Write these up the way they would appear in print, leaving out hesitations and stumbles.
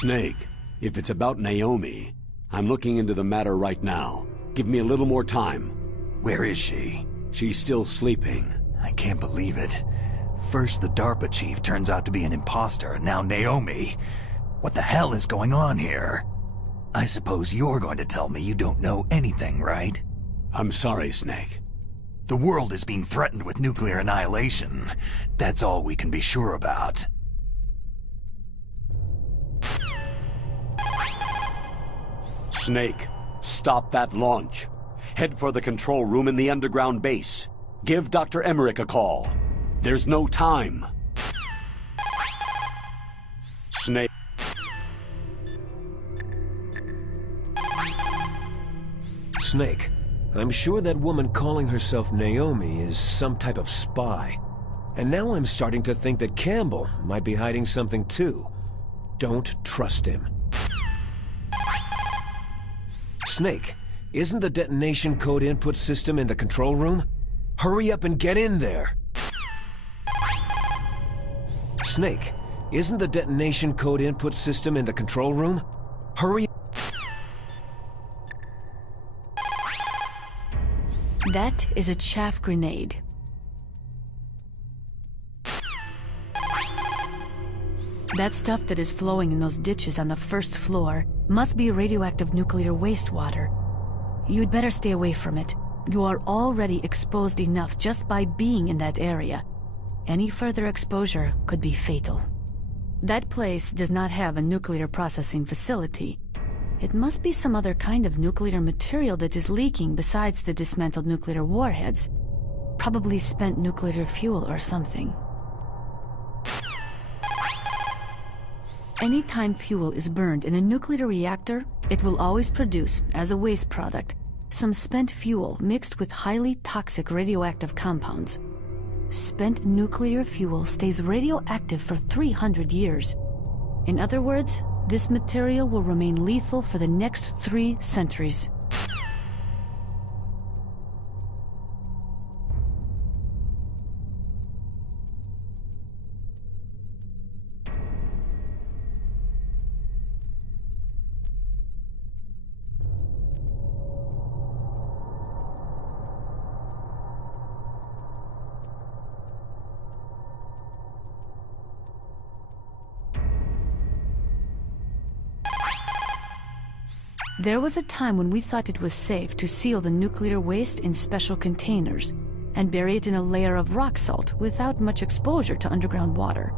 Snake, if it's about Naomi, I'm looking into the matter right now. Give me a little more time. Where is she? She's still sleeping. I can't believe it. First the DARPA chief turns out to be an imposter, and now Naomi. What the hell is going on here? I suppose you're going to tell me you don't know anything, right? I'm sorry, Snake. The world is being threatened with nuclear annihilation. That's all we can be sure about. Snake, stop that launch. Head for the control room in the underground base. Give Dr. Emmerich a call. There's no time. Snake. Snake, I'm sure that woman calling herself Naomi is some type of spy. And now I'm starting to think that Campbell might be hiding something too. Don't trust him. Snake, isn't the detonation code input system in the control room? Hurry up and get in there! Snake, isn't the detonation code input system in the control room? Hurry! That is a chaff grenade. That stuff that is flowing in those ditches on the first floor must be radioactive nuclear wastewater. You'd better stay away from it. You are already exposed enough just by being in that area. Any further exposure could be fatal. That place does not have a nuclear processing facility. It must be some other kind of nuclear material that is leaking besides the dismantled nuclear warheads. Probably spent nuclear fuel or something. Anytime fuel is burned in a nuclear reactor, it will always produce, as a waste product, some spent fuel mixed with highly toxic radioactive compounds. Spent nuclear fuel stays radioactive for 300 years. In other words, this material will remain lethal for the next 3 centuries. There was a time when we thought it was safe to seal the nuclear waste in special containers and bury it in a layer of rock salt without much exposure to underground water.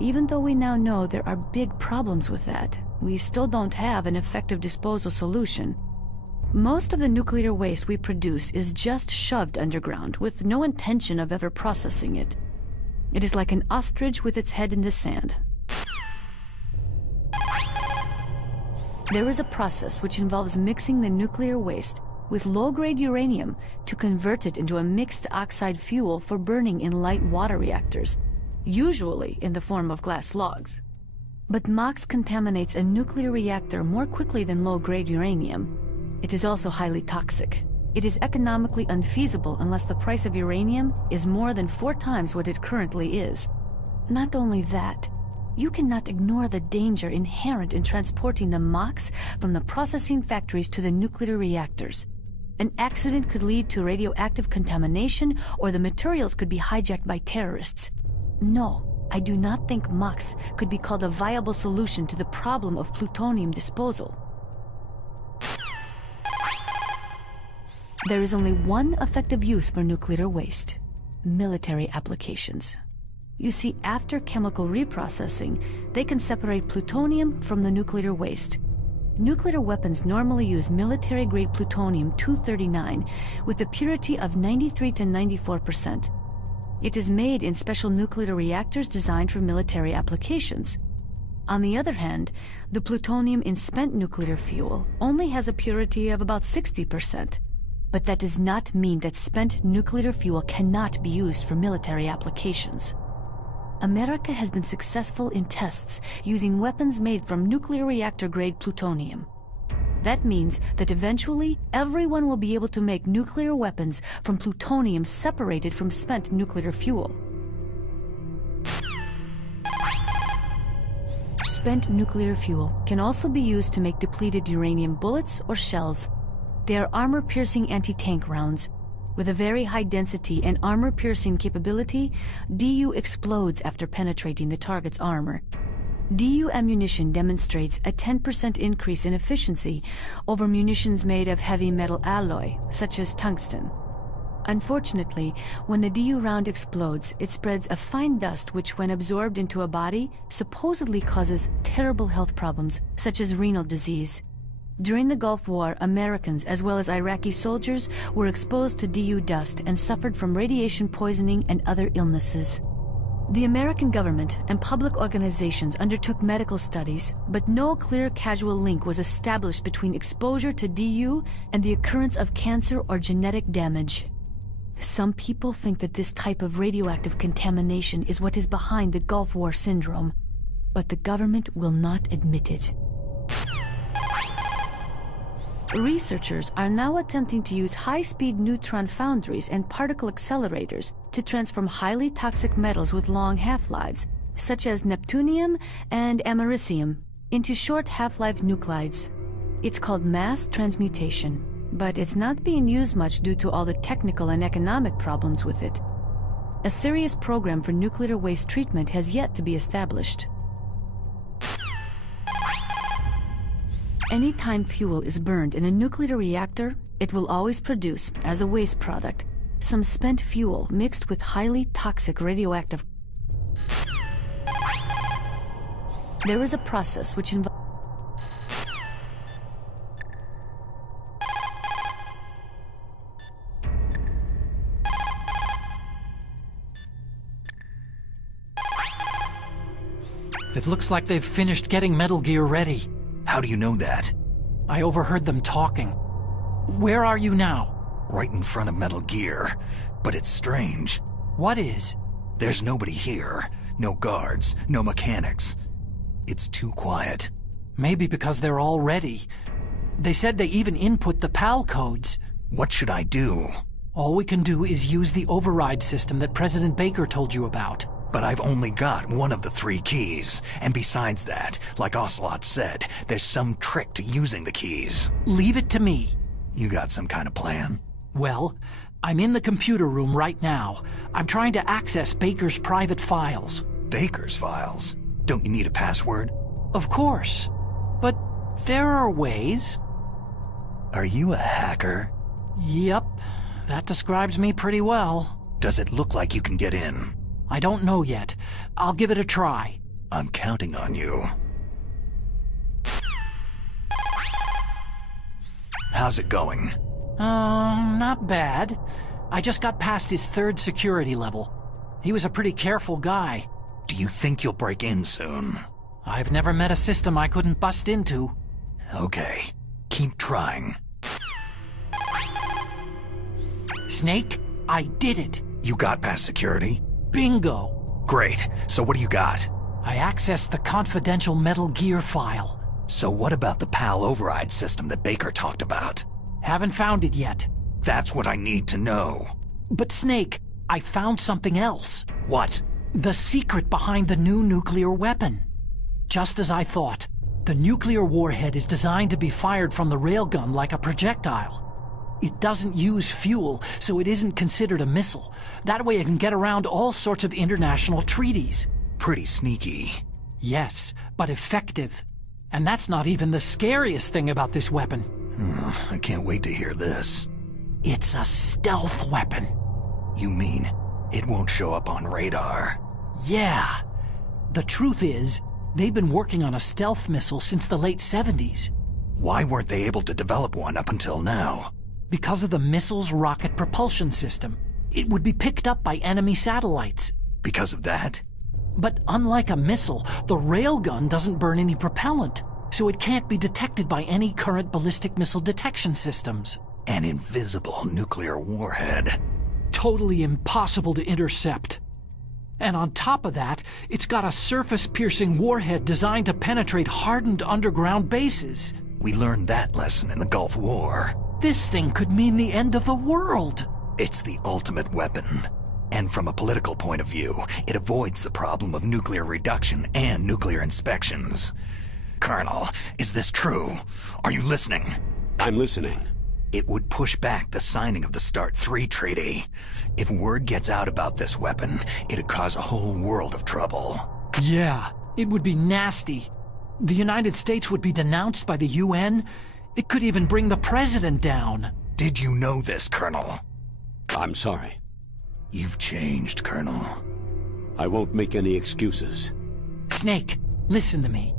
Even though we now know there are big problems with that, we still don't have an effective disposal solution. Most of the nuclear waste we produce is just shoved underground with no intention of ever processing it. It is like an ostrich with its head in the sand. There is a process which involves mixing the nuclear waste with low-grade uranium to convert it into a mixed oxide fuel for burning in light water reactors, usually in the form of glass logs. But MOX contaminates a nuclear reactor more quickly than low-grade uranium. It is also highly toxic. It is economically unfeasible unless the price of uranium is more than 4 times what it currently is. Not only that, you cannot ignore the danger inherent in transporting the MOX from the processing factories to the nuclear reactors. An accident could lead to radioactive contamination, or the materials could be hijacked by terrorists. No, I do not think MOX could be called a viable solution to the problem of plutonium disposal. There is only one effective use for nuclear waste: military applications. You see, after chemical reprocessing, they can separate plutonium from the nuclear waste. Nuclear weapons normally use military-grade plutonium-239 with a purity of 93 to 94%. It is made in special nuclear reactors designed for military applications. On the other hand, the plutonium in spent nuclear fuel only has a purity of about 60%. But that does not mean that spent nuclear fuel cannot be used for military applications. America has been successful in tests using weapons made from nuclear reactor-grade plutonium. That means that eventually everyone will be able to make nuclear weapons from plutonium separated from spent nuclear fuel. spent nuclear fuel can also be used to make depleted uranium bullets or shells. They are armor-piercing anti-tank rounds. With a very high density and armor-piercing capability, DU explodes after penetrating the target's armor. DU ammunition demonstrates a 10% increase in efficiency over munitions made of heavy metal alloy, such as tungsten. Unfortunately, when a DU round explodes, it spreads a fine dust which, when absorbed into a body, supposedly causes terrible health problems, such as renal disease. During the Gulf War, Americans as well as Iraqi soldiers were exposed to DU dust and suffered from radiation poisoning and other illnesses. The American government and public organizations undertook medical studies, but no clear causal link was established between exposure to DU and the occurrence of cancer or genetic damage. Some people think that this type of radioactive contamination is what is behind the Gulf War syndrome, but the government will not admit it. Researchers are now attempting to use high-speed neutron foundries and particle accelerators to transform highly toxic metals with long half-lives, such as neptunium and americium, into short half-life nuclides. It's called mass transmutation, but it's not being used much due to all the technical and economic problems with it. A serious program for nuclear waste treatment has yet to be established. Anytime fuel is burned in a nuclear reactor, it will always produce, as a waste product, some spent fuel mixed with highly toxic radioactive. There is a process which involves It looks like they've finished getting Metal Gear ready. How do you know that? I overheard them talking. Where are you now? Right in front of Metal Gear. But it's strange. What is? There's nobody here. No guards, no mechanics. It's too quiet. Maybe because they're all ready. They said they even input the PAL codes. What should I do? All we can do is use the override system that President Baker told you about. But I've only got one of the 3 keys. And besides that, like Ocelot said, there's some trick to using the keys. Leave it to me. You got some kind of plan? Well, I'm in the computer room right now. I'm trying to access Baker's private files. Baker's files? Don't you need a password? Of course. But there are ways. Are you a hacker? Yep. That describes me pretty well. Does it look like you can get in? I don't know yet. I'll give it a try. I'm counting on you. How's it going? Not bad. I just got past his 3rd security level. He was a pretty careful guy. Do you think you'll break in soon? I've never met a system I couldn't bust into. Okay. Keep trying. Snake, I did it. You got past security? Bingo. Great. So what do you got? I accessed the confidential Metal Gear file. So what about the PAL override system that Baker talked about? Haven't found it yet. That's what I need to know. But Snake, I found something else. What? The secret behind the new nuclear weapon. Just as I thought, the nuclear warhead is designed to be fired from the railgun like a projectile. It doesn't use fuel, so it isn't considered a missile. That way it can get around all sorts of international treaties. Pretty sneaky. Yes, but effective. And that's not even the scariest thing about this weapon. I can't wait to hear this. It's a stealth weapon. You mean it won't show up on radar? Yeah. The truth is, they've been working on a stealth missile since the late 70s. Why weren't they able to develop one up until now? Because of the missile's rocket propulsion system. It would be picked up by enemy satellites. Because of that? But unlike a missile, the railgun doesn't burn any propellant, so it can't be detected by any current ballistic missile detection systems. An invisible nuclear warhead. Totally impossible to intercept. And on top of that, it's got a surface-piercing warhead designed to penetrate hardened underground bases. We learned that lesson in the Gulf War. This thing could mean the end of the world. It's the ultimate weapon. And from a political point of view, it avoids the problem of nuclear reduction and nuclear inspections. Colonel, is this true? Are you listening? I'm listening. It would push back the signing of the START 3 treaty. If word gets out about this weapon, it'd cause a whole world of trouble. Yeah, it would be nasty. The United States would be denounced by the UN. It could even bring the president down. Did you know this, Colonel? I'm sorry. You've changed, Colonel. I won't make any excuses. Snake, listen to me.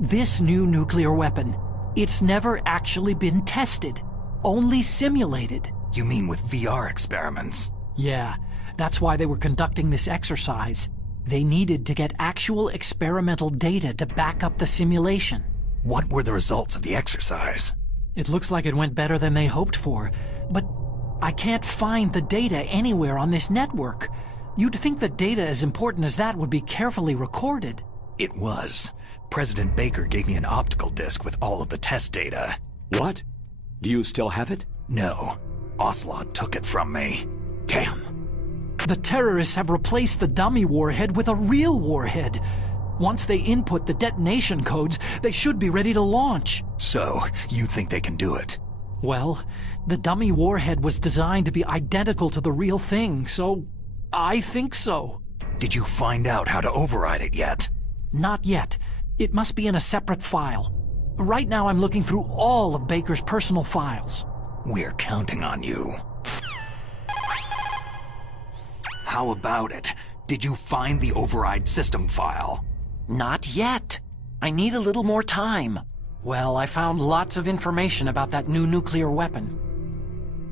This new nuclear weapon, it's never actually been tested. Only simulated. You mean with VR experiments? Yeah, that's why they were conducting this exercise. They needed to get actual experimental data to back up the simulation. What were the results of the exercise? It looks like it went better than they hoped for, but I can't find the data anywhere on this network. You'd think the data as important as that would be carefully recorded. It was. President Baker gave me an optical disc with all of the test data. What? Do you still have it? No. Ocelot took it from me. Damn. The terrorists have replaced the dummy warhead with a real warhead. Once they input the detonation codes, they should be ready to launch. So, you think they can do it? Well, the dummy warhead was designed to be identical to the real thing, so I think so. Did you find out how to override it yet? Not yet. It must be in a separate file. Right now I'm looking through all of Baker's personal files. We're counting on you. How about it? Did you find the override system file? Not yet. I need a little more time. Well, I found lots of information about that new nuclear weapon.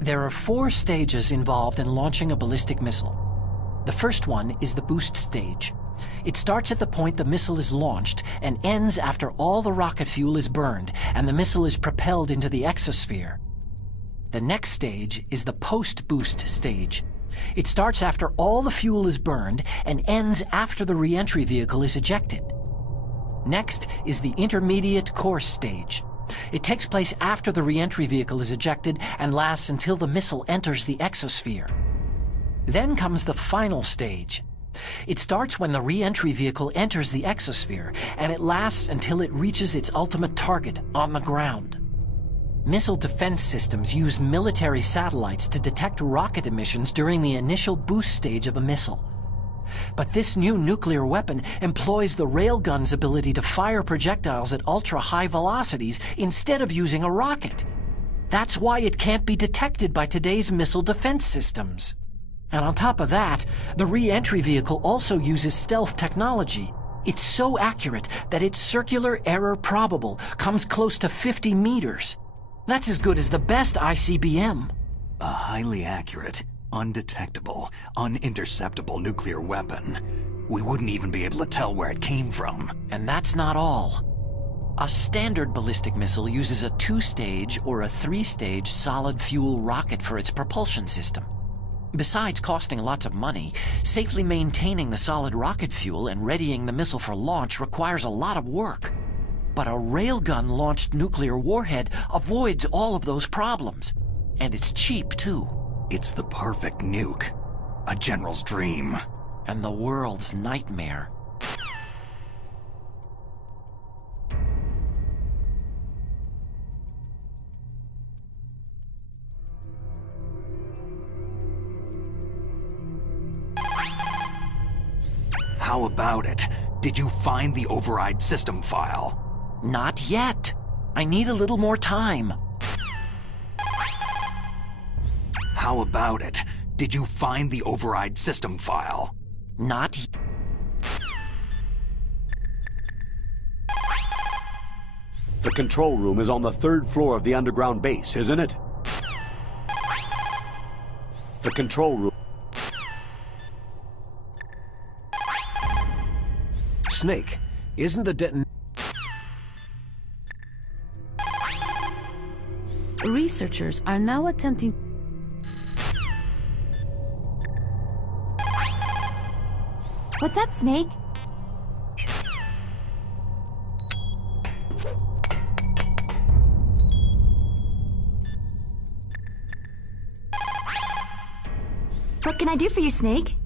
There are 4 stages involved in launching a ballistic missile. The first one is the boost stage. It starts at the point the missile is launched and ends after all the rocket fuel is burned and the missile is propelled into the exosphere. The next stage is the post-boost stage. It starts after all the fuel is burned and ends after the re-entry vehicle is ejected. Next is the intermediate course stage. It takes place after the re-entry vehicle is ejected and lasts until the missile enters the exosphere. Then comes the final stage. It starts when the re-entry vehicle enters the exosphere, and it lasts until it reaches its ultimate target on the ground. Missile defense systems use military satellites to detect rocket emissions during the initial boost stage of a missile. But this new nuclear weapon employs the railgun's ability to fire projectiles at ultra-high velocities instead of using a rocket. That's why it can't be detected by today's missile defense systems. And on top of that, the re-entry vehicle also uses stealth technology. It's so accurate that its circular error probable comes close to 50 meters. That's as good as the best ICBM. A highly accurate, undetectable, uninterceptable nuclear weapon. We wouldn't even be able to tell where it came from. And that's not all. A standard ballistic missile uses a 2-stage or a 3-stage solid fuel rocket for its propulsion system. Besides costing lots of money, safely maintaining the solid rocket fuel and readying the missile for launch requires a lot of work. But a railgun-launched nuclear warhead avoids all of those problems. And it's cheap, too. It's the perfect nuke. A general's dream. And the world's nightmare. How about it? Did you find the override system file? Not yet. I need a little more time. How about it? Did you find the override system file? Not yet. The control room is on the 3rd floor of the underground base, isn't it? The control room... Snake, isn't the Researchers are now attempting... What's up, Snake? What can I do for you, Snake?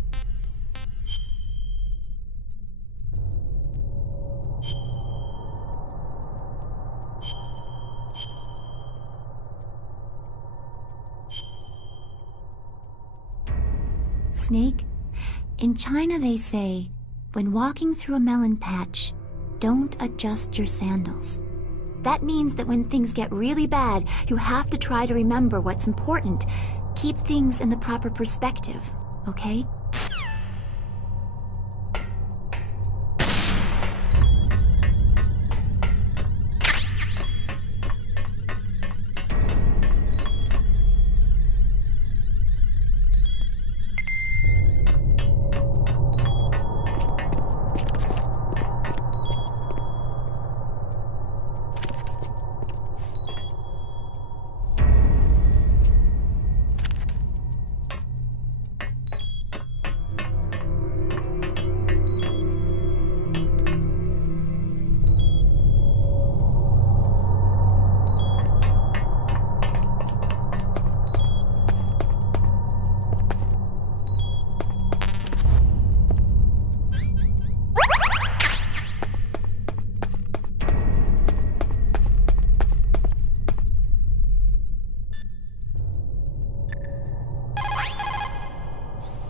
Snake? In China they say, when walking through a melon patch, don't adjust your sandals. That means that when things get really bad, you have to try to remember what's important. Keep things in the proper perspective, okay?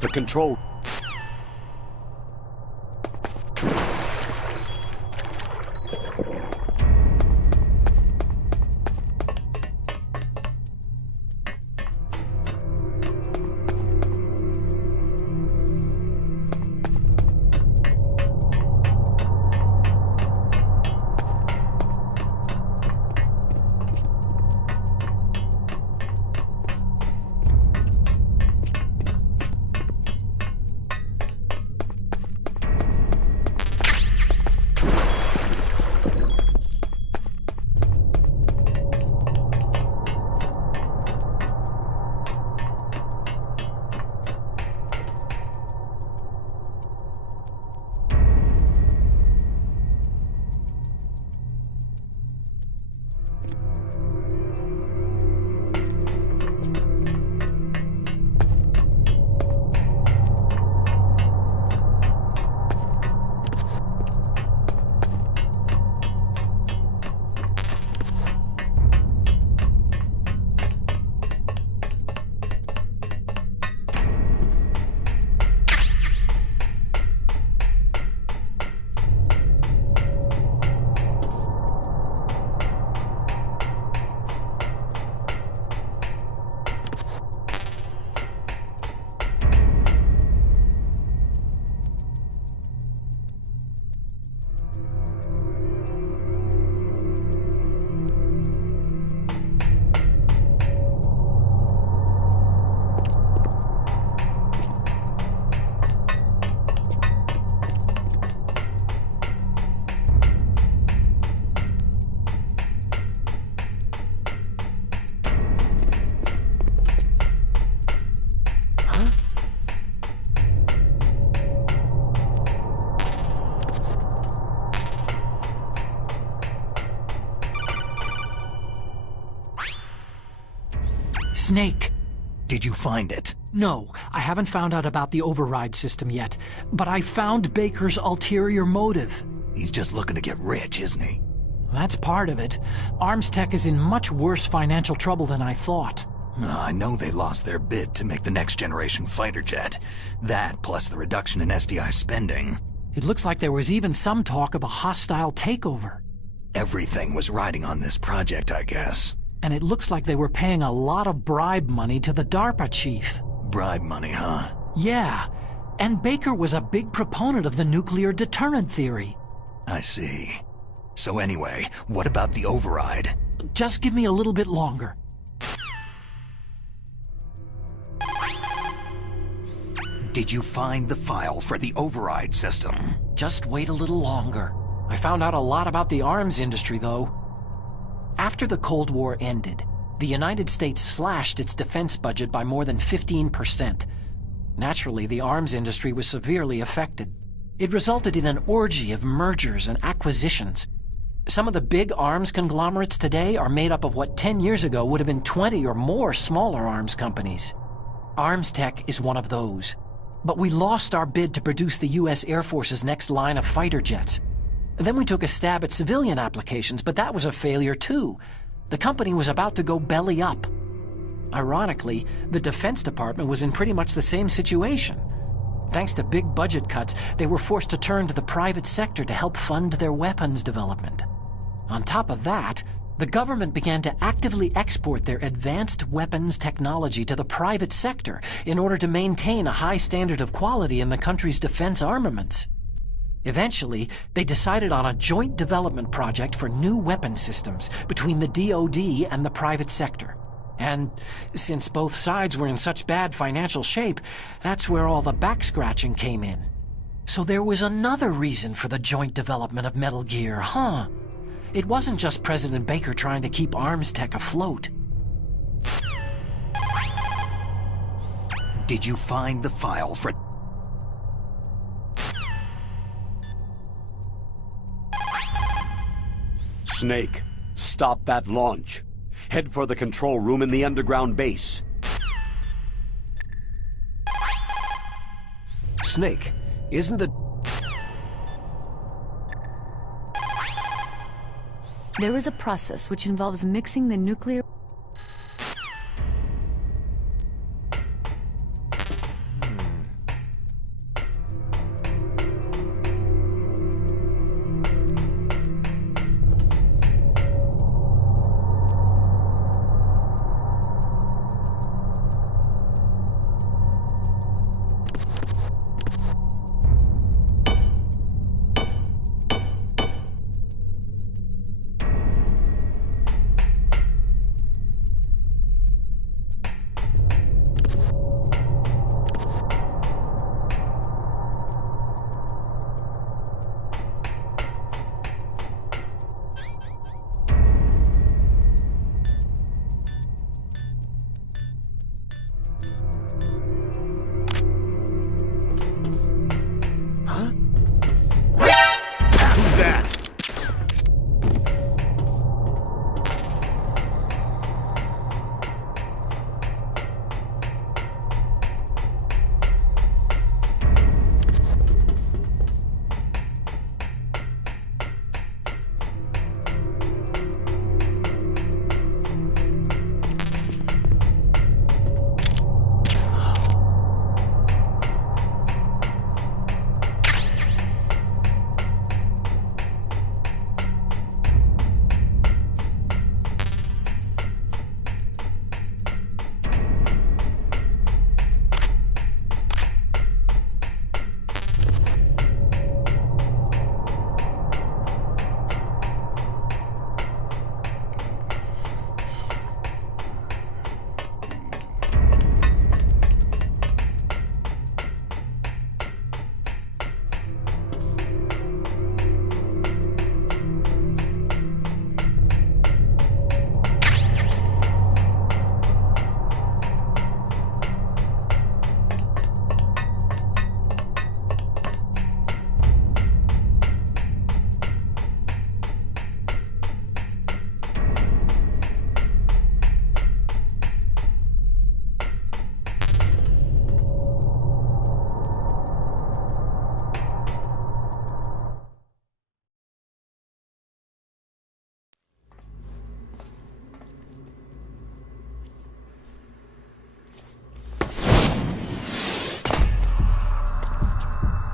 The control... Snake. Did you find it? No, I haven't found out about the override system yet, but I found Baker's ulterior motive. He's just looking to get rich, isn't he? That's part of it. Armstech is in much worse financial trouble than I thought. I know they lost their bid to make the next generation fighter jet. That, plus the reduction in SDI spending. It looks like there was even some talk of a hostile takeover. Everything was riding on this project, I guess. And it looks like they were paying a lot of bribe money to the DARPA chief. Bribe money, huh? Yeah, and Baker was a big proponent of the nuclear deterrent theory. I see. So anyway, what about the override? Just give me a little bit longer. Did you find the file for the override system? Just wait a little longer. I found out a lot about the arms industry, though. After the Cold War ended, the United States slashed its defense budget by more than 15%. Naturally, the arms industry was severely affected. It resulted in an orgy of mergers and acquisitions. Some of the big arms conglomerates today are made up of what 10 years ago would have been 20 or more smaller arms companies. Armstech is one of those. But we lost our bid to produce the U.S. Air Force's next line of fighter jets. Then we took a stab at civilian applications, but that was a failure too. The company was about to go belly up. Ironically, the Defense Department was in pretty much the same situation. Thanks to big budget cuts, they were forced to turn to the private sector to help fund their weapons development. On top of that, the government began to actively export their advanced weapons technology to the private sector in order to maintain a high standard of quality in the country's defense armaments. Eventually, they decided on a joint development project for new weapon systems between the DoD and the private sector. And since both sides were in such bad financial shape, that's where all the back-scratching came in. So there was another reason for the joint development of Metal Gear, huh? It wasn't just President Baker trying to keep arms tech afloat. Did you find the file for... Snake, stop that launch. Head for the control room in the underground base. Snake, isn't the... There is a process which involves mixing the nuclear...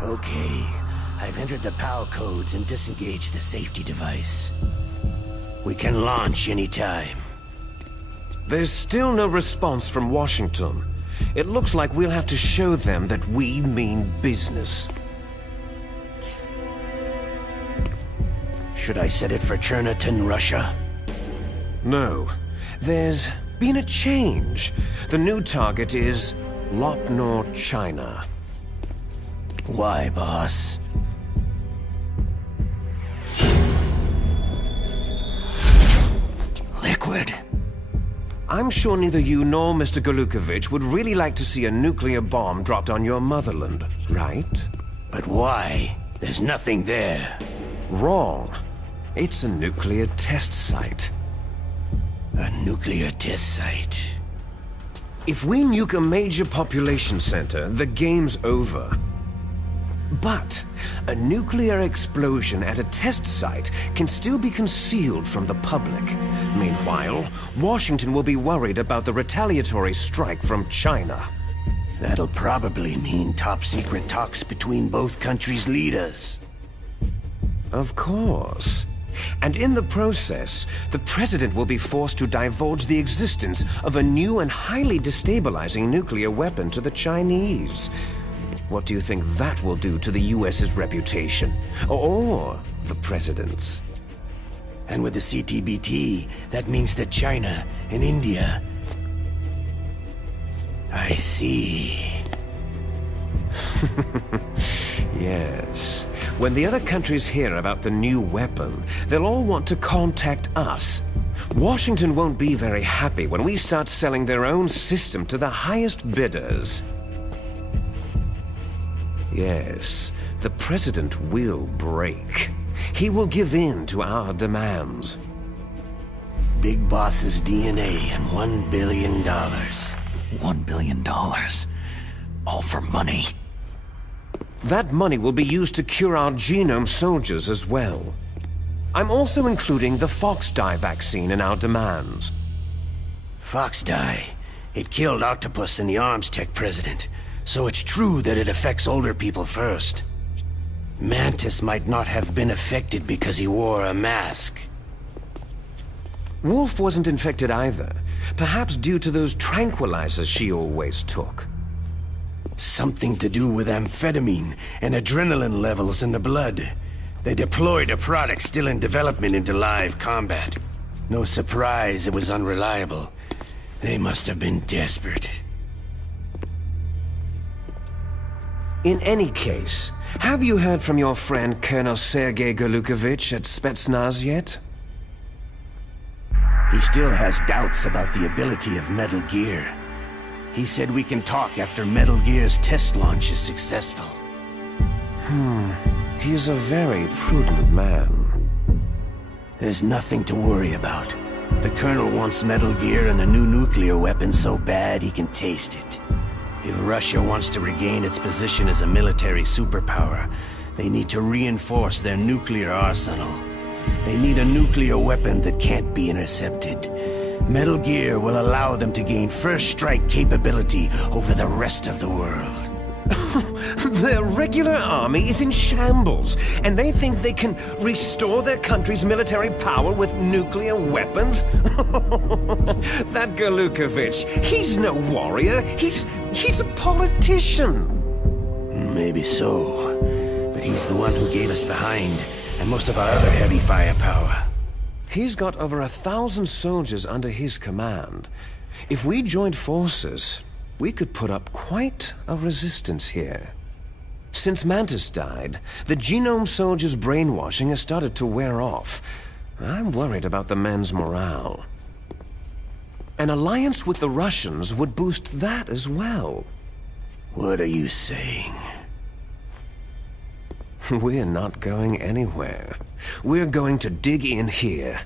Okay, I've entered the PAL codes and disengaged the safety device. We can launch anytime. There's still no response from Washington. It looks like we'll have to show them that we mean business. Should I set it for Cherniton, Russia? No. There's been a change. The new target is Lopnor, China. Why, boss? Liquid. I'm sure neither you nor Mr. Golukovich would really like to see a nuclear bomb dropped on your motherland, right? But why? There's nothing there. Wrong. It's a nuclear test site. A nuclear test site. If we nuke a major population center, the game's over. But a nuclear explosion at a test site can still be concealed from the public. Meanwhile, Washington will be worried about the retaliatory strike from China. That'll probably mean top-secret talks between both countries' leaders. Of course. And in the process, the President will be forced to divulge the existence of a new and highly destabilizing nuclear weapon to the Chinese. What do you think that will do to the US's reputation? Or the President's? And with the CTBT, that means that China and India... I see. Yes. When the other countries hear about the new weapon, they'll all want to contact us. Washington won't be very happy when we start selling their own system to the highest bidders. Yes, the President will break. He will give in to our demands. Big Boss's DNA and $1 billion. $1 billion? All for money? That money will be used to cure our genome soldiers as well. I'm also including the Fox dye vaccine in our demands. Fox dye? It killed Octopus and the Arms Tech President, so it's true that it affects older people first. Mantis might not have been affected because he wore a mask. Wolf wasn't infected either, perhaps due to those tranquilizers she always took. Something to do with amphetamine and adrenaline levels in the blood. They deployed a product still in development into live combat. No surprise it was unreliable. They must have been desperate. In any case, have you heard from your friend Colonel Sergei Golukovich at Spetsnaz yet? He still has doubts about the ability of Metal Gear. He said we can talk after Metal Gear's test launch is successful. He is a very prudent man. There's nothing to worry about. The Colonel wants Metal Gear and the new nuclear weapon so bad he can taste it. If Russia wants to regain its position as a military superpower, they need to reinforce their nuclear arsenal. They need a nuclear weapon that can't be intercepted. Metal Gear will allow them to gain first strike capability over the rest of the world. Their regular army is in shambles, and they think they can restore their country's military power with nuclear weapons? That Golukovich, he's no warrior, he's a politician. Maybe so, but he's the one who gave us the Hind, and most of our other heavy firepower. He's got over 1,000 soldiers under his command. If we joined forces, we could put up quite a resistance here. Since Mantis died, the genome soldiers' brainwashing has started to wear off. I'm worried about the men's morale. An alliance with the Russians would boost that as well. What are you saying? We're not going anywhere. We're going to dig in here.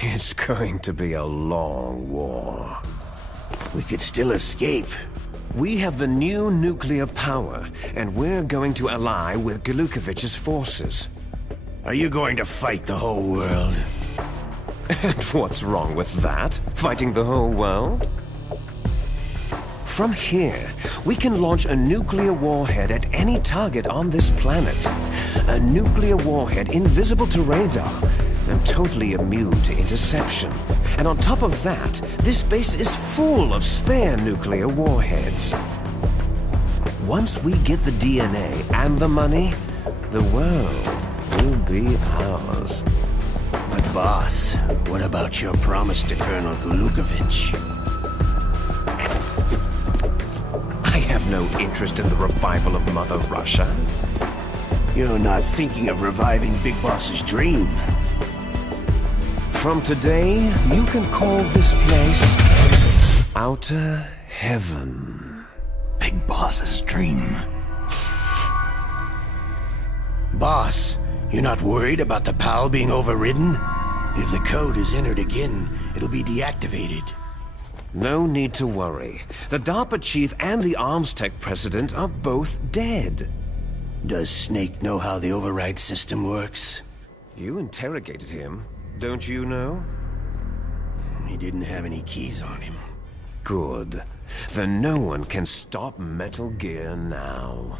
It's going to be a long war. We could still escape. We have the new nuclear power, and we're going to ally with Golukovich's forces. Are you going to fight the whole world? And what's wrong with that? Fighting the whole world? From here, we can launch a nuclear warhead at any target on this planet. A nuclear warhead invisible to radar and totally immune to interception. And on top of that, this base is full of spare nuclear warheads. Once we get the DNA and the money, the world will be ours. But boss, what about your promise to Colonel Golukovich? I have no interest in the revival of Mother Russia. You're not thinking of reviving Big Boss's dream. From today, you can call this place Outer Heaven. Big Boss's dream. Boss, you're not worried about the PAL being overridden? If the code is entered again, it'll be deactivated. No need to worry. The DARPA chief and the Arms Tech president are both dead. Does Snake know how the override system works? You interrogated him, don't you know? He didn't have any keys on him. Good. then no one can stop Metal Gear now.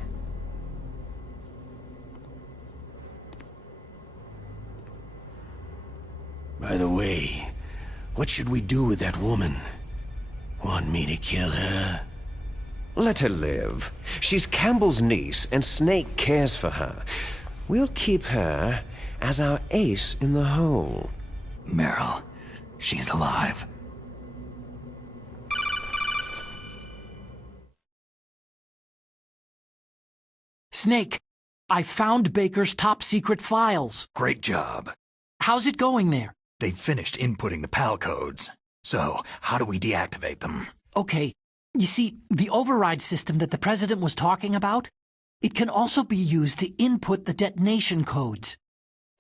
By the way, what should we do with that woman? Want me to kill her? Let her live. She's Campbell's niece, and Snake cares for her. We'll keep her as our ace in the hole. Meryl, she's alive. Snake, I found Baker's top-secret files. Great job. How's it going there? They've finished inputting the PAL codes. So, how do we deactivate them? Okay, you see, the override system that the President was talking about, it can also be used to input the detonation codes.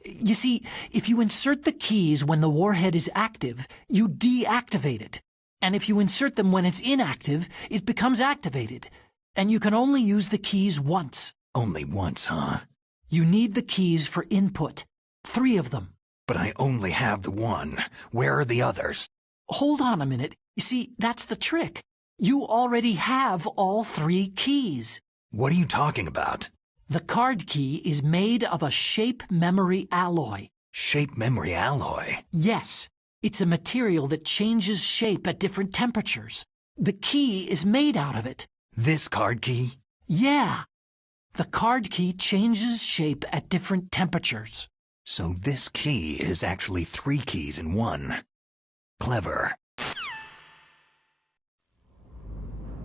You see, if you insert the keys when the warhead is active, you deactivate it. And if you insert them when it's inactive, it becomes activated. And you can only use the keys once. Only once, huh? You need the keys for input. 3 of them. But I only have the one. Where are the others? Hold on a minute. You see, that's the trick. You already have all 3 keys. What are you talking about? The card key is made of a shape memory alloy. Shape memory alloy? Yes. It's a material that changes shape at different temperatures. The key is made out of it. This card key? Yeah. The card key changes shape at different temperatures. So this key is actually 3 keys in one. Clever.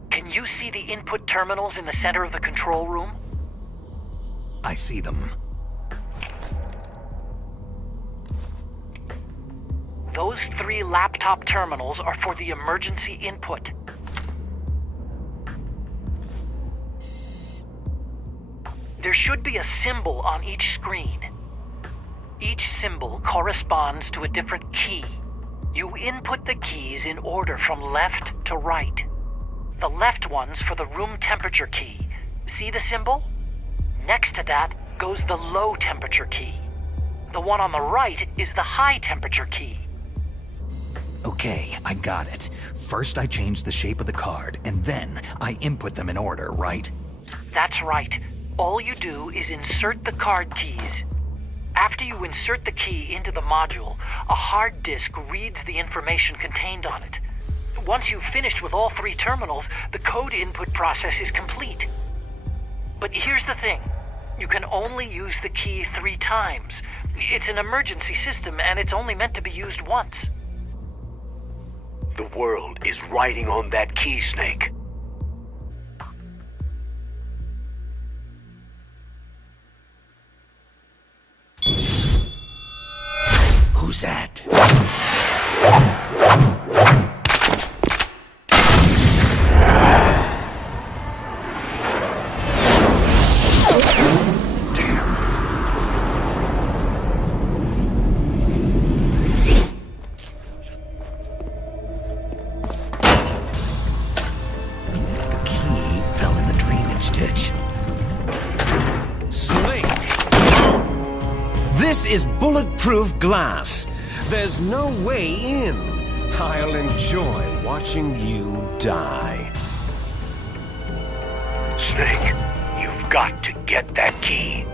Can you see the input terminals in the center of the control room? I see them. Those 3 laptop terminals are for the emergency input. There should be a symbol on each screen. Each symbol corresponds to a different key. You input the keys in order from left to right. The left one's for the room temperature key. See the symbol? Next to that goes the low temperature key. The one on the right is the high temperature key. Okay, I got it. First I change the shape of the card, and then I input them in order, right? That's right. All you do is insert the card keys. After you insert the key into the module, a hard disk reads the information contained on it. Once you've finished with all 3 terminals, the code input process is complete. But here's the thing. You can only use the key 3 times. It's an emergency system, and it's only meant to be used once. The world is riding on that key, Snake. Who's that? The key fell in the drainage ditch. Snake! This is bulletproof glass. There's no way in. I'll enjoy watching you die. Snake, you've got to get that key.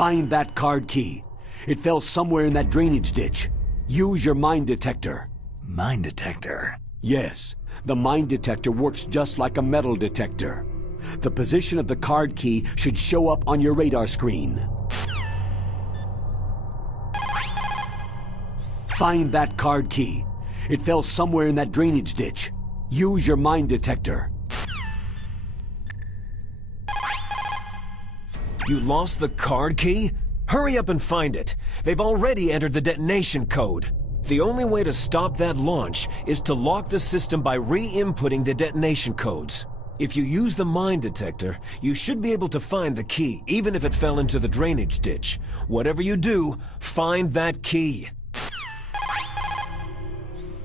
Find that card key. It fell somewhere in that drainage ditch. Use your mine detector. Mine detector? Yes, the mine detector works just like a metal detector. The position of the card key should show up on your radar screen. Find that card key. It fell somewhere in that drainage ditch. Use your mine detector. You lost the card key? Hurry up and find it. They've already entered the detonation code. The only way to stop that launch is to lock the system by re-inputting the detonation codes. If you use the mine detector, you should be able to find the key, even if it fell into the drainage ditch. Whatever you do, find that key.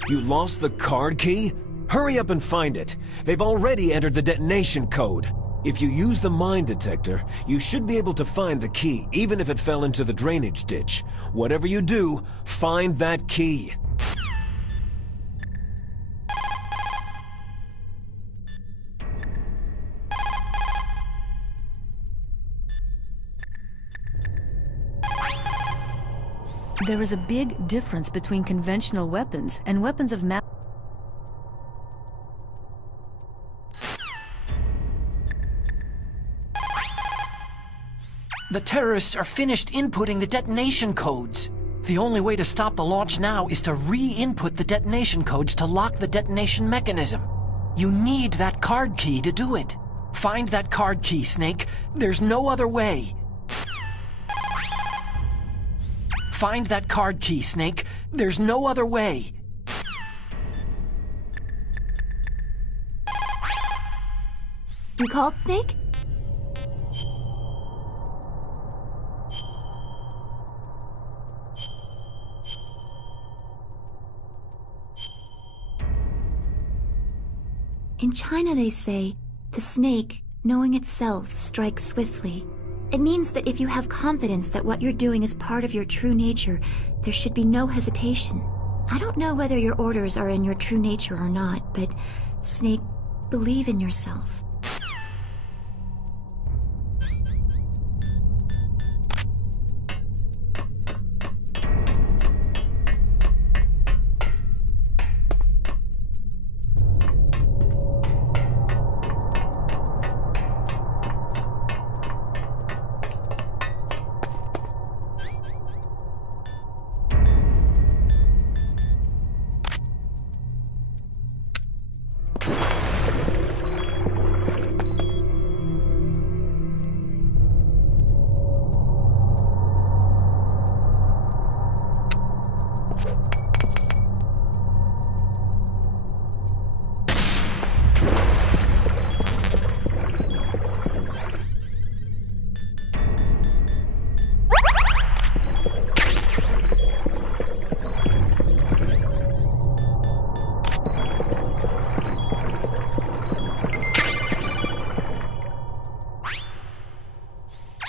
You lost the card key? Hurry up and find it. They've already entered the detonation code. If you use the mine detector, you should be able to find the key, even if it fell into the drainage ditch. Whatever you do, find that key. There is a big difference between conventional weapons and weapons of mass. The terrorists are finished inputting the detonation codes. The only way to stop the launch now is to re-input the detonation codes to lock the detonation mechanism. You need that card key to do it. Find that card key, Snake. There's no other way. Find that card key, Snake. There's no other way. You called, Snake? In China, they say, the snake, knowing itself, strikes swiftly. It means that if you have confidence that what you're doing is part of your true nature, there should be no hesitation. I don't know whether your orders are in your true nature or not, but, Snake, believe in yourself.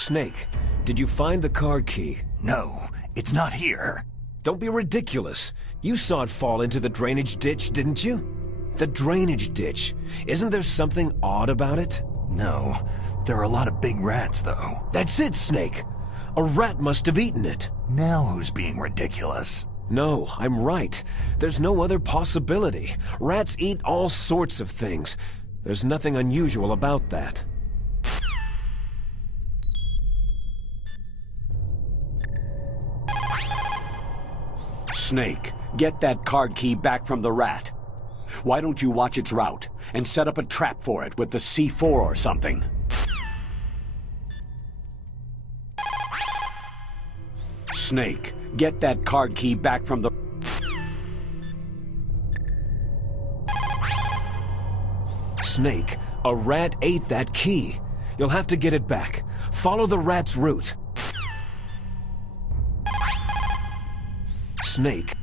Snake, did you find the card key? No, it's not here. Don't be ridiculous. You saw it fall into the drainage ditch, didn't you? The drainage ditch. Isn't there something odd about it? No, there are a lot of big rats, though. That's it, Snake. A rat must have eaten it. Now who's being ridiculous? No, I'm right. There's no other possibility. Rats eat all sorts of things. There's nothing unusual about that. Snake, get that card key back from the rat. Why don't you watch its route and set up a trap for it with the C4 or something? Snake, get that card key back from the... Snake, a rat ate that key. You'll have to get it back. Follow the rat's route. Snake.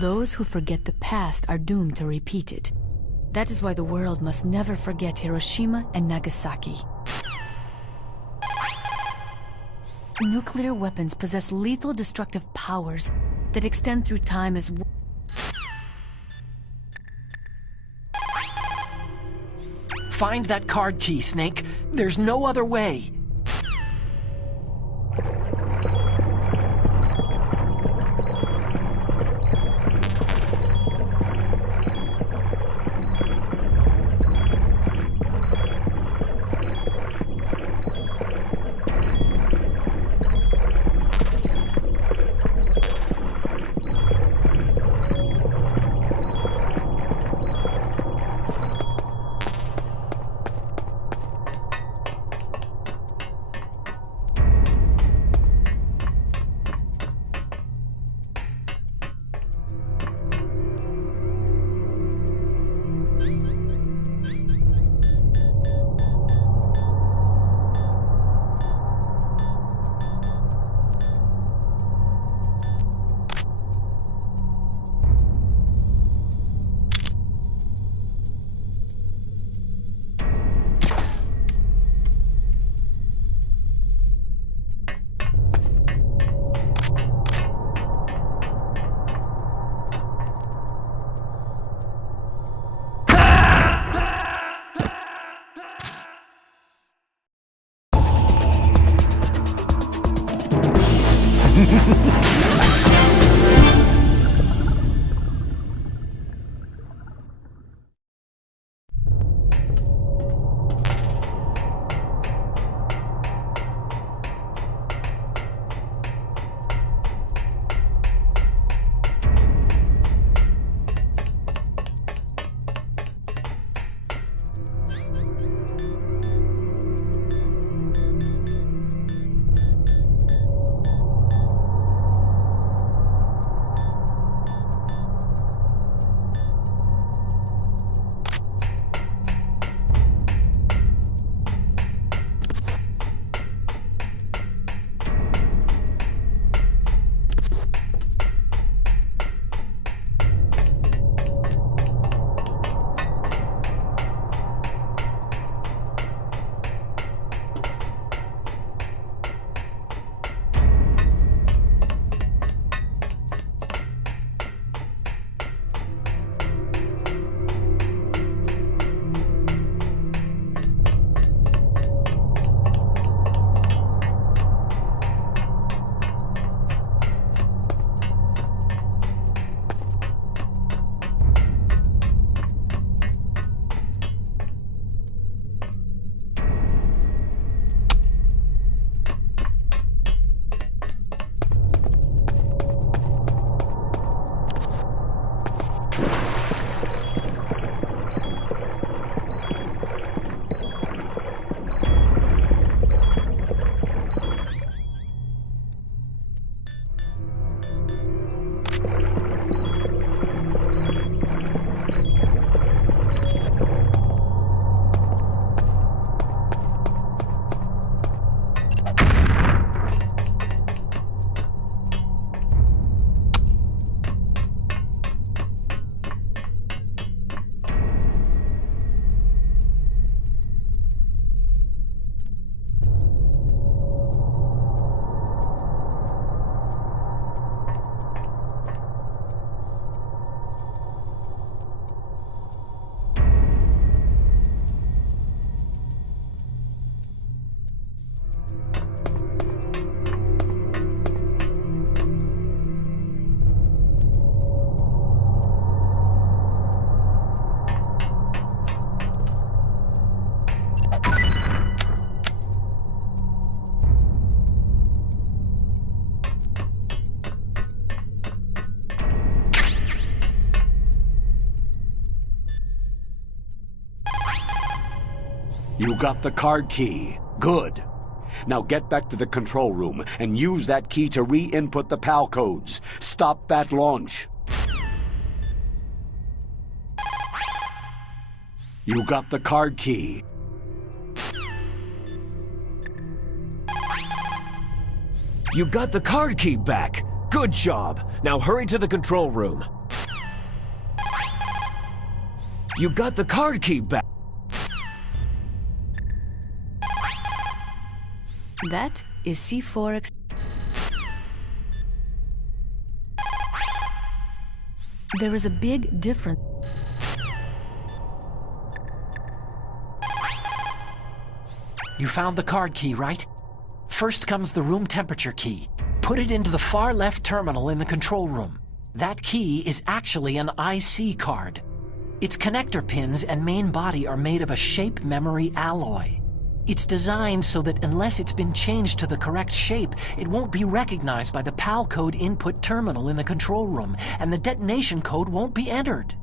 Those who forget the past are doomed to repeat it. That is why the world must never forget Hiroshima and Nagasaki. Nuclear weapons possess lethal destructive powers that extend through time as Find that card key, Snake. There's no other way. You got the card key. Good. Now get back to the control room and use that key to re-input the PAL codes. Stop that launch. You got the card key. You got the card key back. Good job. Now hurry to the control room. You got the card key back. That is C4 There is a big difference. You found the card key, right? First comes the room temperature key. Put it into the far left terminal in the control room. That key is actually an IC card. Its connector pins and main body are made of a shape memory alloy. It's designed so that unless it's been changed to the correct shape, it won't be recognized by the PAL code input terminal in the control room, and the detonation code won't be entered.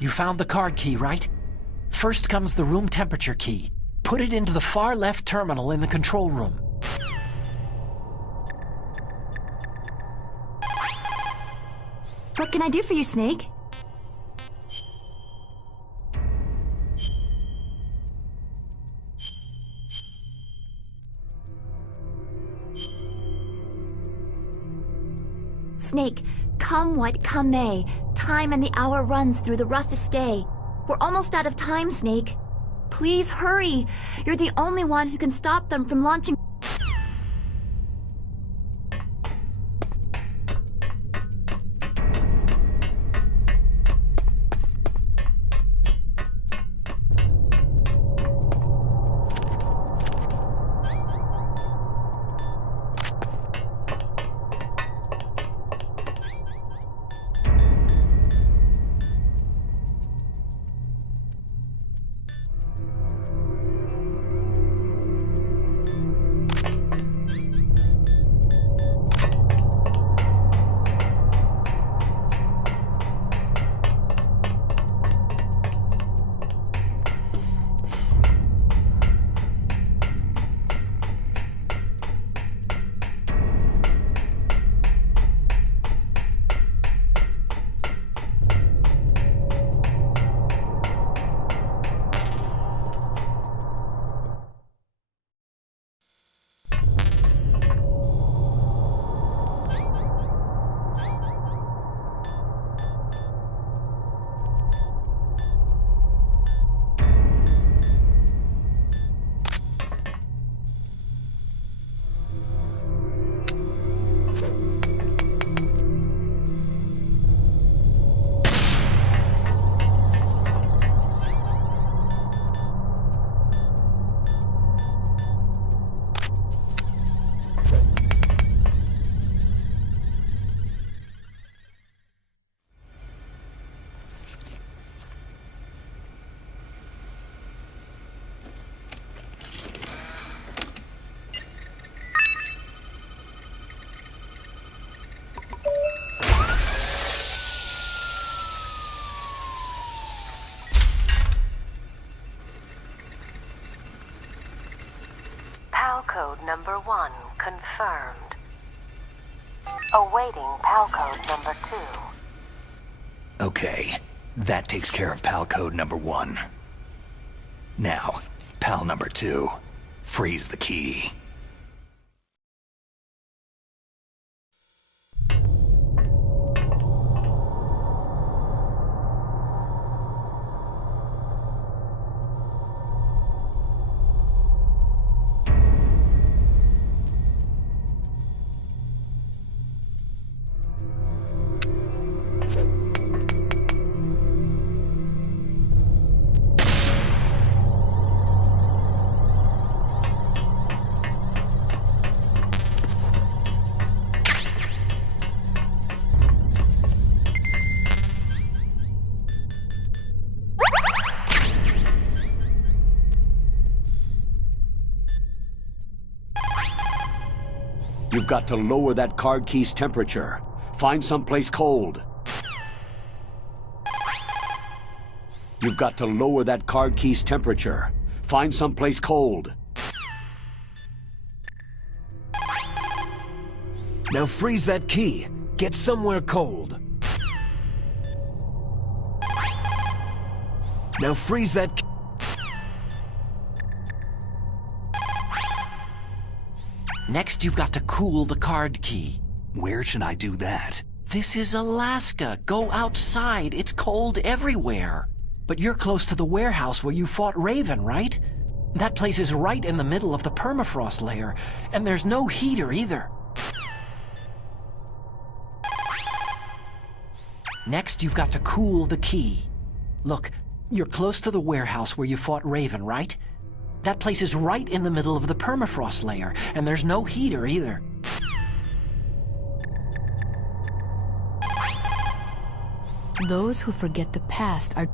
You found the card key, right? First comes the room temperature key. Put it into the far left terminal in the control room. What can I do for you, Snake? Snake, come what come may, time and the hour runs through the roughest day. We're almost out of time, Snake. Please hurry. You're the only one who can stop them from launching. PAL code number 1 confirmed. Awaiting PAL code number 2. Okay, that takes care of PAL code number 1. Now, PAL number 2. Freeze the key. You've got to lower that card key's temperature. Find someplace cold. You've got to lower that card key's temperature. Find someplace cold. Now freeze that key. Get somewhere cold. Now freeze that key. Next, you've got to cool the card key. Where should I do that? This is Alaska. Go outside. It's cold everywhere. But you're close to the warehouse where you fought Raven, right? That place is right in the middle of the permafrost layer, and there's no heater either. Next, you've got to cool the key. Look, You're close to the warehouse where you fought Raven, right? That place is right in the middle of the permafrost layer, and there's no heater either. Those who forget the past are...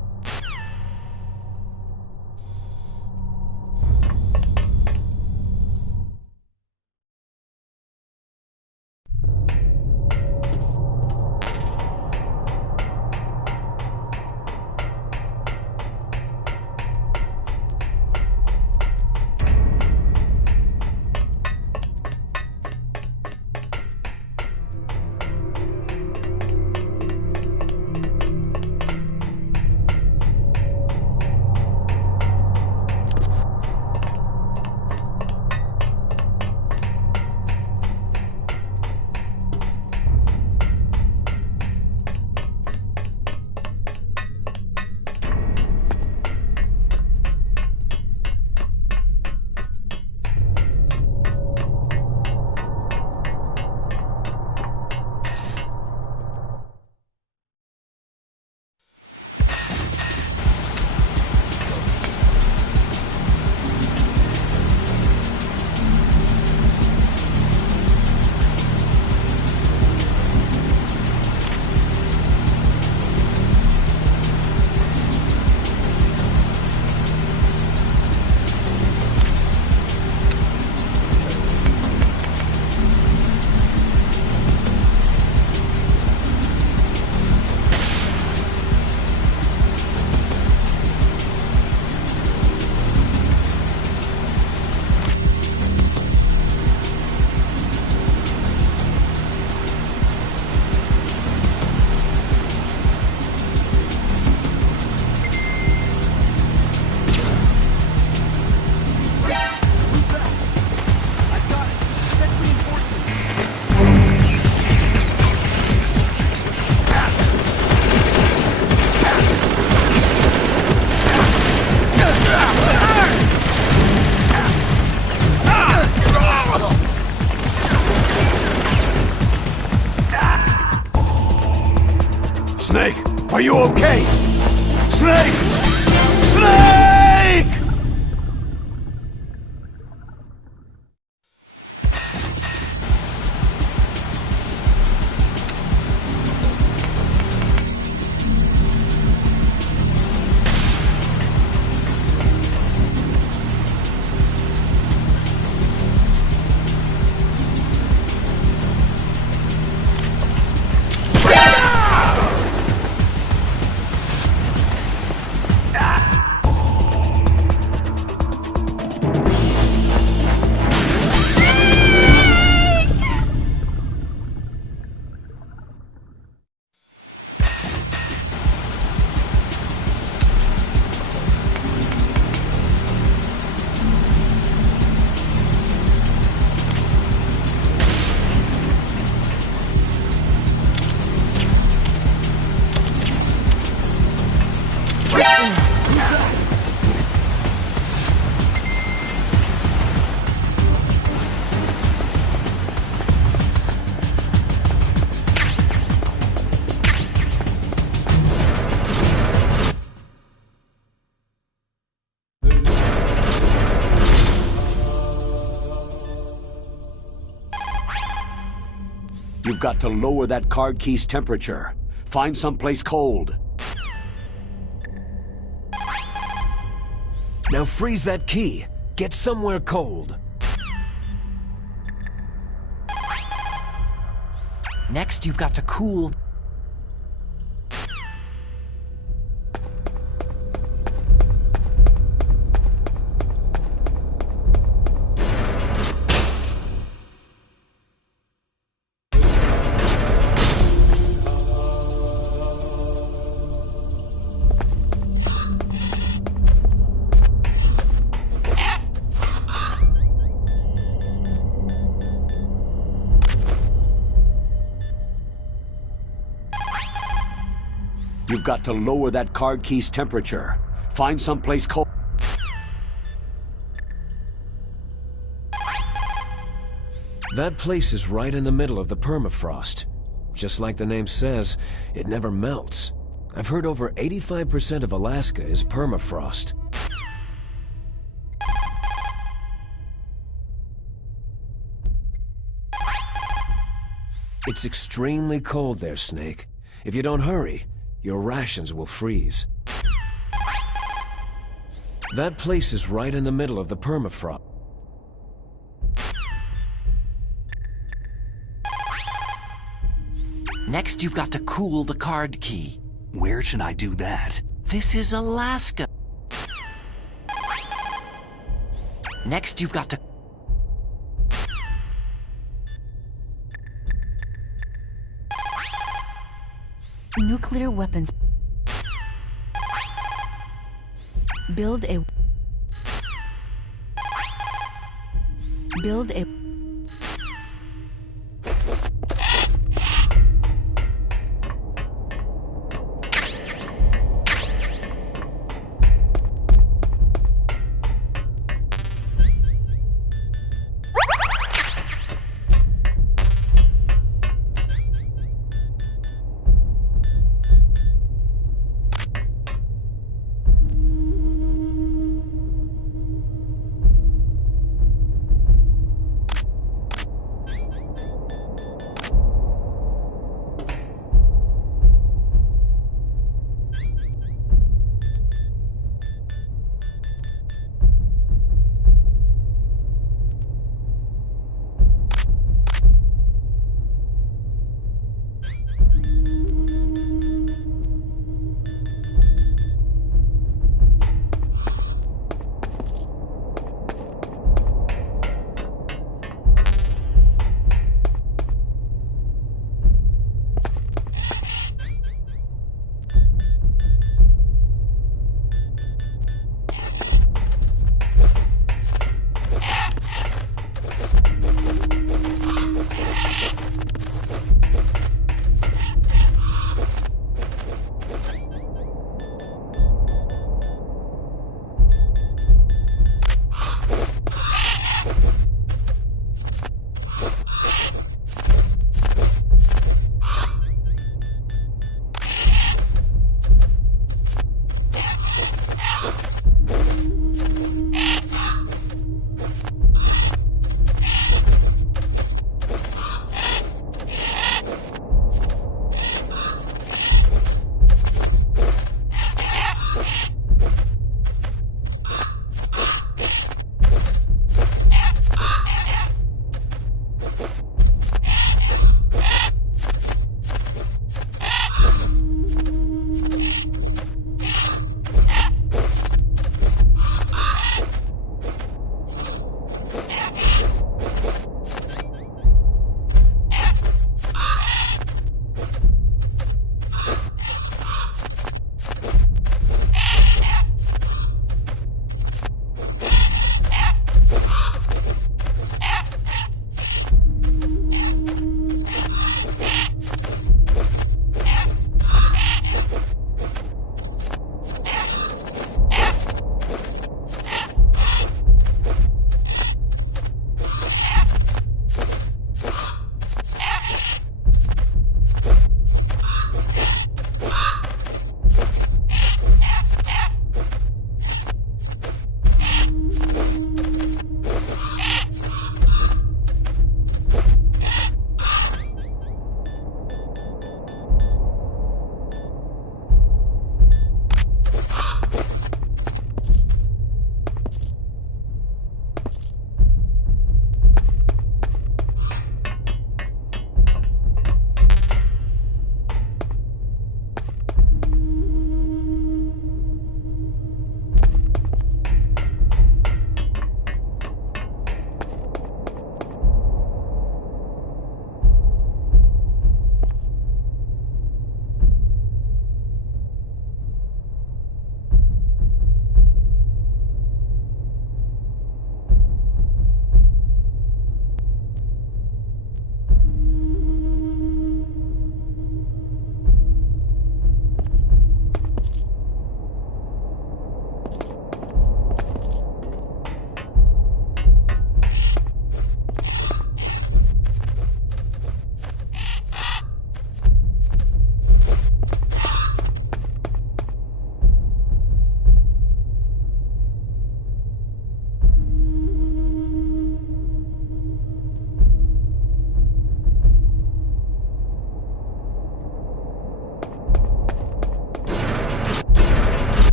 Snake, are you okay? Snake! Snake! You've got to lower that card key's temperature. Find someplace cold. Now freeze that key. Get somewhere cold. Next, you've got to cool... You've got to lower that card key's temperature. Find someplace cold. That place is right in the middle of the permafrost. Just like the name says, it never melts. I've heard over 85% of Alaska is permafrost. It's extremely cold there, Snake. If you don't hurry, your rations will freeze. That place is right in the middle of the permafrost. Next, you've got to cool the card key. Where should I do that? This is Alaska. Next, you've got to... Nuclear weapons. Build a... Build a...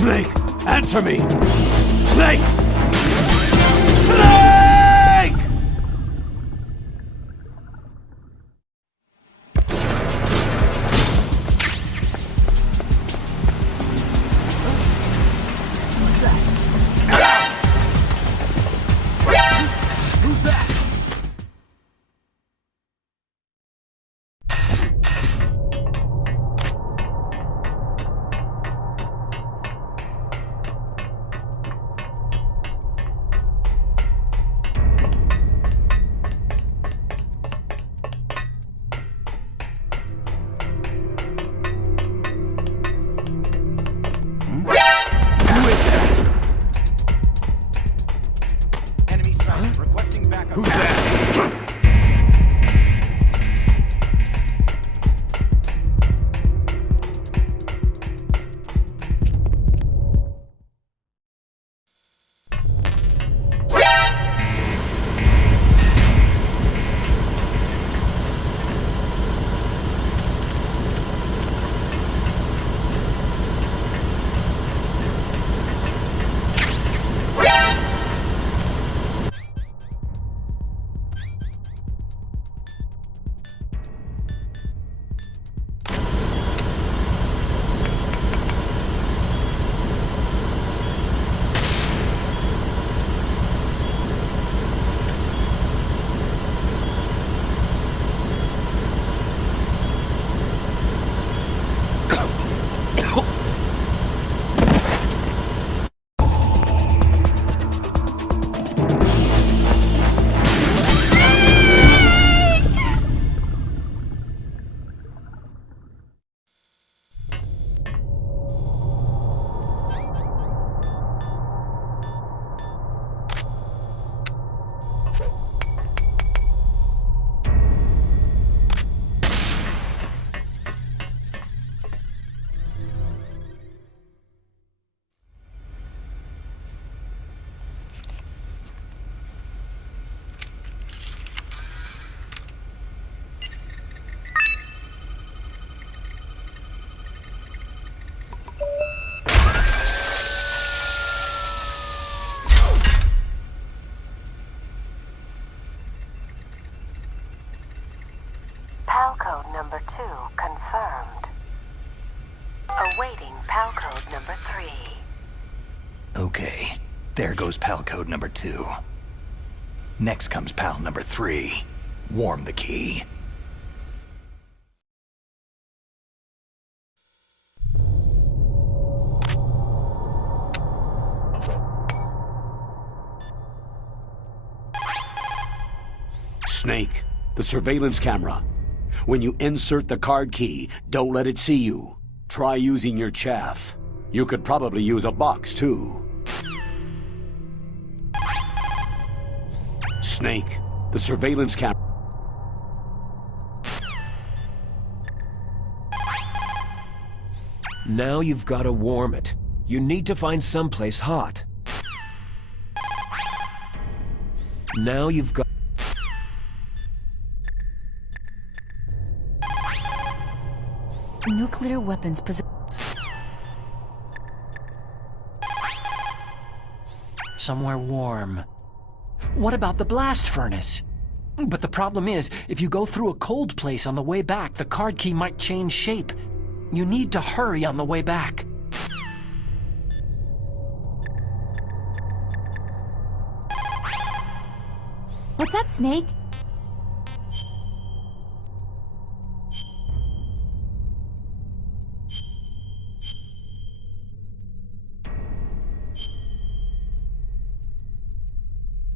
Snake, answer me! Snake! Snake! Who's that? Enemy sighted. Requesting backup. Who's that? PAL code number 2 confirmed. Awaiting PAL code number 3. Okay, there goes PAL code number 2. Next comes PAL number 3. Warm the key. Snake, the surveillance camera. When you insert the card key, don't let it see you. Try using your chaff. You could probably use a box, too. Snake, the surveillance camera. Now you've got to warm it. You need to find someplace hot. Now you've got... Nuclear weapons Somewhere warm. What about the blast furnace? But the problem is, if you go through a cold place on the way back, the card key might change shape. You need to hurry on the way back. What's up, Snake?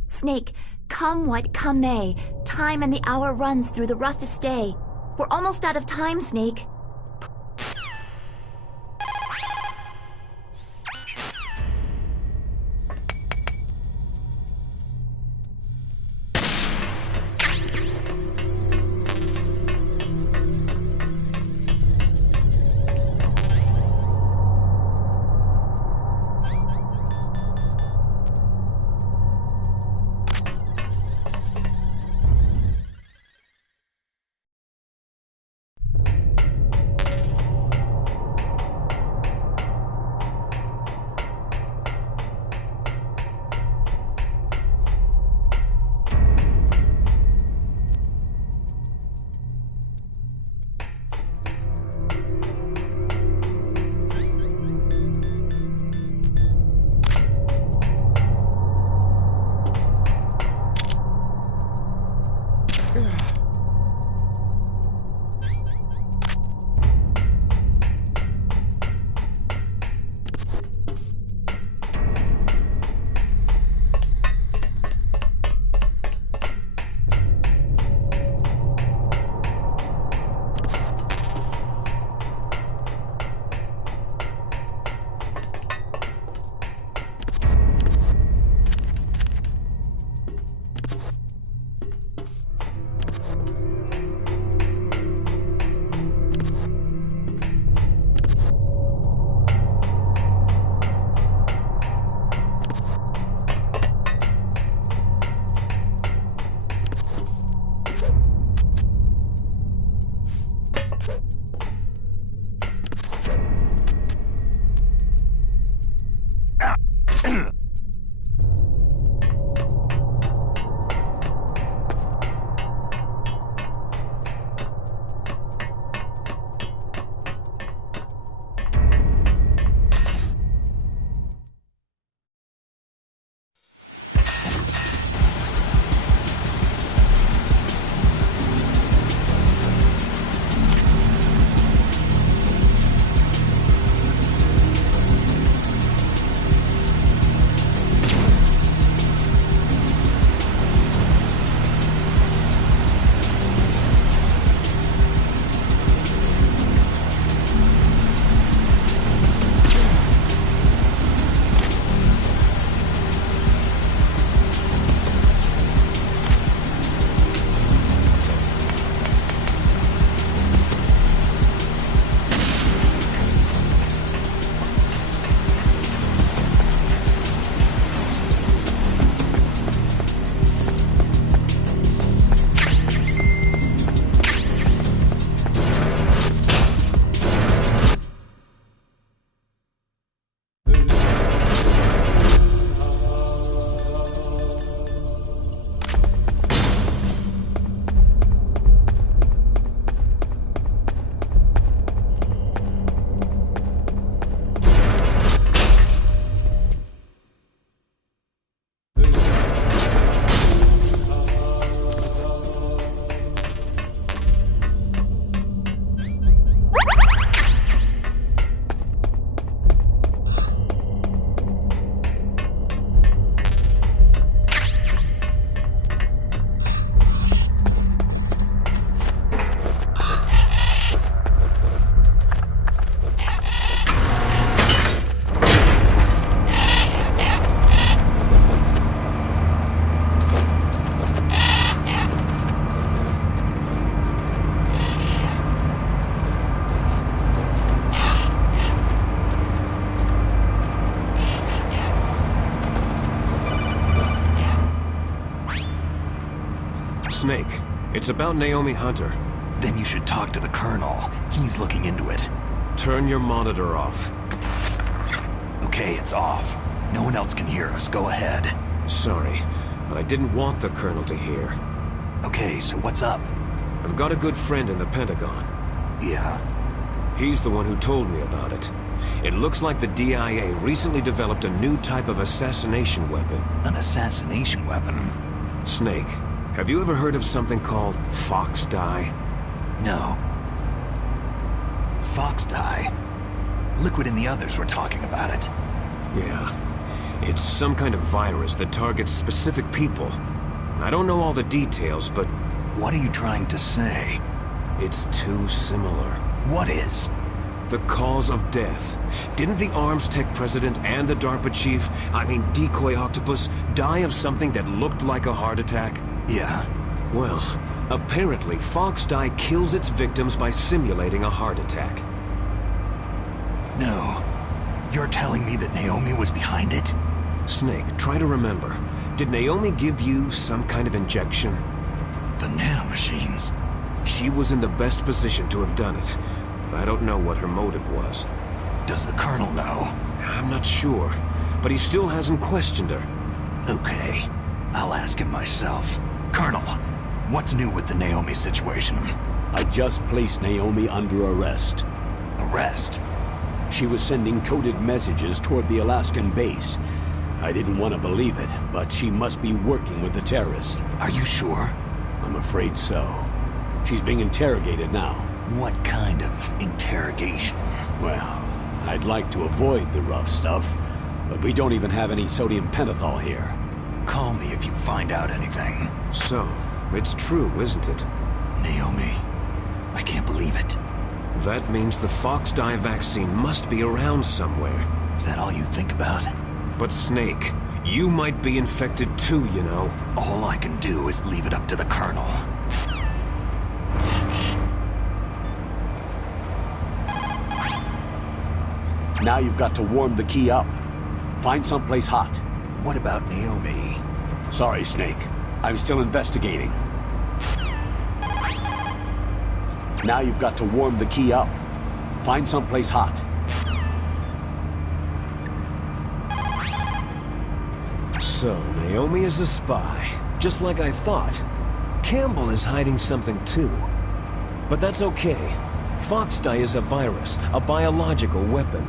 Snake, come what come may, time and the hour runs through the roughest day. We're almost out of time, Snake. Snake, it's about Naomi Hunter. Then you should talk to the Colonel. He's looking into it. Turn your monitor off. Okay, it's off. No one else can hear us. Go ahead. Sorry, but I didn't want the Colonel to hear. Okay, so what's up? I've got a good friend in the Pentagon. Yeah? He's the one who told me about it. It looks like the DIA recently developed a new type of assassination weapon. An assassination weapon? Snake, have you ever heard of something called fox dye? No. Fox dye? Liquid and the others were talking about it. Yeah. It's some kind of virus that targets specific people. I don't know all the details, but... What are you trying to say? It's too similar. What is? The cause of death. Didn't the Arms Tech president and the DARPA chief, Decoy Octopus, die of something that looked like a heart attack? Yeah. Well, apparently fox dye kills its victims by simulating a heart attack. No. You're telling me that Naomi was behind it? Snake, try to remember. Did Naomi give you some kind of injection? The nanomachines. She was in the best position to have done it, but I don't know what her motive was. Does the Colonel know? I'm not sure, but he still hasn't questioned her. Okay, I'll ask him myself. Colonel, what's new with the Naomi situation? I just placed Naomi under arrest. Arrest? She was sending coded messages toward the Alaskan base. I didn't want to believe it, but she must be working with the terrorists. Are you sure? I'm afraid so. She's being interrogated now. What kind of interrogation? Well, I'd like to avoid the rough stuff, but we don't even have any sodium pentothal here. Call me if you find out anything. So, it's true, isn't it? Naomi, I can't believe it. That means the fox dye vaccine must be around somewhere. Is that all you think about? But Snake, you might be infected too, you know. All I can do is leave it up to the Colonel. Now you've got to warm the key up. Find someplace hot. What about Naomi? Sorry, Snake. I'm still investigating. Now you've got to warm the key up. Find someplace hot. So, Naomi is a spy, just like I thought. Campbell is hiding something too. But that's okay. Fox dye is a virus, a biological weapon.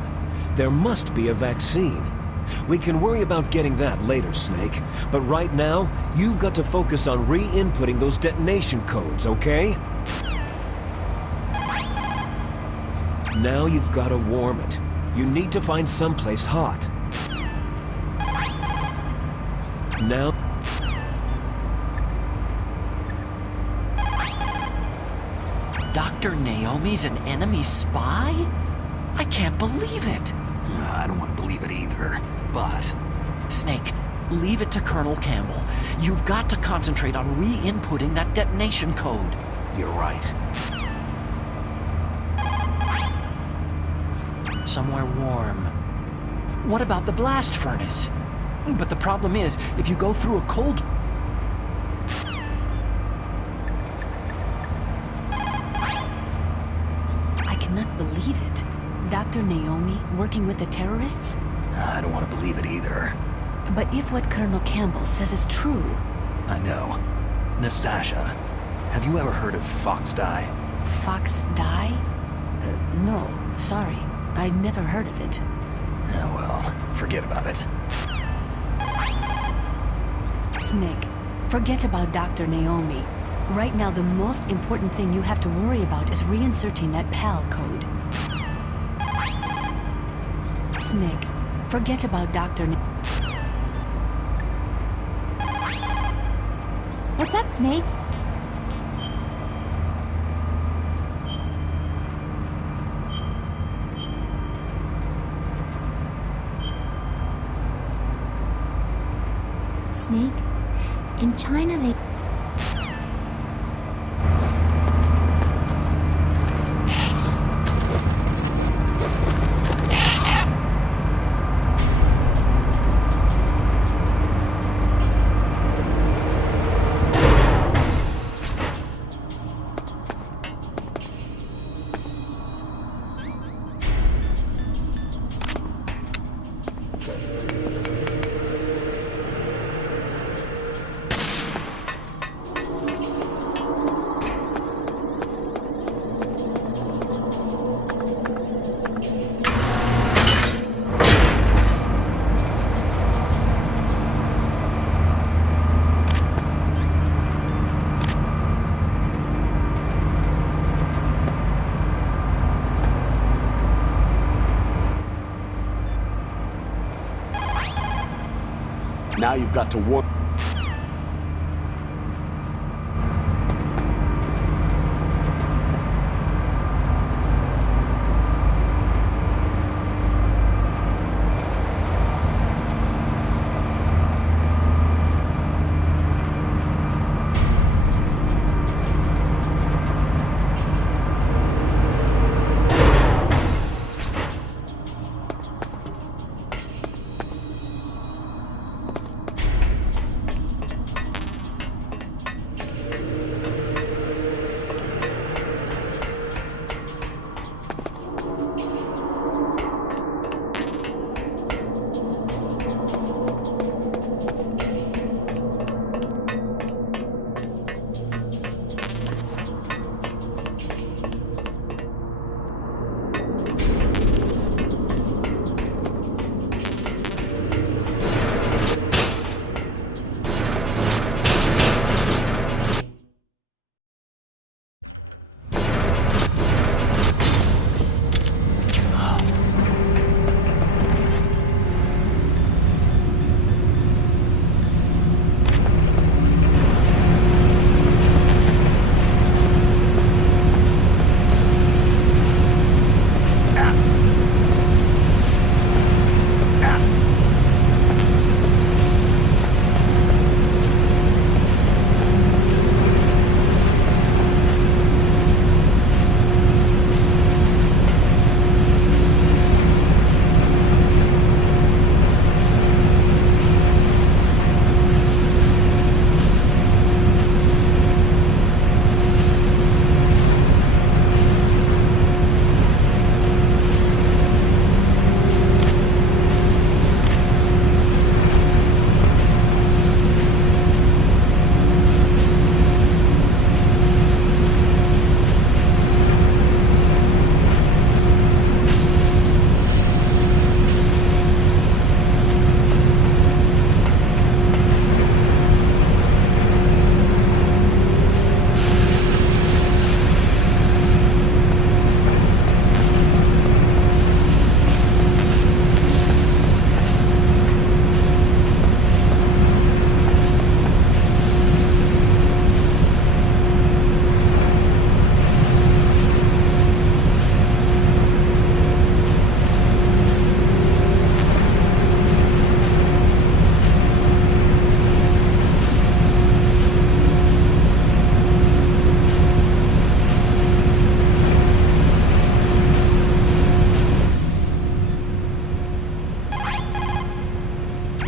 There must be a vaccine. We can worry about getting that later, Snake. But right now, you've got to focus on re-inputting those detonation codes, okay? Now you've got to warm it. You need to find someplace hot. Now... Dr. Naomi's an enemy spy? I can't believe it. I don't want to believe it either, but... Snake, leave it to Colonel Campbell. You've got to concentrate on re-inputting that detonation code. You're right. Somewhere warm. What about the blast furnace? But the problem is, if you go through a cold... I cannot believe it. Dr. Naomi working with the terrorists? I don't want to believe it either. But if what Colonel Campbell says is true... I know. Nastasha, have you ever heard of fox dye? Fox dye? No, sorry. I'd never heard of it. Oh, well, forget about it. Snake, forget about Dr. Naomi. Right now, the most important thing you have to worry about is reinserting that PAL code. Snake, forget about Dr. What's up, Snake? Snake, in China they... Now you've got to warp.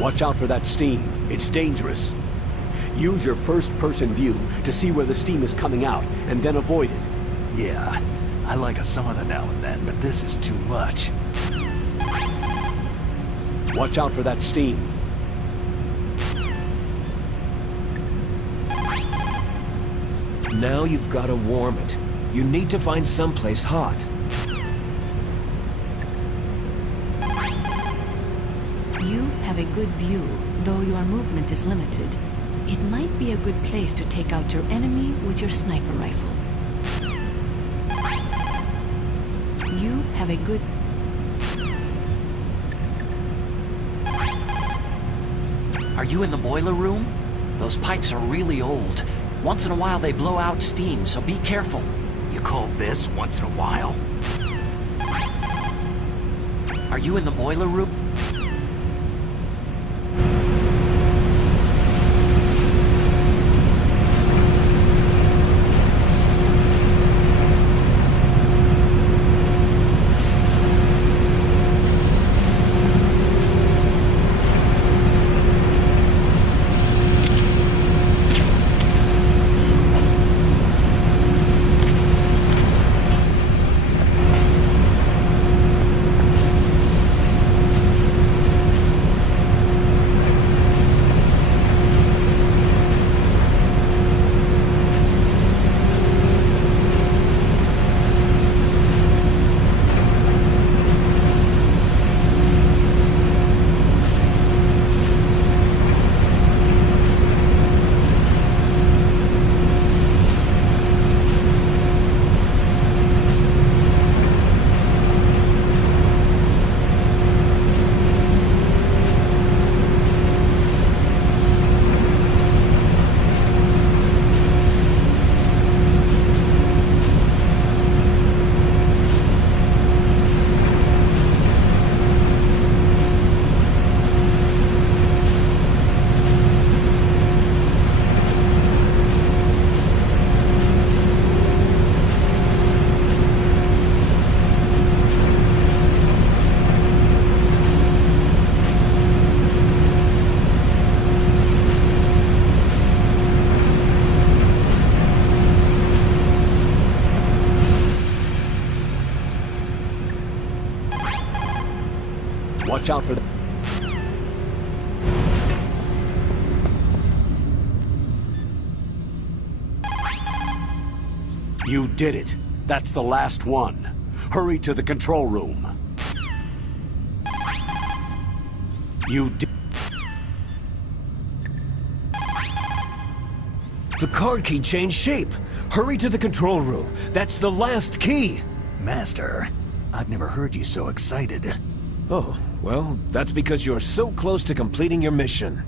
Watch out for that steam. It's dangerous. Use your first-person view to see where the steam is coming out, and then avoid it. Yeah, I like a sauna now and then, but this is too much. Watch out for that steam. Now you've got to warm it. You need to find someplace hot. You have a good view, though your movement is limited. It might be a good place to take out your enemy with your sniper rifle. You have a good... Are you in the boiler room? Those pipes are really old. Once in a while they blow out steam, so be careful. You call this once in a while? Are you in the boiler room? Watch out for that. You did it. That's the last one. Hurry to the control room. You did. The card key changed shape. Hurry to the control room. That's the last key. Master, I've never heard you so excited. Oh, well, that's because you're so close to completing your mission.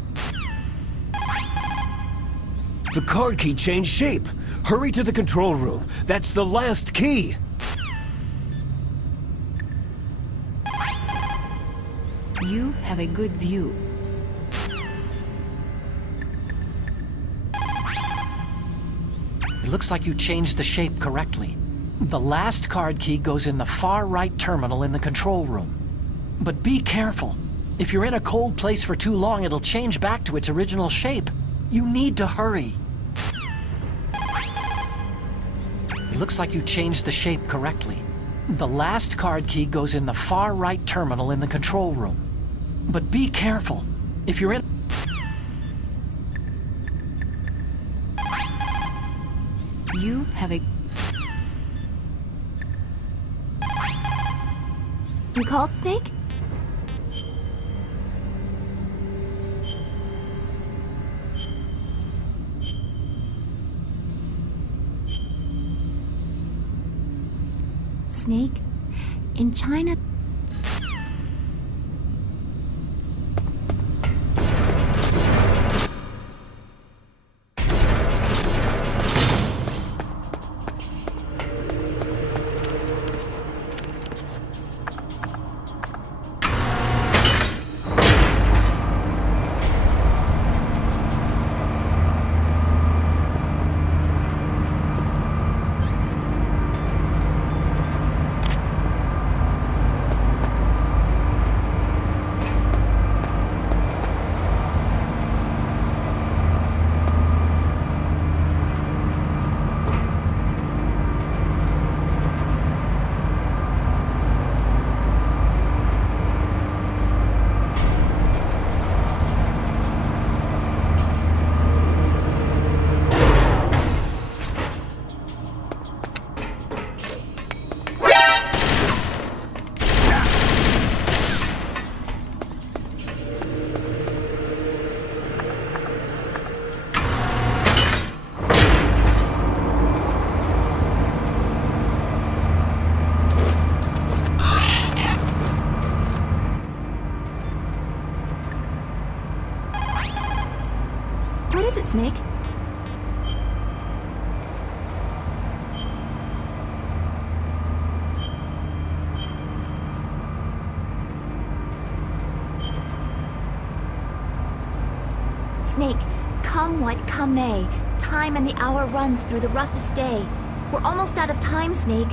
The card key changed shape. Hurry to the control room. That's the last key. You have a good view. It looks like you changed the shape correctly. The last card key goes in the far right terminal in the control room. But be careful. If you're in a cold place for too long, it'll change back to its original shape. You need to hurry. It looks like you changed the shape correctly. The last card key goes in the far right terminal in the control room. But be careful. If you're in... You have a... You called, Snake? Snake? In China... What is it, Snake? Snake, come what come may, time and the hour runs through the roughest day. We're almost out of time, Snake.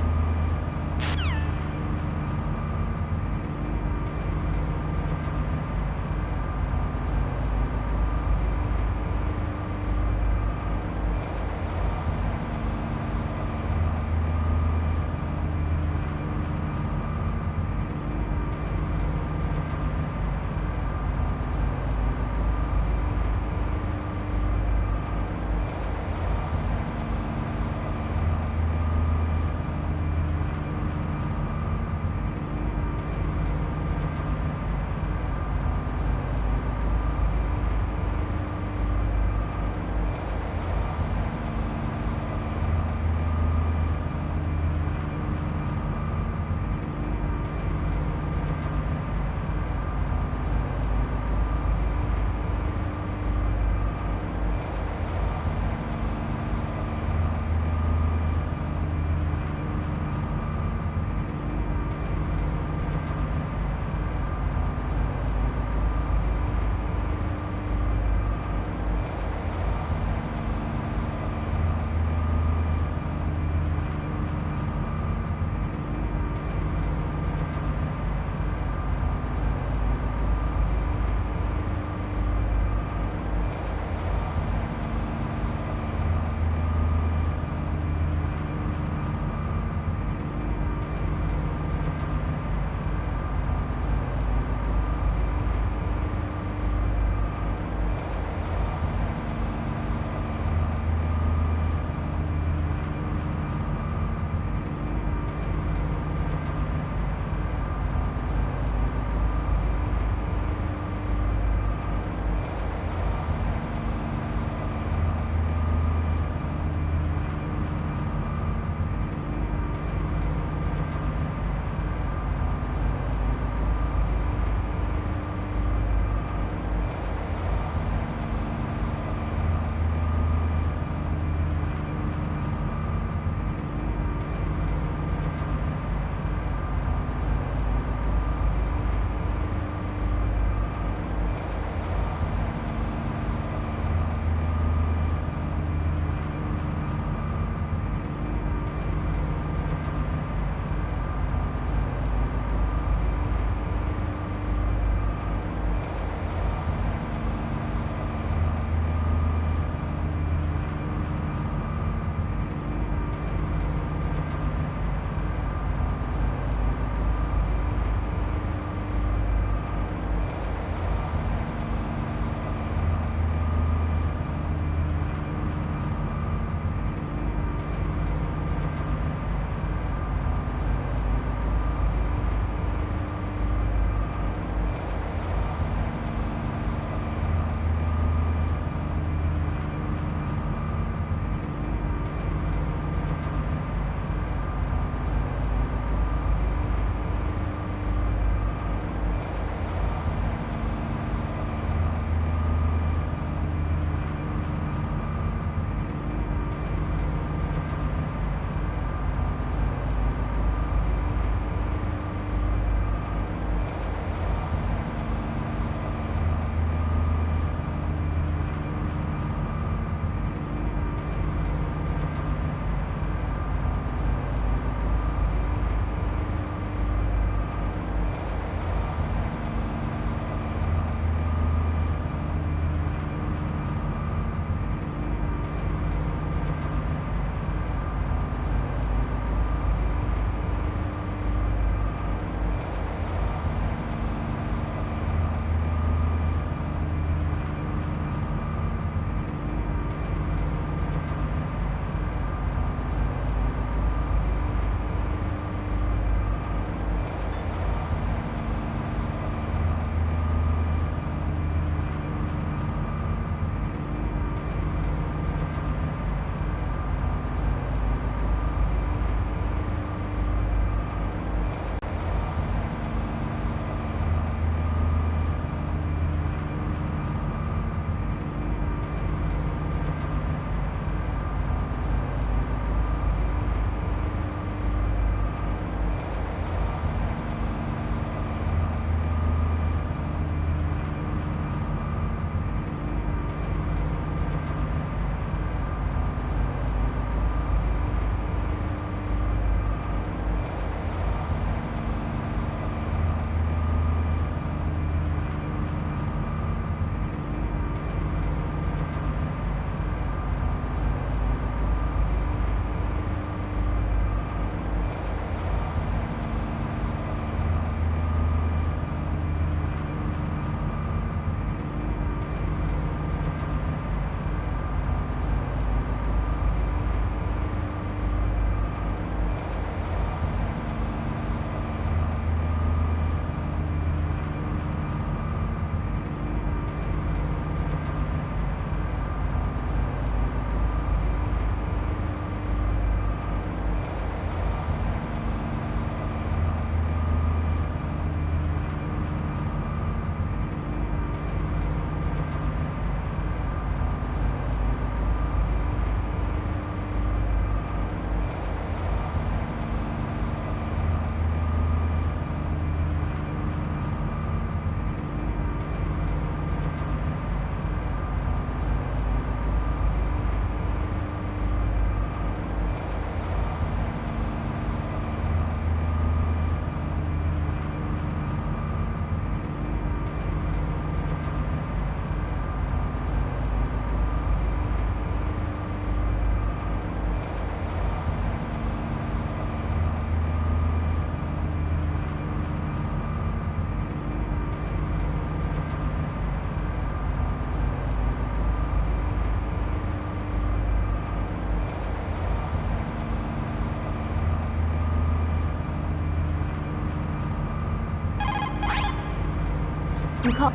can call...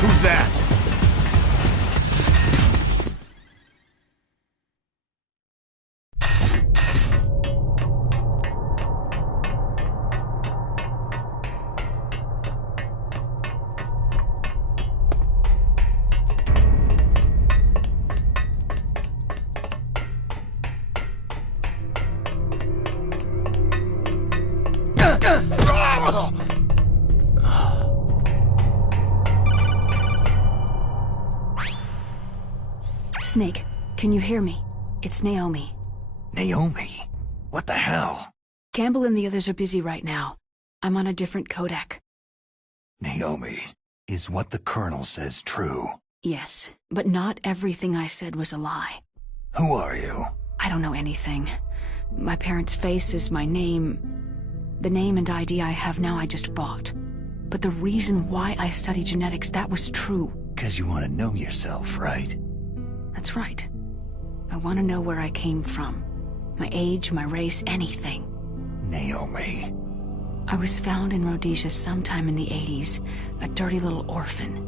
Who's that? Snake, can you hear me? It's Naomi. Naomi? What the hell? Campbell and the others are busy right now. I'm on a different codec. Naomi, is what the Colonel says true? Yes, but not everything I said was a lie. Who are you? I don't know anything. My parents' face is my name. The name and ID I have now I just bought. But the reason why I study genetics, that was true. 'Cause you want to know yourself, right? That's right. I want to know where I came from. My age, my race, anything. Naomi. I was found in Rhodesia sometime in the 80s, a dirty little orphan.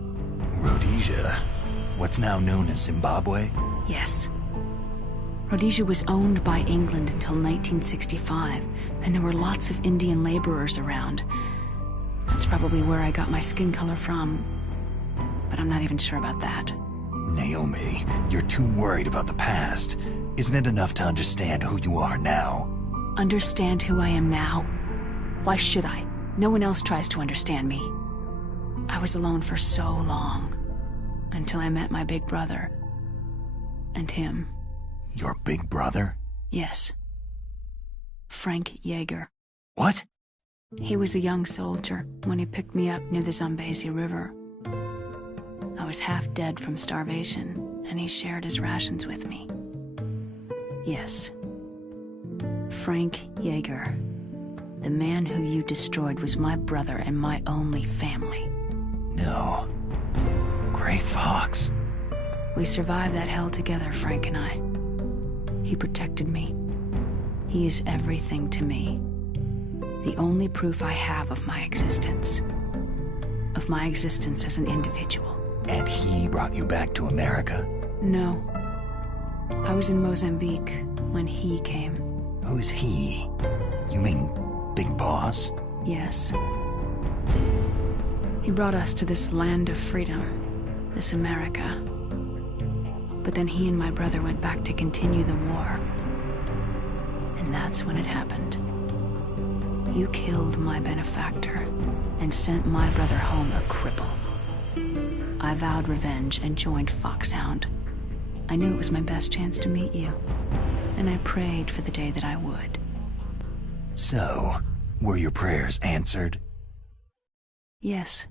Rhodesia? What's now known as Zimbabwe? Yes. Rhodesia was owned by England until 1965, and there were lots of Indian laborers around. That's probably where I got my skin color from, but I'm not even sure about that. Naomi, you're too worried about the past. Isn't it enough to understand who you are now? Understand who I am now? Why should I? No one else tries to understand me. I was alone for so long, until I met my big brother. And him. Your big brother? Yes. Frank Yeager. What? He was a young soldier when he picked me up near the Zambezi River. I was half dead from starvation, and he shared his rations with me. Yes. Frank Yeager. The man who you destroyed was my brother and my only family. No. Gray Fox. We survived that hell together, Frank and I. He protected me. He is everything to me. The only proof I have of my existence. Of my existence as an individual. And he brought you back to America? No. I was in Mozambique when he came. Who's he? You mean Big Boss? Yes. He brought us to this land of freedom, this America. But then he and my brother went back to continue the war. And that's when it happened. You killed my benefactor and sent my brother home a cripple. I vowed revenge and joined Foxhound. I knew it was my best chance to meet you, and I prayed for the day that I would. So, were your prayers answered? Yes.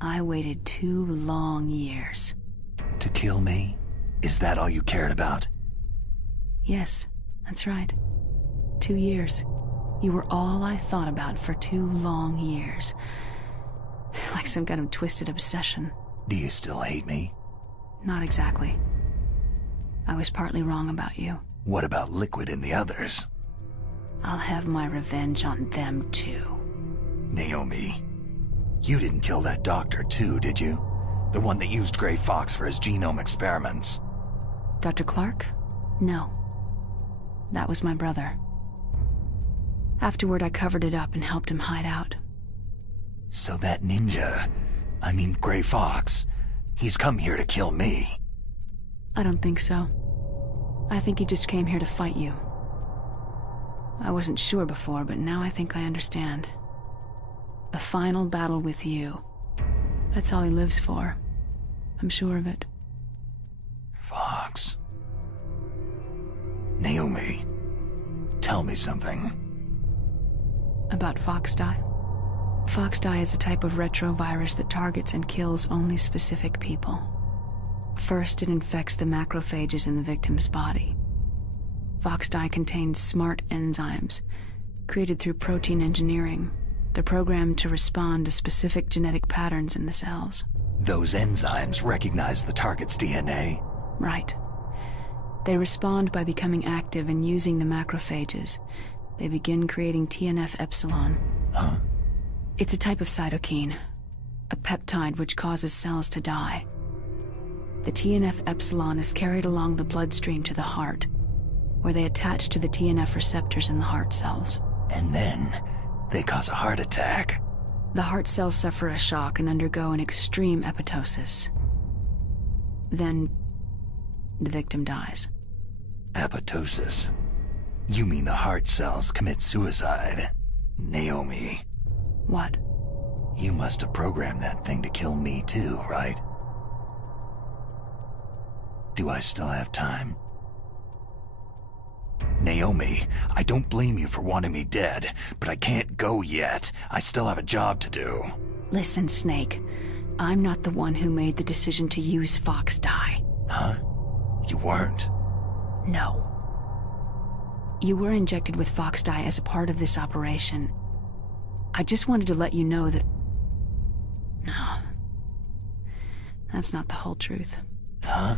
I waited 2 long years. To kill me? Is that all you cared about? Yes, that's right. 2 years. You were all I thought about for 2 long years. Like some kind of twisted obsession. Do you still hate me? Not exactly. I was partly wrong about you. What about Liquid and the others? I'll have my revenge on them too. Naomi, You didn't kill that doctor too, did you? The one that used Grey Fox for his genome experiments. Dr. Clark? No. That was my brother. Afterward, I covered it up and helped him hide out. So that ninja, I mean Grey Fox, he's come here to kill me. I don't think so. I think he just came here to fight you. I wasn't sure before, but now I think I understand. A final battle with you. That's all he lives for. I'm sure of it. Fox. Naomi, tell me something. About Foxdie? Foxdie is a type of retrovirus that targets and kills only specific people. First, it infects the macrophages in the victim's body. Foxdie contains smart enzymes, created through protein engineering. They're programmed to respond to specific genetic patterns in the cells. Those enzymes recognize the target's DNA? Right. They respond by becoming active and using the macrophages. They begin creating TNF-epsilon. Huh? It's a type of cytokine, a peptide which causes cells to die. The TNF-epsilon is carried along the bloodstream to the heart, where they attach to the TNF receptors in the heart cells. And then they cause a heart attack. The heart cells suffer a shock and undergo an extreme apoptosis. Then, the victim dies. Apoptosis? You mean the heart cells commit suicide? Naomi. What? You must have programmed that thing to kill me too, right? Do I still have time? Naomi, I don't blame you for wanting me dead, but I can't go yet. I still have a job to do. Listen, Snake. I'm not the one who made the decision to use Foxdie. Huh? You weren't? No. You were injected with Foxdie as a part of this operation. I just wanted to let you know that... No. That's not the whole truth. Huh?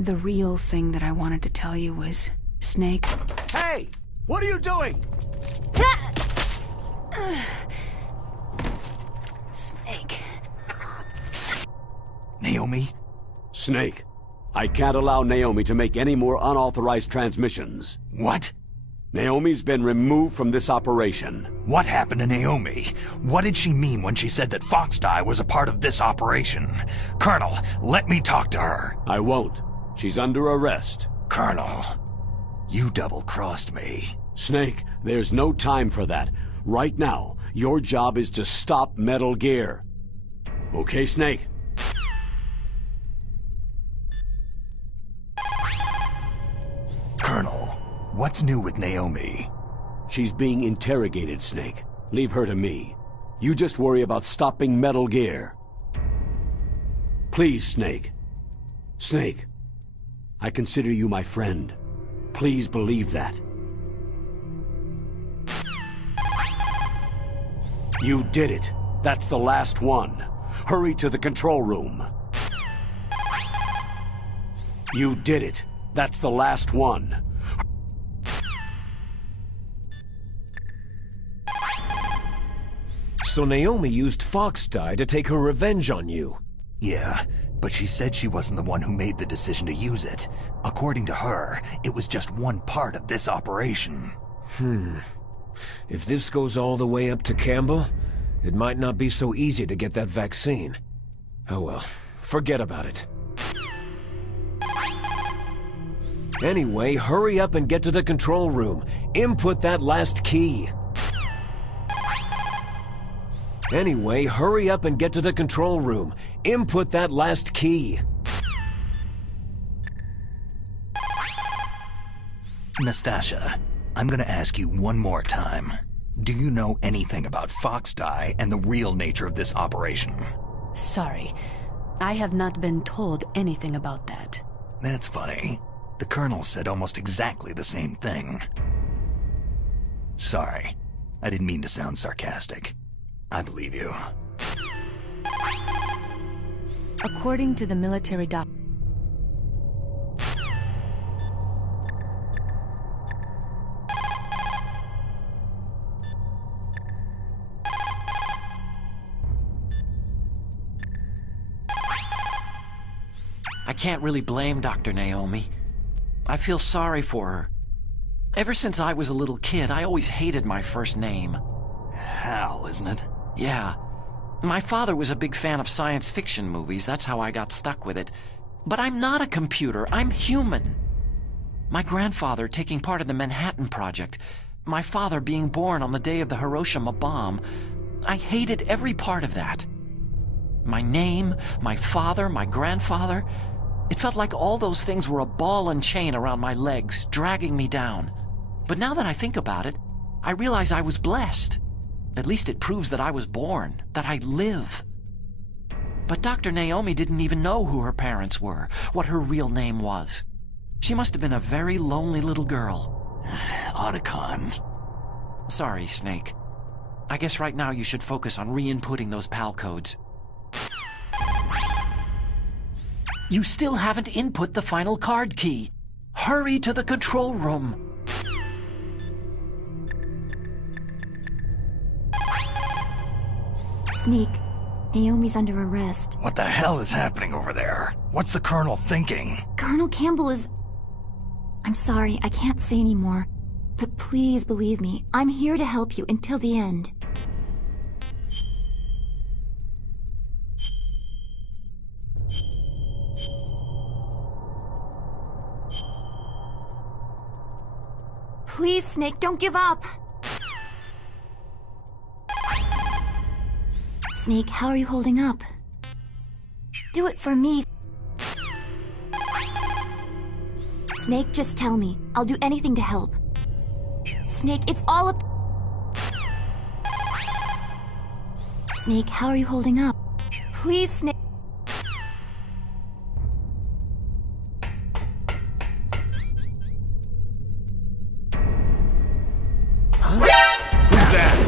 The real thing that I wanted to tell you was... Snake... Hey! What are you doing? Snake... Naomi? Snake, I can't allow Naomi to make any more unauthorized transmissions. What? Naomi's been removed from this operation. What happened to Naomi? What did she mean when she said that Foxdie was a part of this operation? Colonel, let me talk to her. I won't. She's under arrest. Colonel, you double-crossed me. Snake, there's no time for that. Right now, your job is to stop Metal Gear. Okay, Snake? Colonel, what's new with Naomi? She's being interrogated, Snake. Leave her to me. You just worry about stopping Metal Gear. Please, Snake. Snake, I consider you my friend. Please believe that. You did it. That's the last one. Hurry to the control room. You did it. That's the last one. So Naomi used Foxdie to take her revenge on you. Yeah, but she said she wasn't the one who made the decision to use it. According to her, it was just one part of this operation. If this goes all the way up to Campbell, it might not be so easy to get that vaccine. Oh well, forget about it. Anyway, hurry up and get to the control room. Input that last key. Anyway, hurry up and get to the control room. Input that last key. Nastasha, I'm gonna ask you one more time. Do you know anything about Foxdie and the real nature of this operation? Sorry. I have not been told anything about that. That's funny. The Colonel said almost exactly the same thing. Sorry. I didn't mean to sound sarcastic. I believe you. According to the military doc... I can't really blame Dr. Naomi. I feel sorry for her. Ever since I was a little kid, I always hated my first name. Hal, isn't it? Yeah. My father was a big fan of science fiction movies. That's how I got stuck with it. But I'm not a computer. I'm human. My grandfather taking part in the Manhattan Project. My father being born on the day of the Hiroshima bomb. I hated every part of that. My name, my father, my grandfather. It felt like all those things were a ball and chain around my legs, dragging me down. But now that I think about it, I realize I was blessed. At least it proves that I was born, that I live. But Dr. Naomi didn't even know who her parents were, what her real name was. She must have been a very lonely little girl. Otacon. Sorry, Snake. I guess right now you should focus on re-inputting those PAL codes. You still haven't input the final card key. Hurry to the control room. Snake, Naomi's under arrest. What the hell is happening over there? What's the Colonel thinking? Colonel Campbell is... I'm sorry, I can't say anymore. But please believe me, I'm here to help you until the end. Please, Snake, don't give up! Snake, how are you holding up? Do it for me. Snake, just tell me. I'll do anything to help. Snake, it's all up... Snake, how are you holding up? Please, Snake... Who's that?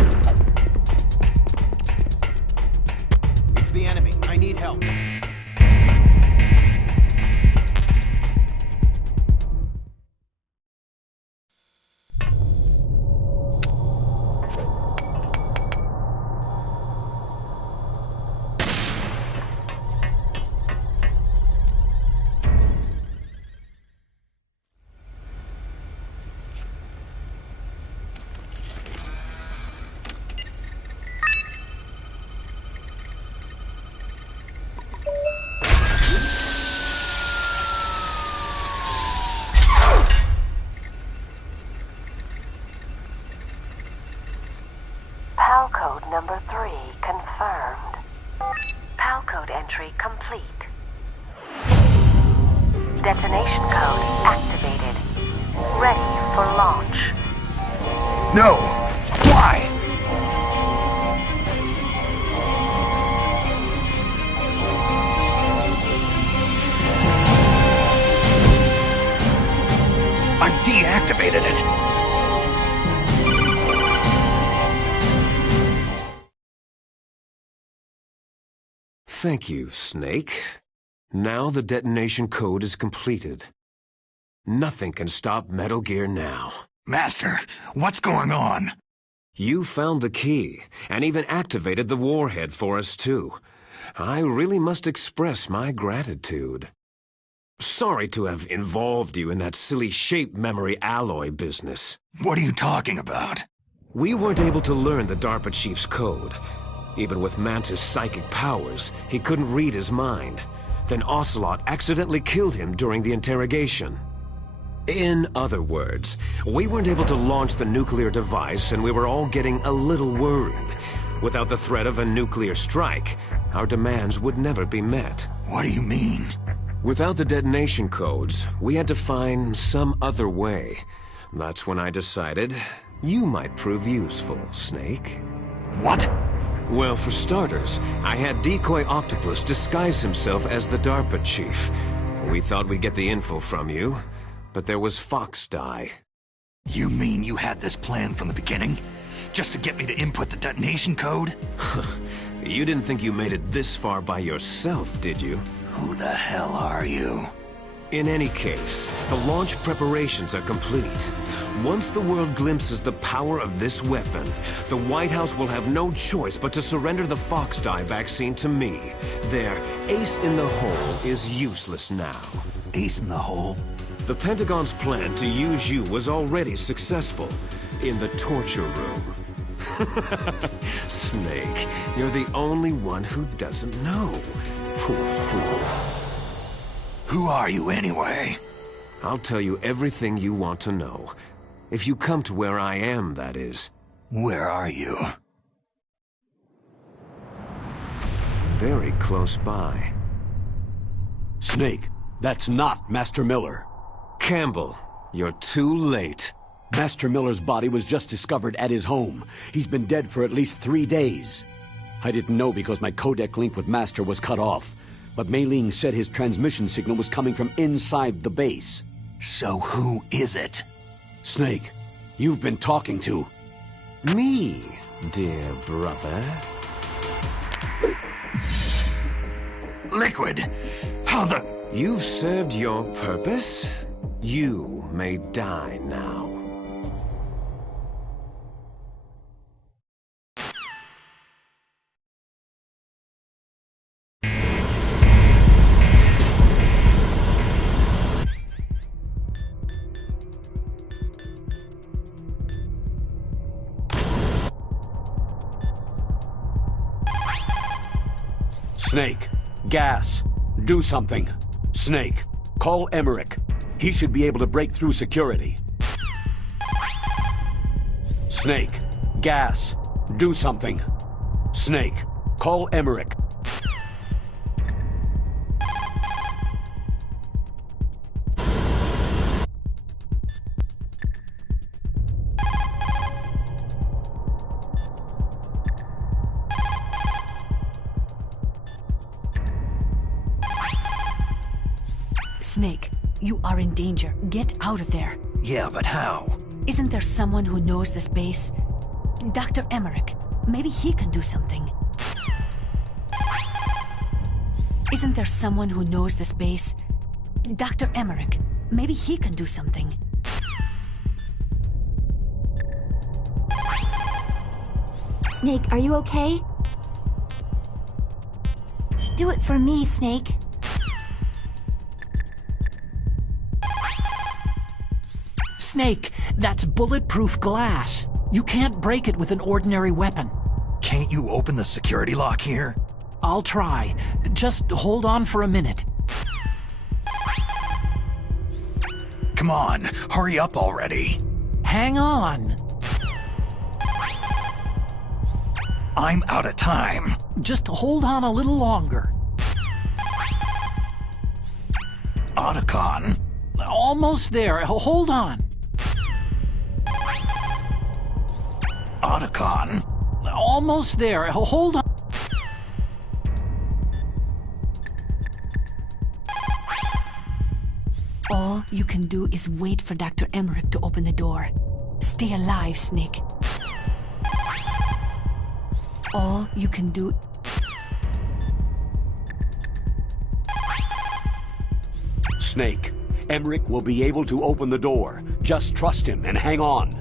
It's the enemy. I need help. PAL code number 3 confirmed. PAL code entry complete. Detonation code activated. Ready for launch. No! Why? I deactivated it! Thank you, Snake. Now the detonation code is completed. Nothing can stop Metal Gear now. Master, what's going on? You found the key, and even activated the warhead for us too. I really must express my gratitude. Sorry to have involved you in that silly shape memory alloy business. What are you talking about? We weren't able to learn the DARPA chief's code. Even with Mantis' psychic powers, he couldn't read his mind. Then Ocelot accidentally killed him during the interrogation. In other words, we weren't able to launch the nuclear device, and we were all getting a little worried. Without the threat of a nuclear strike, our demands would never be met. What do you mean? Without the detonation codes, we had to find some other way. That's when I decided you might prove useful, Snake. What? Well, for starters, I had Decoy Octopus disguise himself as the DARPA chief. We thought we'd get the info from you, but there was Fox Die. You mean you had this plan from the beginning? Just to get me to input the detonation code? You didn't think you made it this far by yourself, did you? Who the hell are you? In any case, the launch preparations are complete. Once the world glimpses the power of this weapon, the White House will have no choice but to surrender the Fox-Die vaccine to me. Their ace in the hole is useless now. Ace in the hole? The Pentagon's plan to use you was already successful in the torture room. Snake, you're the only one who doesn't know. Poor fool. Who are you anyway? I'll tell you everything you want to know. If you come to where I am, that is. Where are you? Very close by. Snake, that's not Master Miller. Campbell, you're too late. Master Miller's body was just discovered at his home. He's been dead for at least 3 days. I didn't know because my codec link with Master was cut off. But Mei Ling said his transmission signal was coming from inside the base. So who is it? Snake, you've been talking to... Me, dear brother. Liquid! How the... You've served your purpose. You may die now. Snake, gas. Do something. Snake, call Emmerich. He should be able to break through security. Snake, gas. Do something. Snake, call Emmerich. Snake, you are in danger. Get out of there. Yeah, but how? Isn't there someone who knows this base? Dr. Emmerich. Maybe he can do something. Isn't there someone who knows this base? Dr. Emmerich. Maybe he can do something. Snake, are you okay? Do it for me, Snake. Snake, that's bulletproof glass. You can't break it with an ordinary weapon. Can't you open the security lock here? I'll try. Just hold on for a minute. Come on, hurry up already. Hang on. I'm out of time. Just hold on a little longer. Otacon. Almost there. Hold on. Otacon. Almost there. Hold on. All you can do is wait for Dr. Emmerich to open the door. Stay alive, Snake. All you can do... Snake, Emmerich will be able to open the door. Just trust him and hang on.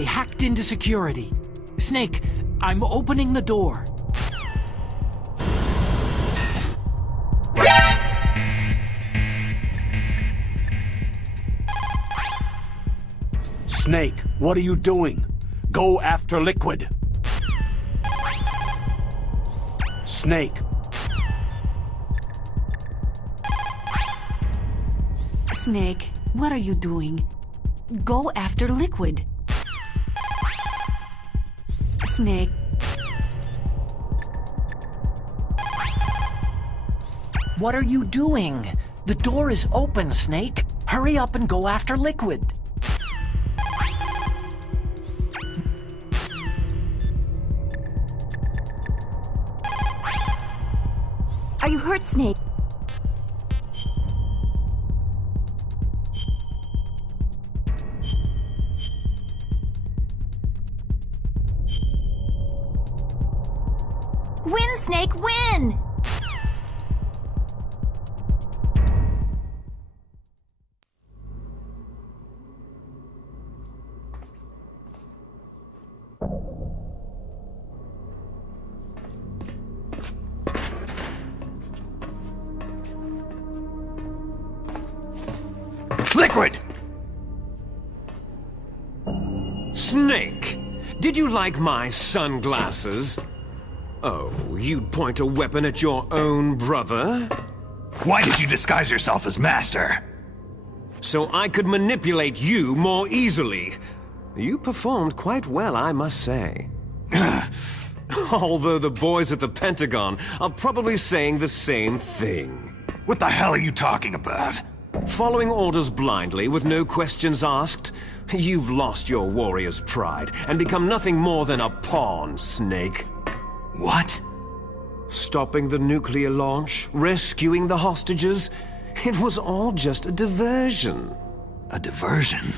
I hacked into security. Snake, I'm opening the door. Snake, what are you doing? Go after Liquid. Snake. Snake, what are you doing? Go after Liquid. Snake. What are you doing? The door is open, Snake. Hurry up and go after Liquid. Are you hurt, Snake? Win, Snake, win! Liquid! Snake, did you like my sunglasses? Oh, you'd point a weapon at your own brother? Why did you disguise yourself as Master? So I could manipulate you more easily. You performed quite well, I must say. Although the boys at the Pentagon are probably saying the same thing. What the hell are you talking about? Following orders blindly with no questions asked? You've lost your warrior's pride and become nothing more than a pawn, Snake. What? Stopping the nuclear launch, rescuing the hostages, it was all just a diversion. A diversion?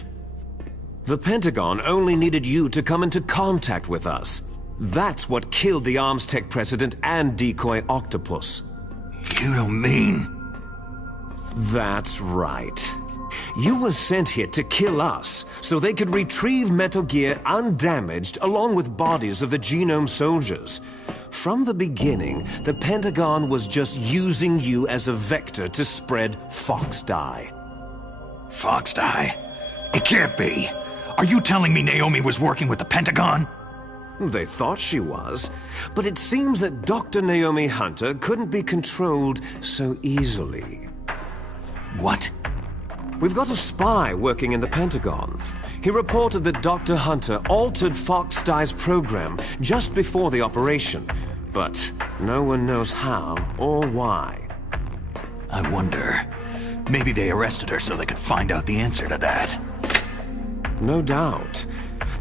The Pentagon only needed you to come into contact with us. That's what killed the Arms Tech president and decoy octopus. You don't mean... That's right. You were sent here to kill us, so they could retrieve Metal Gear undamaged along with bodies of the Genome soldiers. From the beginning, the Pentagon was just using you as a vector to spread Fox Dye. Fox Dye? It can't be. Are you telling me Naomi was working with the Pentagon? They thought she was, but it seems that Dr. Naomi Hunter couldn't be controlled so easily. What? We've got a spy working in the Pentagon. He reported that Dr. Hunter altered Fox Dye's program just before the operation, but no one knows how or why. I wonder. Maybe they arrested her so they could find out the answer to that. No doubt.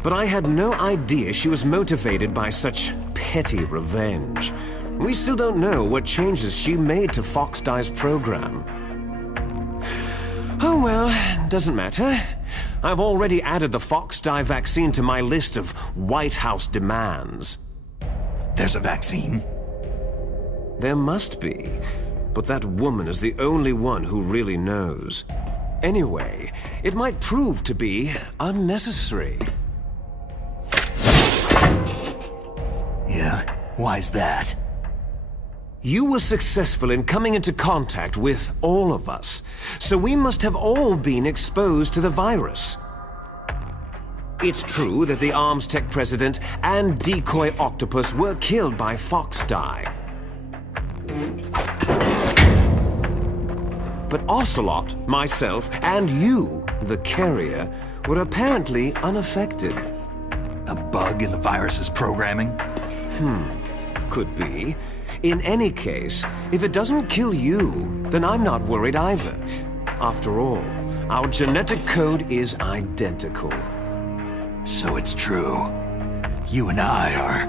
But I had no idea she was motivated by such petty revenge. We still don't know what changes she made to Fox Dye's program. Oh well, doesn't matter. I've already added the Fox Dye vaccine to my list of White House demands. There's a vaccine? There must be, but that woman is the only one who really knows. Anyway, it might prove to be unnecessary. Yeah? Why's that? You were successful in coming into contact with all of us, so we must have all been exposed to the virus. It's true that the Arms Tech president and decoy octopus were killed by Fox Dye. But Ocelot, myself, and you, the carrier, were apparently unaffected. A bug in the virus's programming? Could be. In any case, if it doesn't kill you, then I'm not worried either. After all, our genetic code is identical. So it's true. You and I are...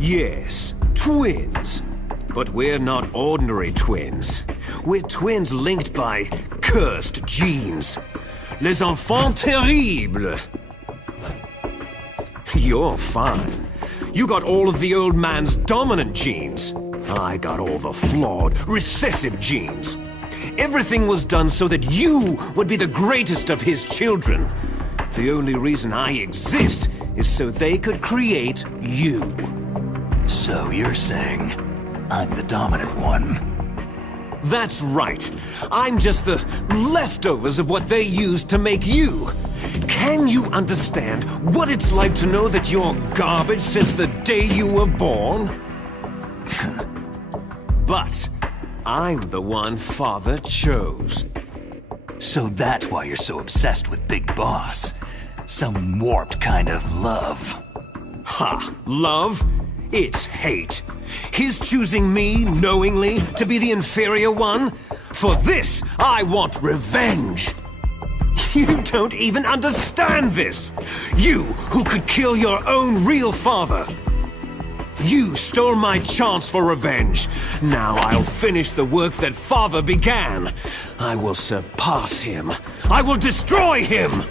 Yes, twins. But we're not ordinary twins. We're twins linked by cursed genes. Les enfants terribles. You're fine. You got all of the old man's dominant genes. I got all the flawed, recessive genes. Everything was done so that you would be the greatest of his children. The only reason I exist is so they could create you. So you're saying I'm the dominant one? That's right. I'm just the leftovers of what they used to make you. Can you understand what it's like to know that you're garbage since the day you were born? But I'm the one Father chose. So that's why you're so obsessed with Big Boss. Some warped kind of love. Ha! Love? It's hate. His choosing me, knowingly, to be the inferior one? For this, I want revenge. You don't even understand this. You, who could kill your own real father. You stole my chance for revenge. Now I'll finish the work that Father began. I will surpass him. I will destroy him!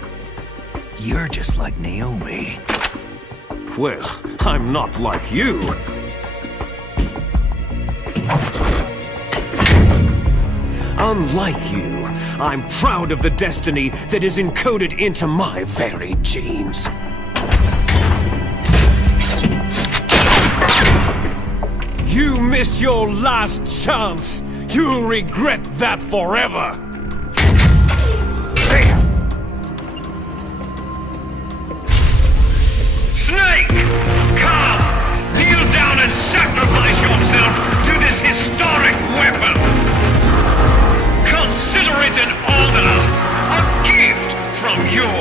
You're just like Naomi. Well, I'm not like you. Unlike you, I'm proud of the destiny that is encoded into my very genes. You missed your last chance. You'll regret that forever. Snake! Come! Kneel down and sacrifice yourself to this historic weapon! Consider it an honor! A gift from your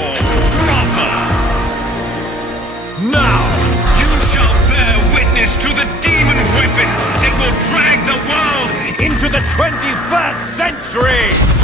brother! Now! You shall bear witness to the demon weapon that will drag the world Into the 21st century!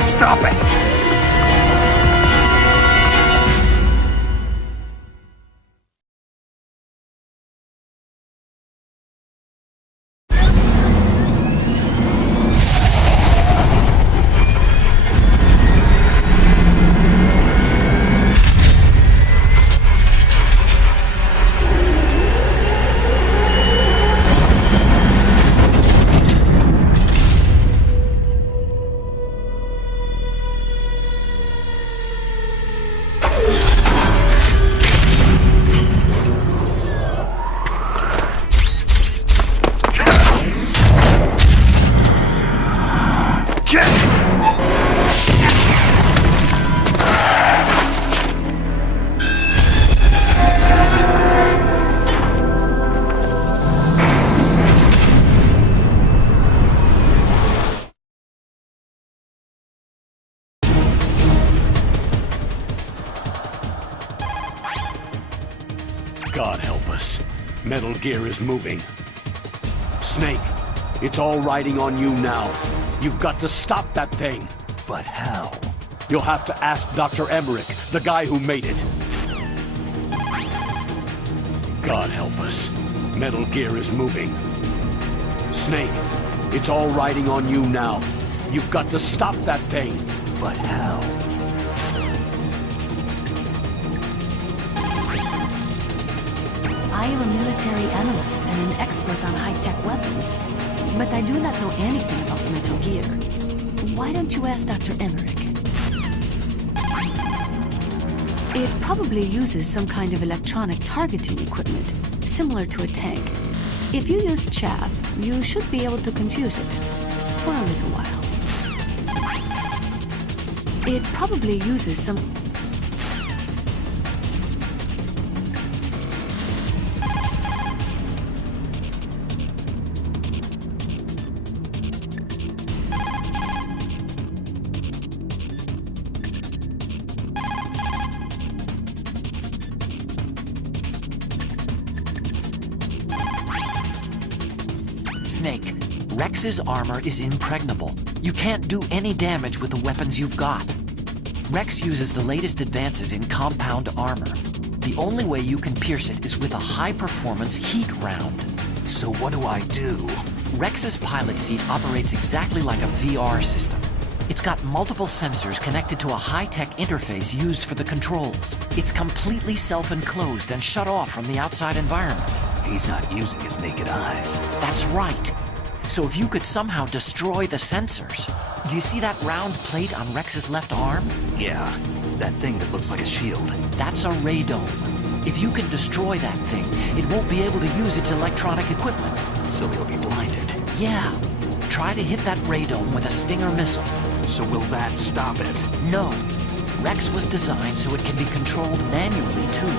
Stop it! God help us. Metal Gear is moving. Snake, it's all riding on you now. You've got to stop that thing. But how? You'll have to ask Dr. Emmerich, the guy who made it. God help us. Metal Gear is moving. Snake, it's all riding on you now. You've got to stop that thing. But how? I am a military analyst and an expert on high-tech weapons, but I do not know anything about Metal Gear. Why don't you ask Dr. Emmerich? It probably uses some kind of electronic targeting equipment, similar to a tank. If you use chaff, you should be able to confuse it for a little while. It probably uses some... Snake, Rex's armor is impregnable. You can't do any damage with the weapons you've got. Rex uses the latest advances in compound armor. The only way you can pierce it is with a high-performance heat round. So what do I do? Rex's pilot seat operates exactly like a VR system. It's got multiple sensors connected to a high-tech interface used for the controls. It's completely self-enclosed and shut off from the outside environment. He's not using his naked eyes. That's right. So if you could somehow destroy the sensors... Do you see that round plate on Rex's left arm? Yeah, that thing that looks like a shield. That's a radome. If you can destroy that thing, it won't be able to use its electronic equipment. So he'll be blinded. Yeah. Try to hit that radome with a Stinger missile. So will that stop it? No. Rex was designed so it can be controlled manually, too.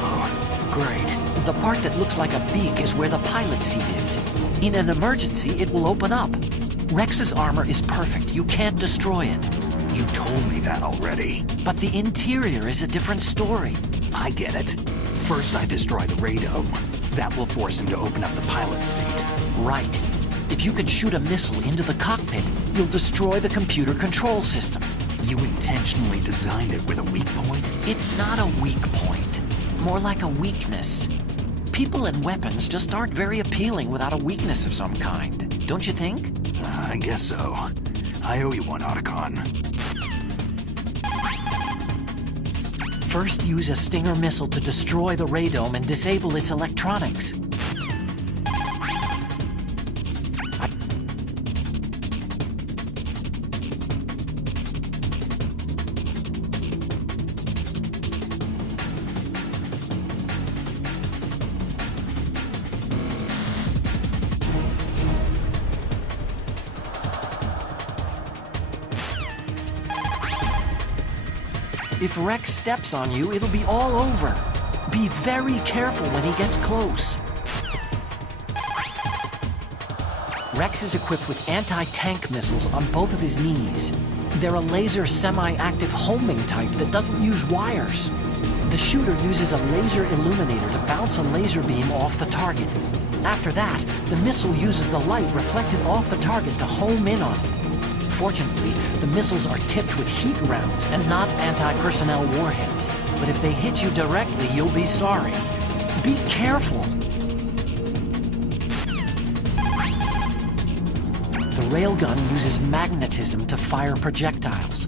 Oh, great. The part that looks like a beak is where the pilot seat is. In an emergency, it will open up. Rex's armor is perfect. You can't destroy it. You told me that already. But the interior is a different story. I get it. First I destroy the radome. That will force him to open up the pilot's seat. Right. If you can shoot a missile into the cockpit, you'll destroy the computer control system. You intentionally designed it with a weak point? It's not a weak point. More like a weakness. People and weapons just aren't very appealing without a weakness of some kind. Don't you think? I guess so. I owe you one, Otacon. First, use a Stinger missile to destroy the radome and disable its electronics. If Rex steps on you, it'll be all over. Be very careful when he gets close. Rex is equipped with anti-tank missiles on both of his knees. They're a laser semi-active homing type that doesn't use wires. The shooter uses a laser illuminator to bounce a laser beam off the target. After that, the missile uses the light reflected off the target to home in on it. Fortunately, the missiles are tipped with heat rounds and not anti-personnel warheads. But if they hit you directly, you'll be sorry. Be careful. The railgun uses magnetism to fire projectiles.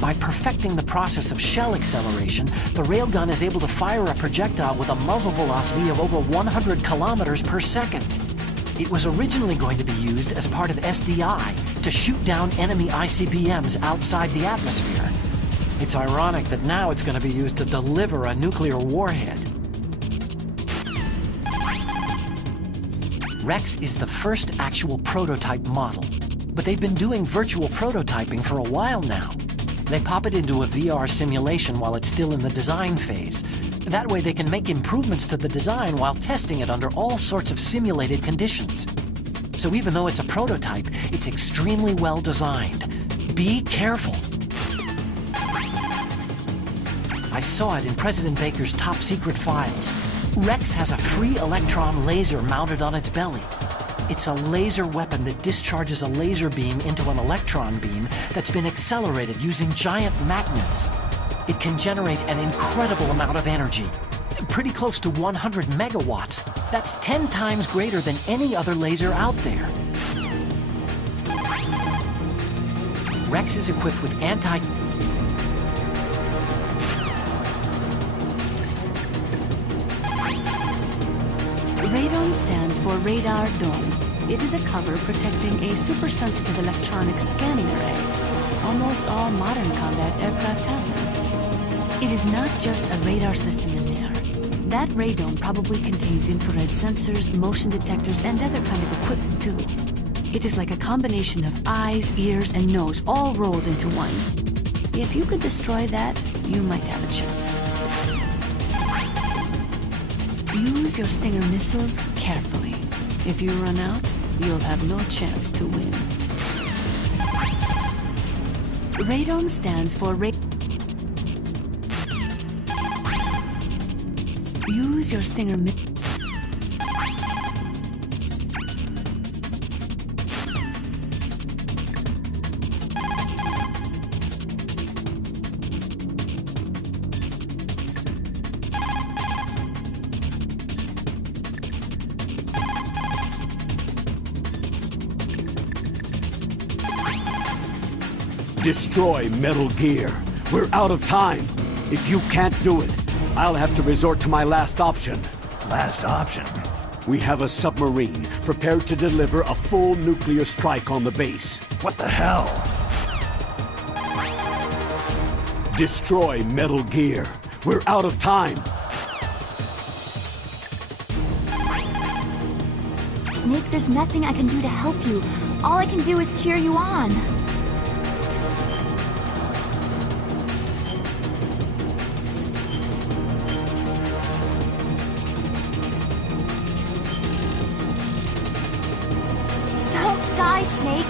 By perfecting the process of shell acceleration, the railgun is able to fire a projectile with a muzzle velocity of over 100 kilometers per second. It was originally going to be used as part of SDI to shoot down enemy ICBMs outside the atmosphere. It's ironic that now it's going to be used to deliver a nuclear warhead. Rex is the first actual prototype model, but they've been doing virtual prototyping for a while now. They pop it into a VR simulation while it's still in the design phase. That way they can make improvements to the design while testing it under all sorts of simulated conditions. So even though it's a prototype, it's extremely well designed. Be careful. I saw it in President Baker's top secret files. Rex has a free electron laser mounted on its belly. It's a laser weapon that discharges a laser beam into an electron beam that's been accelerated using giant magnets. It can generate an incredible amount of energy, pretty close to 100 megawatts. That's 10 times greater than any other laser out there. Rex is equipped with Radome stands for Radar Dome. It is a cover protecting a super-sensitive electronic scanning array. Almost all modern combat aircraft have them. It is not just a radar system in there. That radome probably contains infrared sensors, motion detectors, and other kind of equipment too. It is like a combination of eyes, ears, and nose all rolled into one. If you could destroy that, you might have a chance. Use your Stinger missiles carefully. If you run out, you'll have no chance to win. Radome stands for Use your Stinger missiles. Destroy Metal Gear. We're out of time. If you can't do it, I'll have to resort to my last option. Last option? We have a submarine prepared to deliver a full nuclear strike on the base. What the hell? Destroy Metal Gear. We're out of time. Snake, there's nothing I can do to help you. All I can do is cheer you on. Don't die, Snake.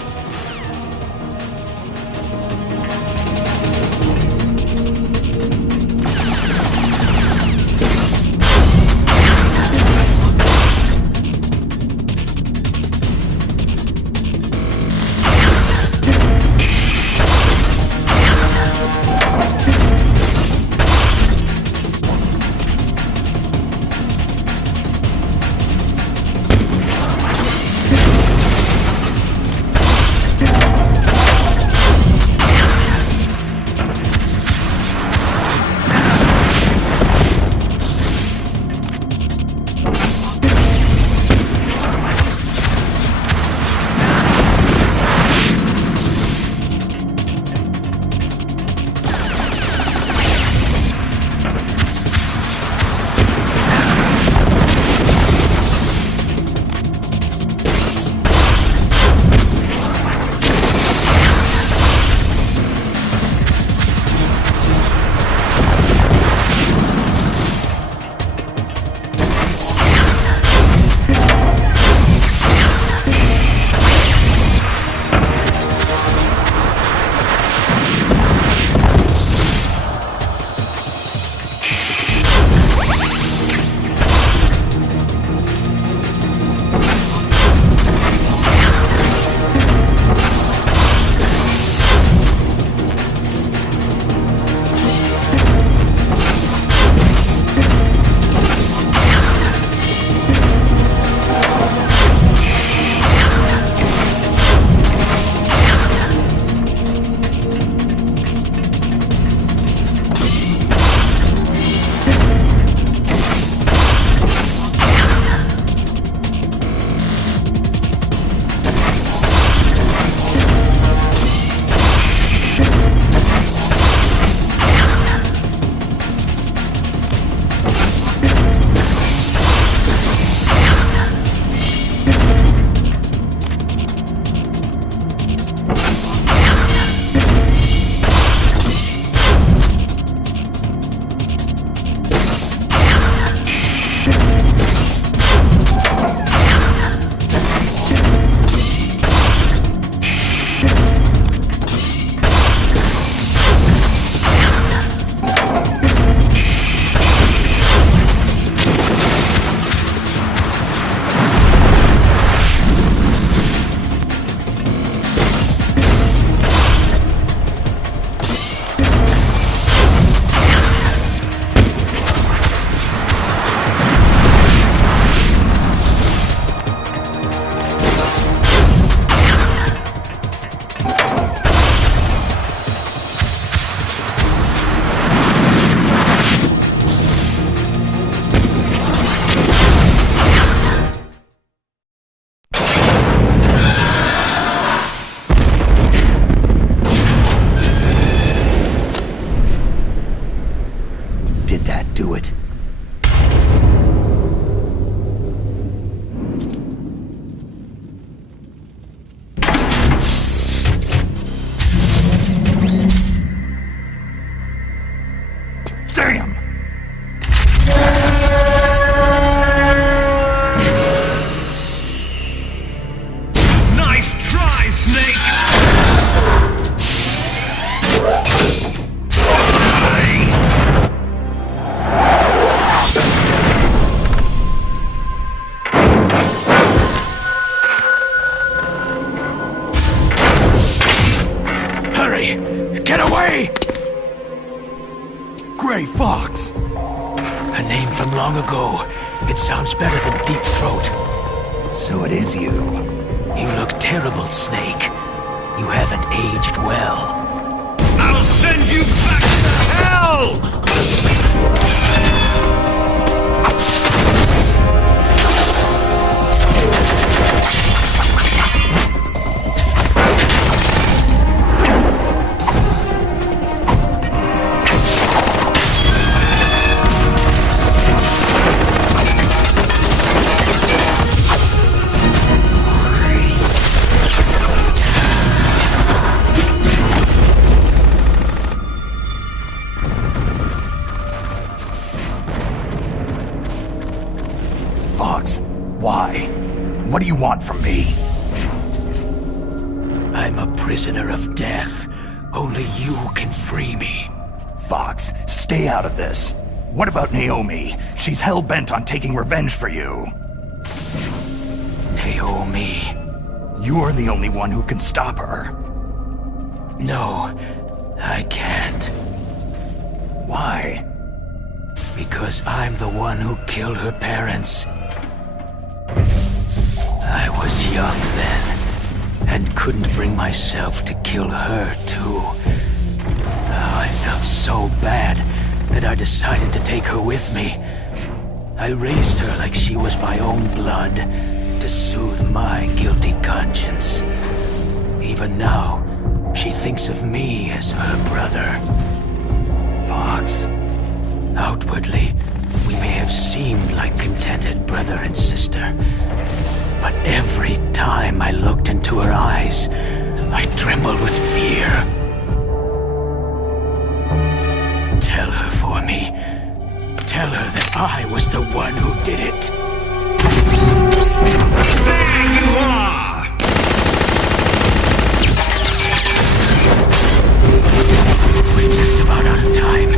from long ago. It sounds better than Deep Throat. So it is you. You look terrible, Snake. You haven't aged well. I'll send you back to hell! Fox, why? What do you want from me? I'm a prisoner of death. Only you can free me. Fox, stay out of this. What about Naomi? She's hell-bent on taking revenge for you. Naomi? You're the only one who can stop her. No, I can't. Why? Because I'm the one who killed her parents. I was young then, and couldn't bring myself to kill her, too. Oh, I felt so bad that I decided to take her with me. I raised her like she was my own blood, to soothe my guilty conscience. Even now, she thinks of me as her brother. Fox, outwardly, we may have seemed like contented brother and sister, but every time I looked into her eyes, I trembled with fear. Tell her for me. Tell her that I was the one who did it. There you are! We're just about out of time.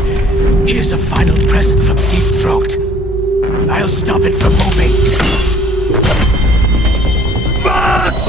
Here's a final present from Deep Throat. I'll stop it from moving. Fox!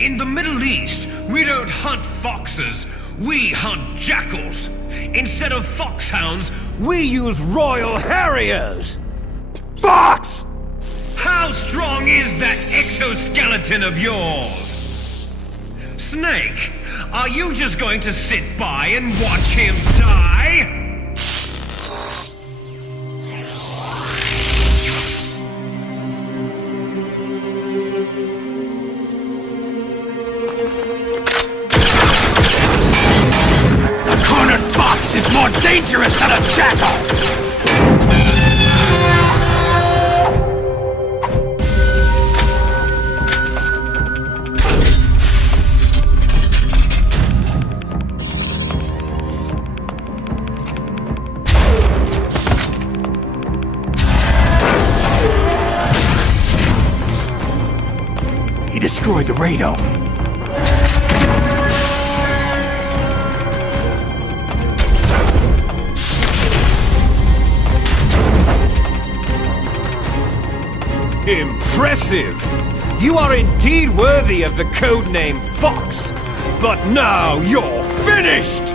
In the Middle East, we don't hunt foxes, we hunt jackals. Instead of foxhounds, We use Royal Harriers! Fox! how strong is that exoskeleton of yours? Snake, are you just going to sit by and watch him die? A cornered fox is more dangerous than a jackal! He destroyed the radome. Impressive! You are indeed worthy of the codename Fox, but now you're finished!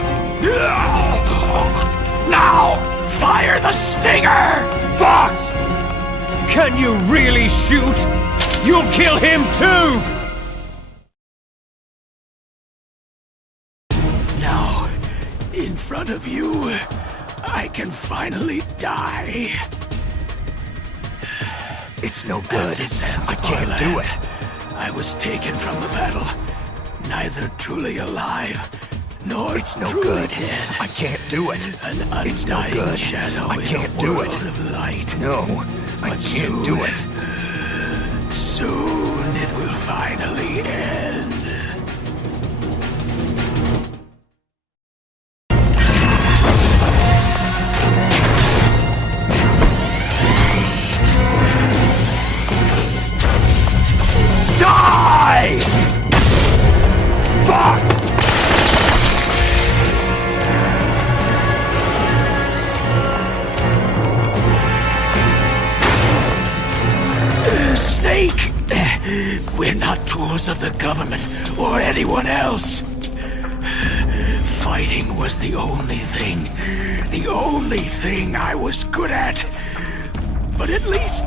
Now, fire the stinger! Fox! Can you really shoot? You'll kill him too! Now, in front of you, I can finally die. It's no good. I can't do it. I was taken from the battle, neither truly alive, nor It's no truly good. dead. I can't do it. An It's no undying good. shadow I in can't a do world it. of light. No, I But can't do it. Soon it will finally end. Die! Fox! Snake! We're not tools of the government or anyone else. Fighting was the only thing I was good at. But at least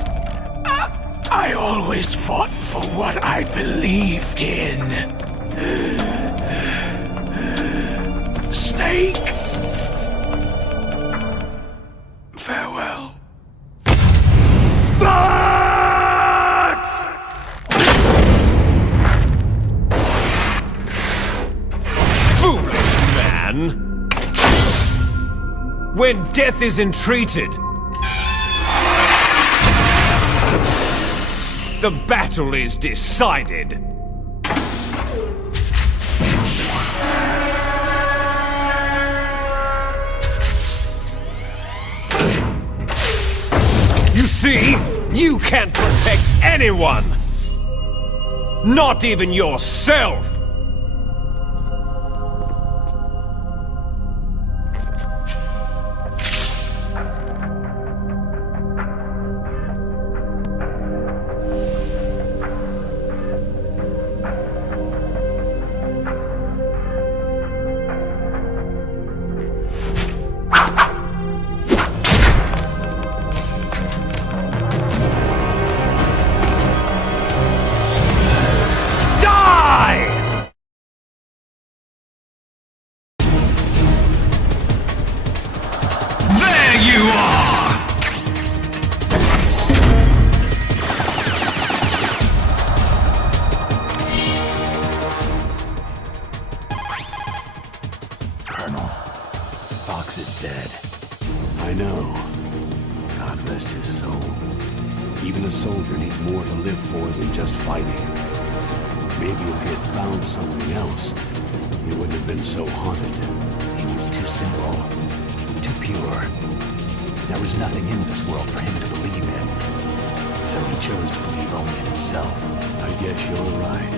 I always fought for what I believed in. Snake! Farewell. Foolish man! When death is entreated, the battle is decided. You see, you can't protect anyone! Not even yourself! Fox is dead. I know. God rest his soul. Even a soldier needs more to live for than just fighting. Maybe if he had found something else, he wouldn't have been so haunted. He was too simple, too pure. There was nothing in this world for him to believe in. So he chose to believe only in himself. I guess you're right.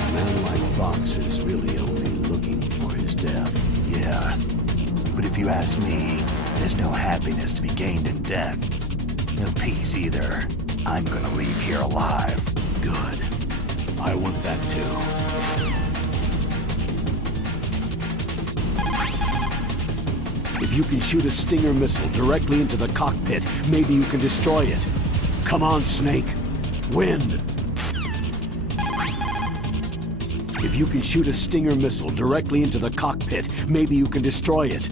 A man like Fox is really only looking for his death. Yeah. But if you ask me, there's no happiness to be gained in death. No peace either. I'm gonna leave here alive. Good. I want that too. If you can shoot a Stinger missile directly into the cockpit, maybe you can destroy it. Come on, Snake. Win! If you can shoot a Stinger missile directly into the cockpit, maybe you can destroy it.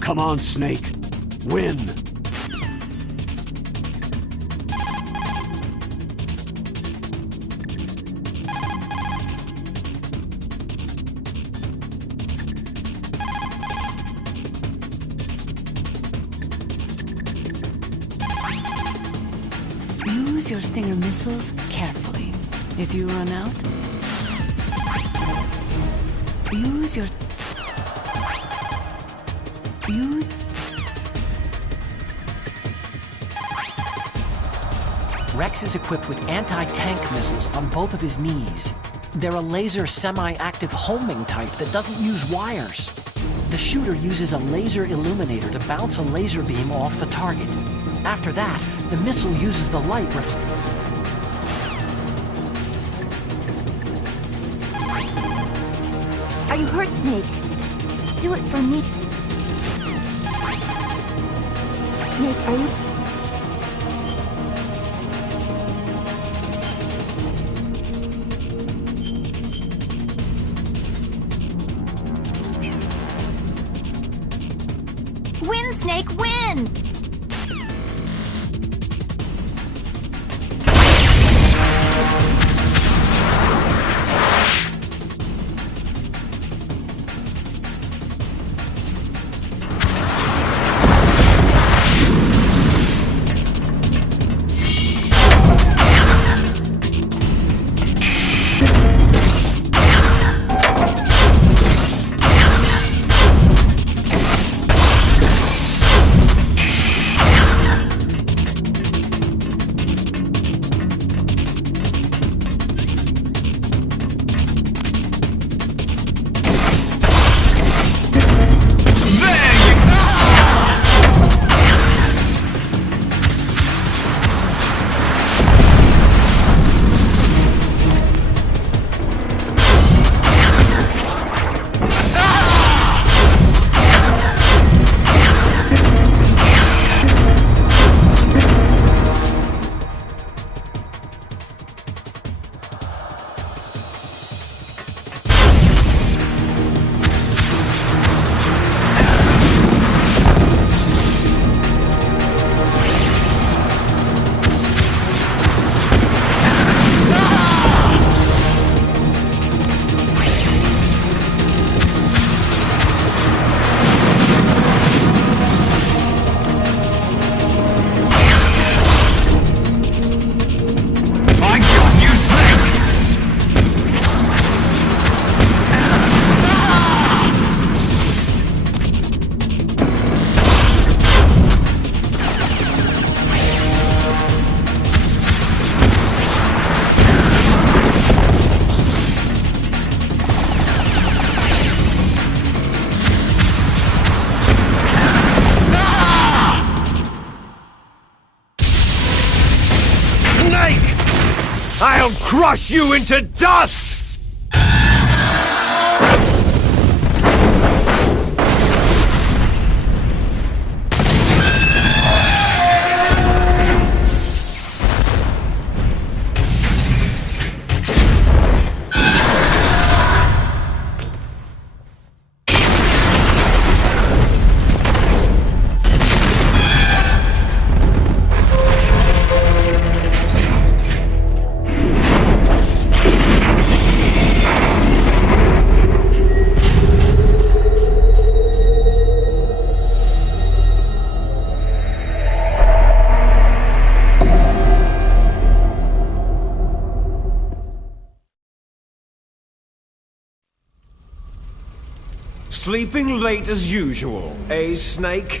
Come on, Snake. Win! Use your Stinger missiles carefully. If you run out, use your... Rex is equipped with anti-tank missiles on both of his knees. They're a laser semi-active homing type that doesn't use wires. The shooter uses a laser illuminator to bounce a laser beam off the target. After that, the missile uses the light Are you hurt, Snake? Do it for me. Snake, are you... Snake, win! I'll crush you into dust! Sleeping late as usual, eh, Snake?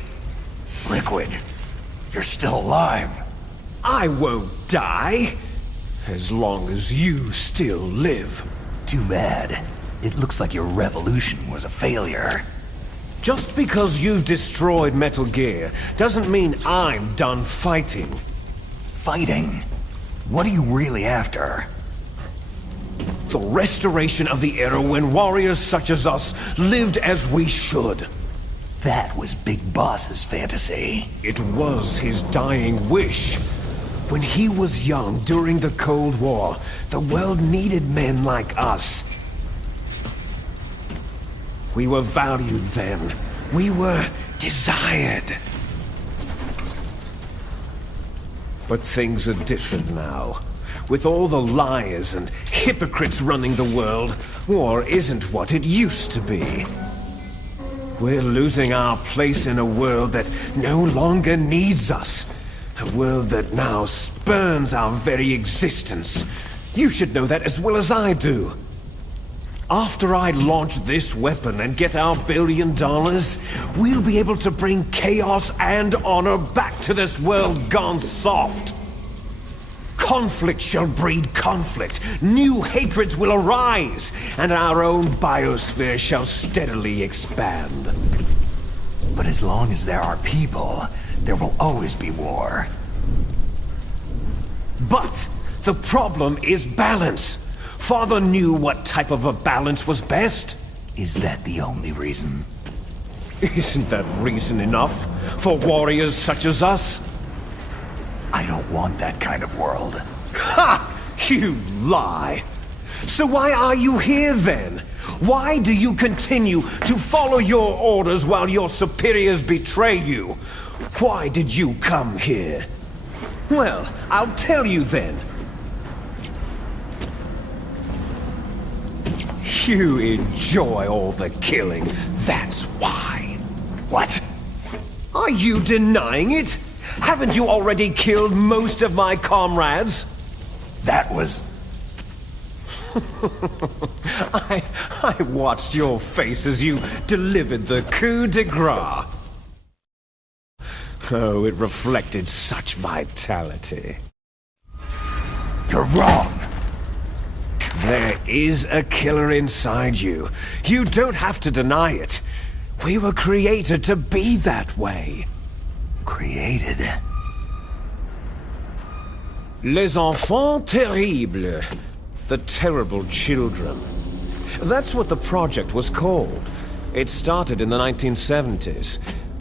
Liquid, you're still alive. I won't die, as long as you still live. Too bad. It looks like your revolution was a failure. Just because you've destroyed Metal Gear doesn't mean I'm done fighting. Fighting? What are you really after? The restoration of the era when warriors such as us lived as we should. That was Big Boss's fantasy. It was his dying wish. When he was young during the Cold War, the world needed men like us. We were valued then. We were desired. But things are different now. With all the liars and hypocrites running the world, war isn't what it used to be. We're losing our place in a world that no longer needs us. A world that now spurns our very existence. You should know that as well as I do. After I launch this weapon and get our $1 billion, we'll be able to bring chaos and honor back to this world gone soft. Conflict shall breed conflict, new hatreds will arise, and our own biosphere shall steadily expand. But as long as there are people, there will always be war. But the problem is balance. Father knew what type of a balance was best. Is that the only reason? Isn't that reason enough for warriors such as us? I don't want that kind of world. Ha! You lie! So why are you here then? Why do you continue to follow your orders while your superiors betray you? Why did you come here? Well, I'll tell you then. You enjoy all the killing, that's why. What? Are you denying it? Haven't you already killed most of my comrades? That was... I watched your face as you delivered the coup de grace. Oh, it reflected such vitality. You're wrong. There is a killer inside you. You don't have to deny it. We were created to be that way. Created? Les enfants terribles. The terrible children. That's what the project was called. It started in the 1970s.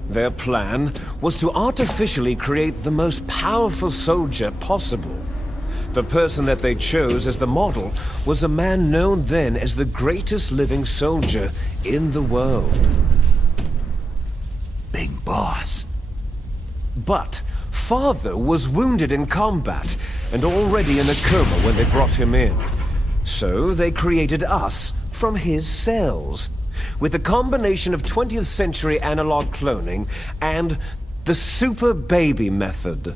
Their plan was to artificially create the most powerful soldier possible. The person that they chose as the model was a man known then as the greatest living soldier in the world. Big boss. But Father was wounded in combat and already in a coma when they brought him in. So they created us from his cells, with a combination of 20th century analog cloning and the super baby method.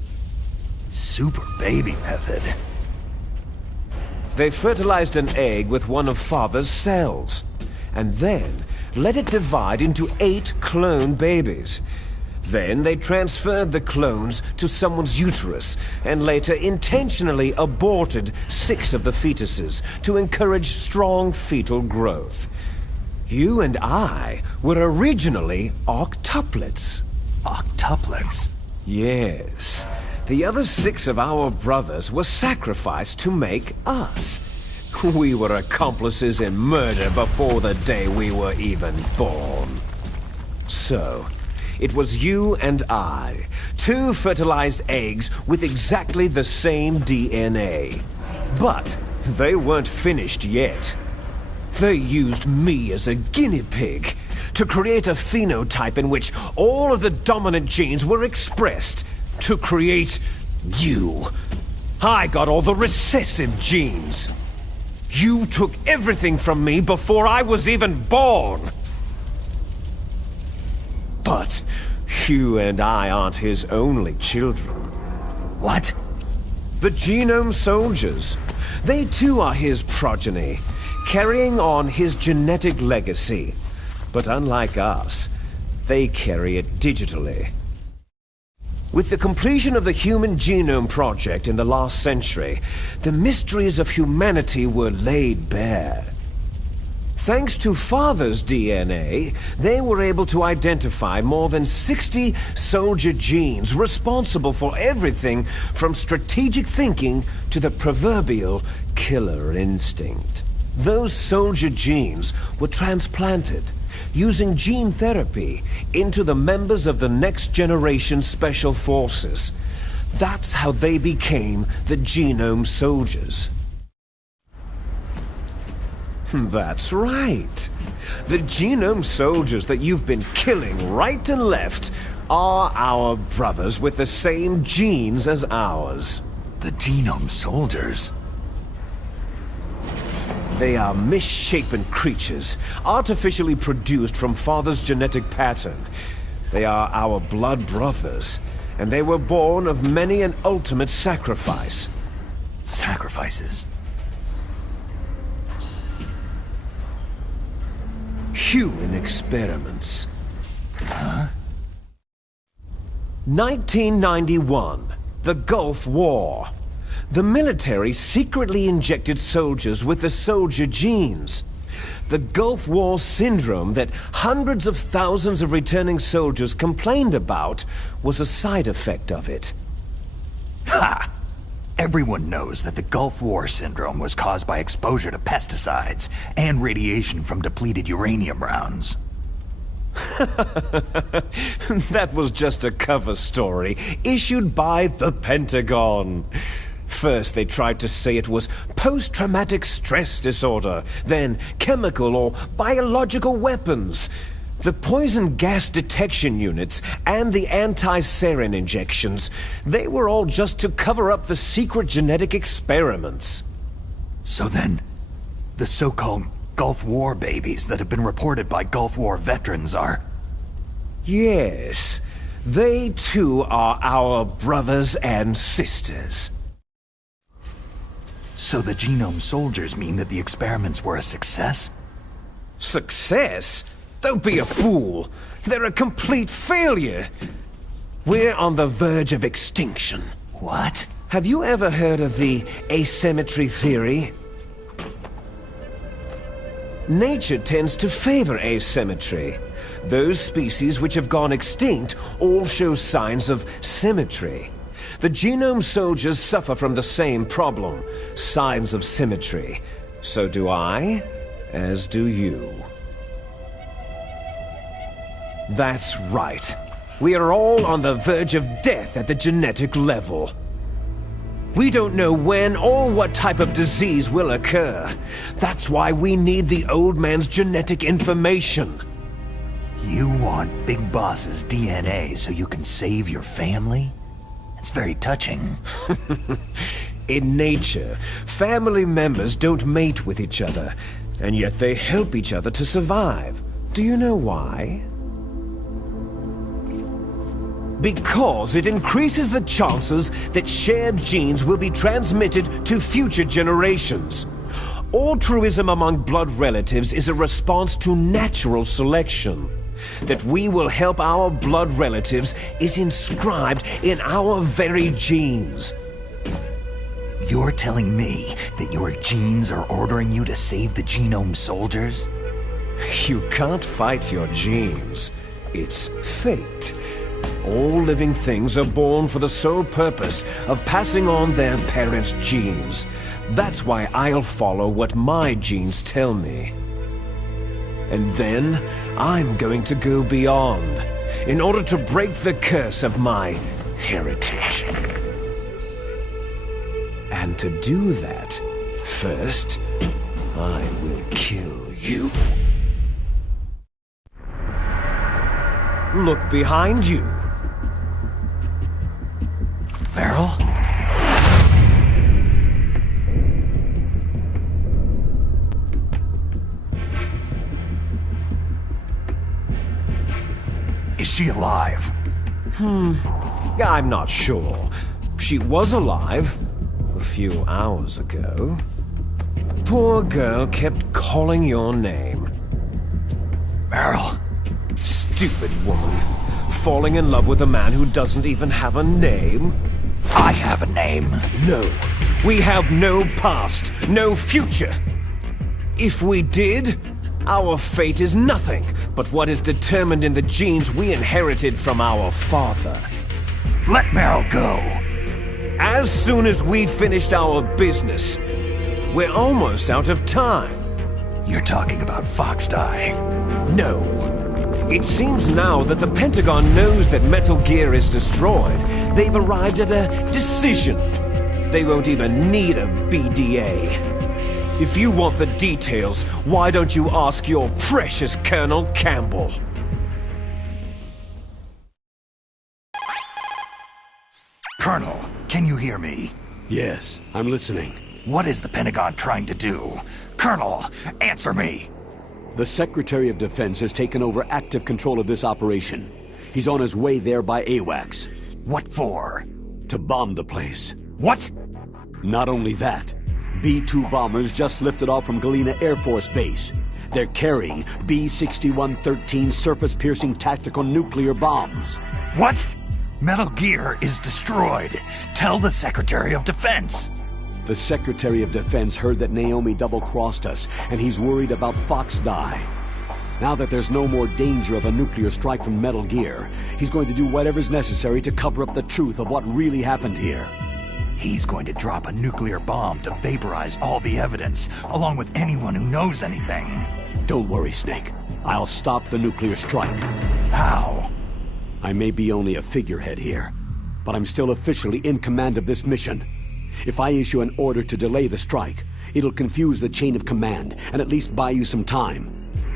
Super baby method? They fertilized an egg with one of Father's cells, and then let it divide into 8 clone babies. Then they transferred the clones to someone's uterus, and later intentionally aborted 6 of the fetuses to encourage strong fetal growth. You and I were originally octuplets. Octuplets? Yes. The other 6 of our brothers were sacrificed to make us. We were accomplices in murder before the day we were even born. So, it was you and I, 2 fertilized eggs with exactly the same DNA. But they weren't finished yet. They used me as a guinea pig to create a phenotype in which all of the dominant genes were expressed to create you. I got all the recessive genes. You took everything from me before I was even born. But you and I aren't his only children. What? The Genome Soldiers. They too are his progeny, carrying on his genetic legacy. But unlike us, they carry it digitally. With the completion of the Human Genome Project in the last century, the mysteries of humanity were laid bare. Thanks to Father's DNA, they were able to identify more than 60 soldier genes responsible for everything from strategic thinking to the proverbial killer instinct. Those soldier genes were transplanted using gene therapy into the members of the next generation special forces. That's how they became the Genome Soldiers. That's right. The Genome Soldiers that you've been killing right and left are our brothers with the same genes as ours. The Genome Soldiers? They are misshapen creatures, artificially produced from Father's genetic pattern. They are our blood brothers, and they were born of many an ultimate sacrifice. Sacrifices? Human experiments. Huh? 1991, the Gulf War. The military secretly injected soldiers with the soldier genes. The Gulf War syndrome that hundreds of thousands of returning soldiers complained about was a side effect of it. Ha! Everyone knows that the Gulf War syndrome was caused by exposure to pesticides and radiation from depleted uranium rounds. That was just a cover story issued by the Pentagon. First, they tried to say it was post-traumatic stress disorder, then chemical or biological weapons. The poison gas detection units and the anti-sarin injections, they were all just to cover up the secret genetic experiments. So then, the so-called Gulf War babies that have been reported by Gulf War veterans are... Yes, they too are our brothers and sisters. So the genome soldiers mean that the experiments were a success? Success? Don't be a fool. They're a complete failure. We're on the verge of extinction. What? Have you ever heard of the asymmetry theory? Nature tends to favor asymmetry. Those species which have gone extinct all show signs of symmetry. The genome soldiers suffer from the same problem, signs of symmetry. So do I, as do you. That's right. We are all on the verge of death at the genetic level. We don't know when or what type of disease will occur. That's why we need the old man's genetic information. You want Big Boss's DNA so you can save your family? It's very touching. In nature, family members don't mate with each other, and yet they help each other to survive. Do you know why? Because it increases the chances that shared genes will be transmitted to future generations. Altruism among blood relatives is a response to natural selection. That we will help our blood relatives is inscribed in our very genes. You're telling me that your genes are ordering you to save the genome soldiers? You can't fight your genes. It's fate. All living things are born for the sole purpose of passing on their parents' genes. That's why I'll follow what my genes tell me. And then, I'm going to go beyond, in order to break the curse of my heritage. And to do that, first, I will kill you. Look behind you. Meryl? Is she alive? I'm not sure. She was alive a few hours ago. Poor girl kept calling your name. Meryl? Stupid woman. Falling in love with a man who doesn't even have a name? I have a name. No. We have no past, no future. If we did, our fate is nothing but what is determined in the genes we inherited from our father. Let Meryl go. As soon as we finished our business, we're almost out of time. You're talking about Foxdie. No. It seems now that the Pentagon knows that Metal Gear is destroyed. They've arrived at a decision. They won't even need a BDA. If you want the details, why don't you ask your precious Colonel Campbell? Colonel, can you hear me? Yes, I'm listening. What is the Pentagon trying to do? Colonel, answer me! The Secretary of Defense has taken over active control of this operation. He's on his way there by AWACS. What for? To bomb the place. What? Not only that, B-2 bombers just lifted off from Galena Air Force Base. They're carrying B-6113 surface-piercing tactical nuclear bombs. What? Metal Gear is destroyed. Tell the Secretary of Defense. The Secretary of Defense heard that Naomi double-crossed us, and he's worried about Foxdie. Now that there's no more danger of a nuclear strike from Metal Gear, he's going to do whatever's necessary to cover up the truth of what really happened here. He's going to drop a nuclear bomb to vaporize all the evidence, along with anyone who knows anything. Don't worry, Snake. I'll stop the nuclear strike. How? I may be only a figurehead here, but I'm still officially in command of this mission. If I issue an order to delay the strike, it'll confuse the chain of command and at least buy you some time.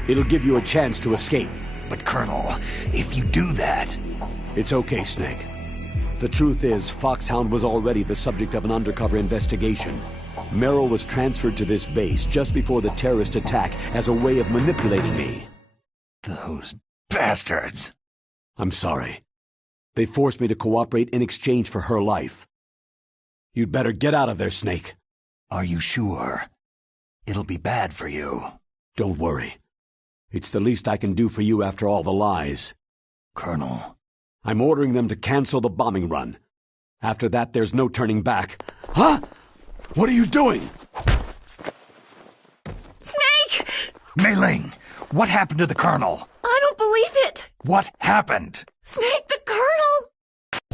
It'll give you a chance to escape. But Colonel, if you do that... It's okay, Snake. The truth is, Foxhound was already the subject of an undercover investigation. Merrill was transferred to this base just before the terrorist attack as a way of manipulating me. Those bastards. I'm sorry. They forced me to cooperate in exchange for her life. You'd better get out of there, Snake. Are you sure? It'll be bad for you. Don't worry. It's the least I can do for you after all the lies. Colonel... I'm ordering them to cancel the bombing run. After that, there's no turning back. Huh? What are you doing? Snake! Mei Ling, what happened to the Colonel? I don't believe it! What happened? Snake, the Colonel!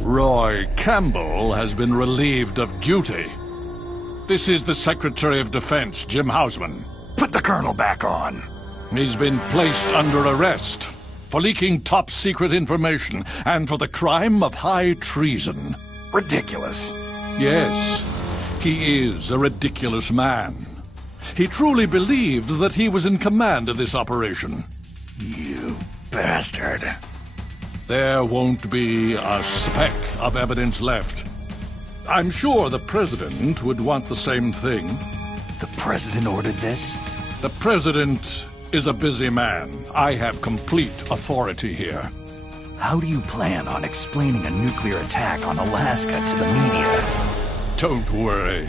Roy Campbell has been relieved of duty. This is the Secretary of Defense, Jim Hausman. Put the Colonel back on. He's been placed under arrest for leaking top-secret information and for the crime of high treason. Ridiculous. Yes, he is a ridiculous man. He truly believed that he was in command of this operation. You bastard. There won't be a speck of evidence left. I'm sure the President would want the same thing. The President ordered this? The President is a busy man. I have complete authority here. How do you plan on explaining a nuclear attack on Alaska to the media? Don't worry.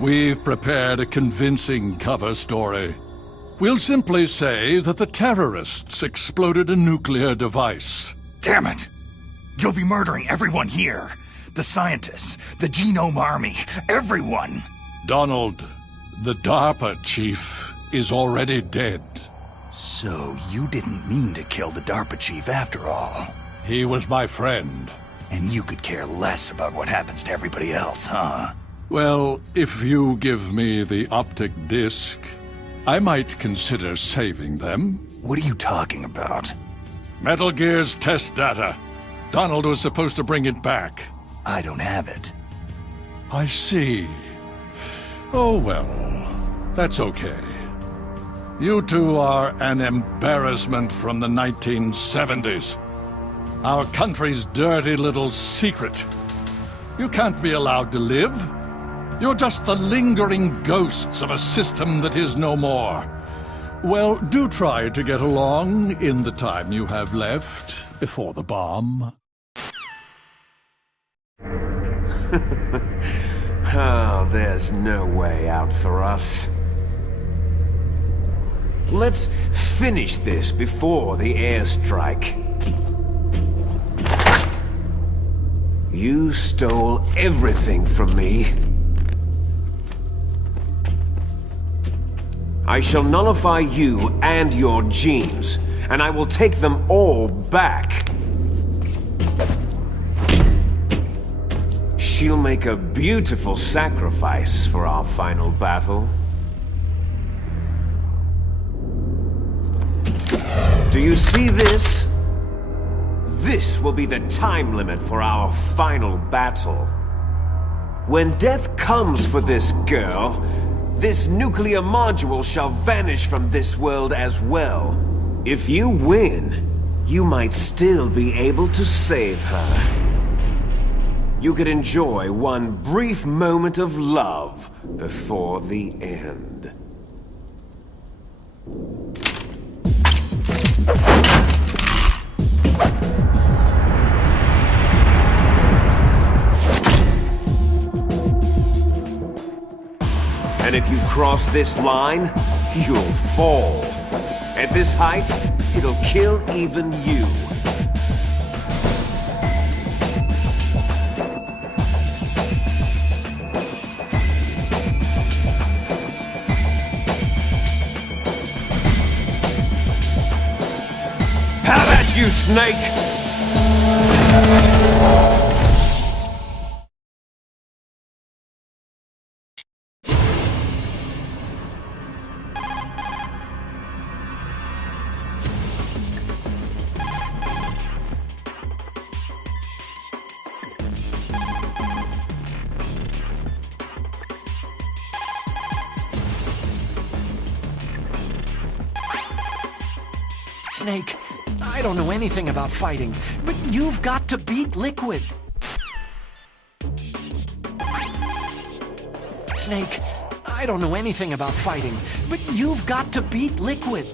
We've prepared a convincing cover story. We'll simply say that the terrorists exploded a nuclear device. Damn it! You'll be murdering everyone here. The scientists, the Genome Army, everyone! Donald, the DARPA chief is already dead. So you didn't mean to kill the DARPA chief after all? He was my friend. And you could care less about what happens to everybody else, huh? Well, if you give me the optic disc, I might consider saving them. What are you talking about? Metal Gear's test data. Donald was supposed to bring it back. I don't have it. I see. Oh well, that's okay. You two are an embarrassment from the 1970s. Our country's dirty little secret. You can't be allowed to live. You're just the lingering ghosts of a system that is no more. Well, do try to get along in the time you have left before the bomb. Oh, there's no way out for us. Let's finish this before the airstrike. You stole everything from me. I shall nullify you and your genes, and I will take them all back. She'll make a beautiful sacrifice for our final battle. Do you see this? This will be the time limit for our final battle. When death comes for this girl, this nuclear module shall vanish from this world as well. If you win, you might still be able to save her. You could enjoy one brief moment of love before the end. And if you cross this line, you'll fall. At this height, it'll kill even you. Have at you, Snake! Snake, I don't know anything about fighting, but you've got to beat Liquid. Snake, I don't know anything about fighting, but you've got to beat Liquid.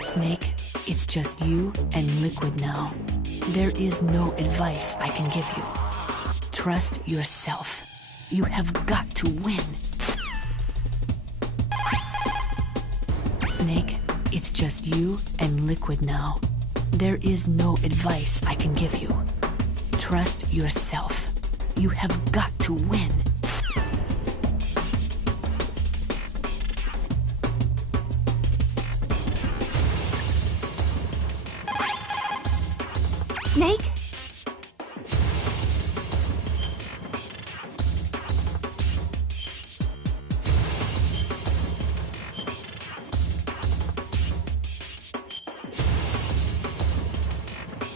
Snake, it's just you and Liquid now. There is no advice I can give you. Trust yourself. You have got to win. Snake, it's just you and Liquid now. There is no advice I can give you. Trust yourself. You have got to win. Snake?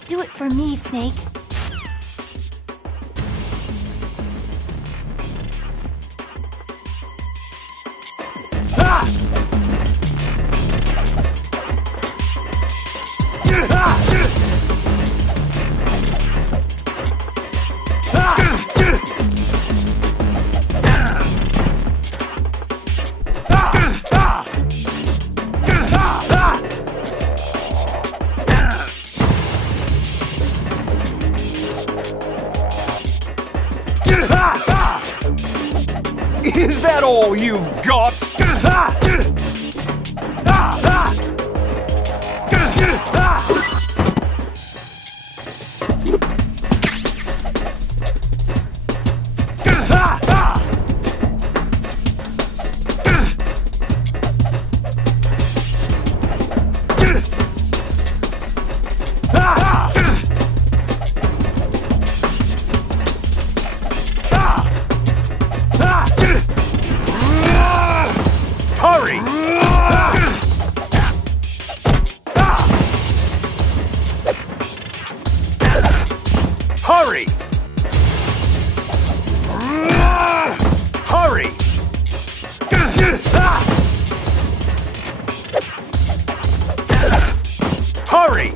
Do it for me, Snake. Is that all you've got? Hurry! Hurry! Hurry! Hurry!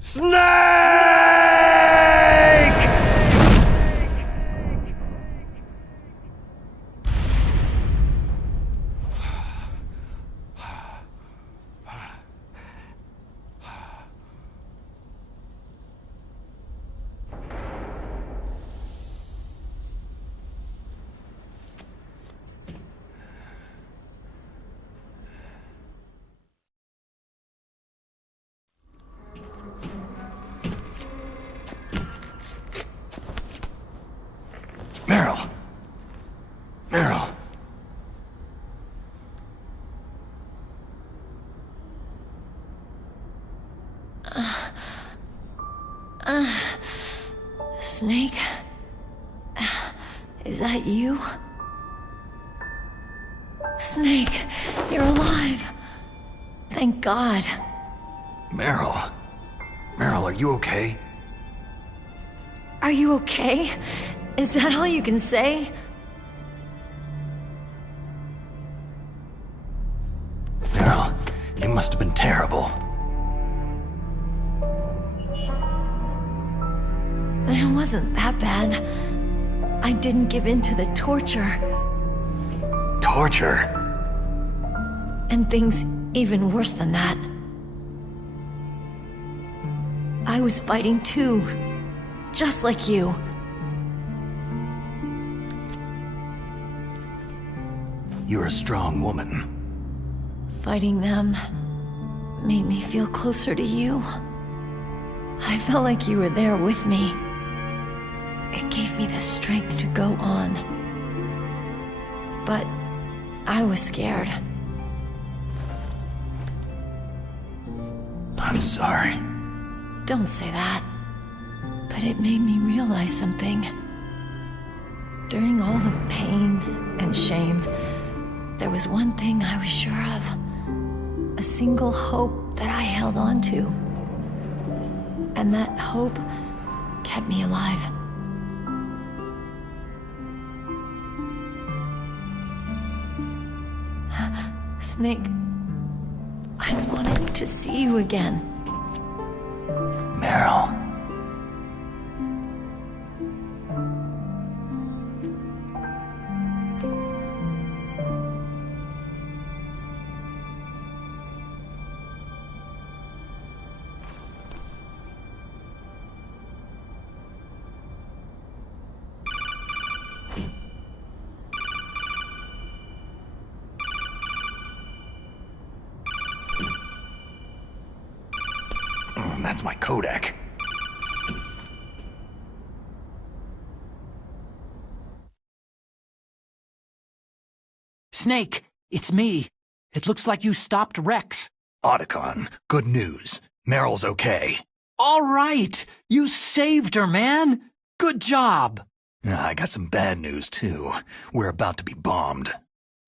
Snake! Meryl! Meryl! Snake? Is that you? Snake, you're alive. Thank God. Meryl? Meryl, are you okay? Are you okay? Is that all you can say? Meryl, you must have been terrible. It wasn't that bad. I didn't give in to the torture. Torture? And things even worse than that. I was fighting too. Just like you. You're a strong woman. Fighting them made me feel closer to you. I felt like you were there with me. It gave me the strength to go on. But I was scared. I'm sorry. Don't say that. But it made me realize something. During all the pain and shame, there was one thing I was sure of. A single hope that I held on to. And that hope kept me alive. Snake, I wanted to see you again. Meryl. That's my codec. Snake, it's me. It looks like you stopped Rex. Otacon, good news. Meryl's okay. All right! You saved her, man! Good job! I got some bad news, too. We're about to be bombed.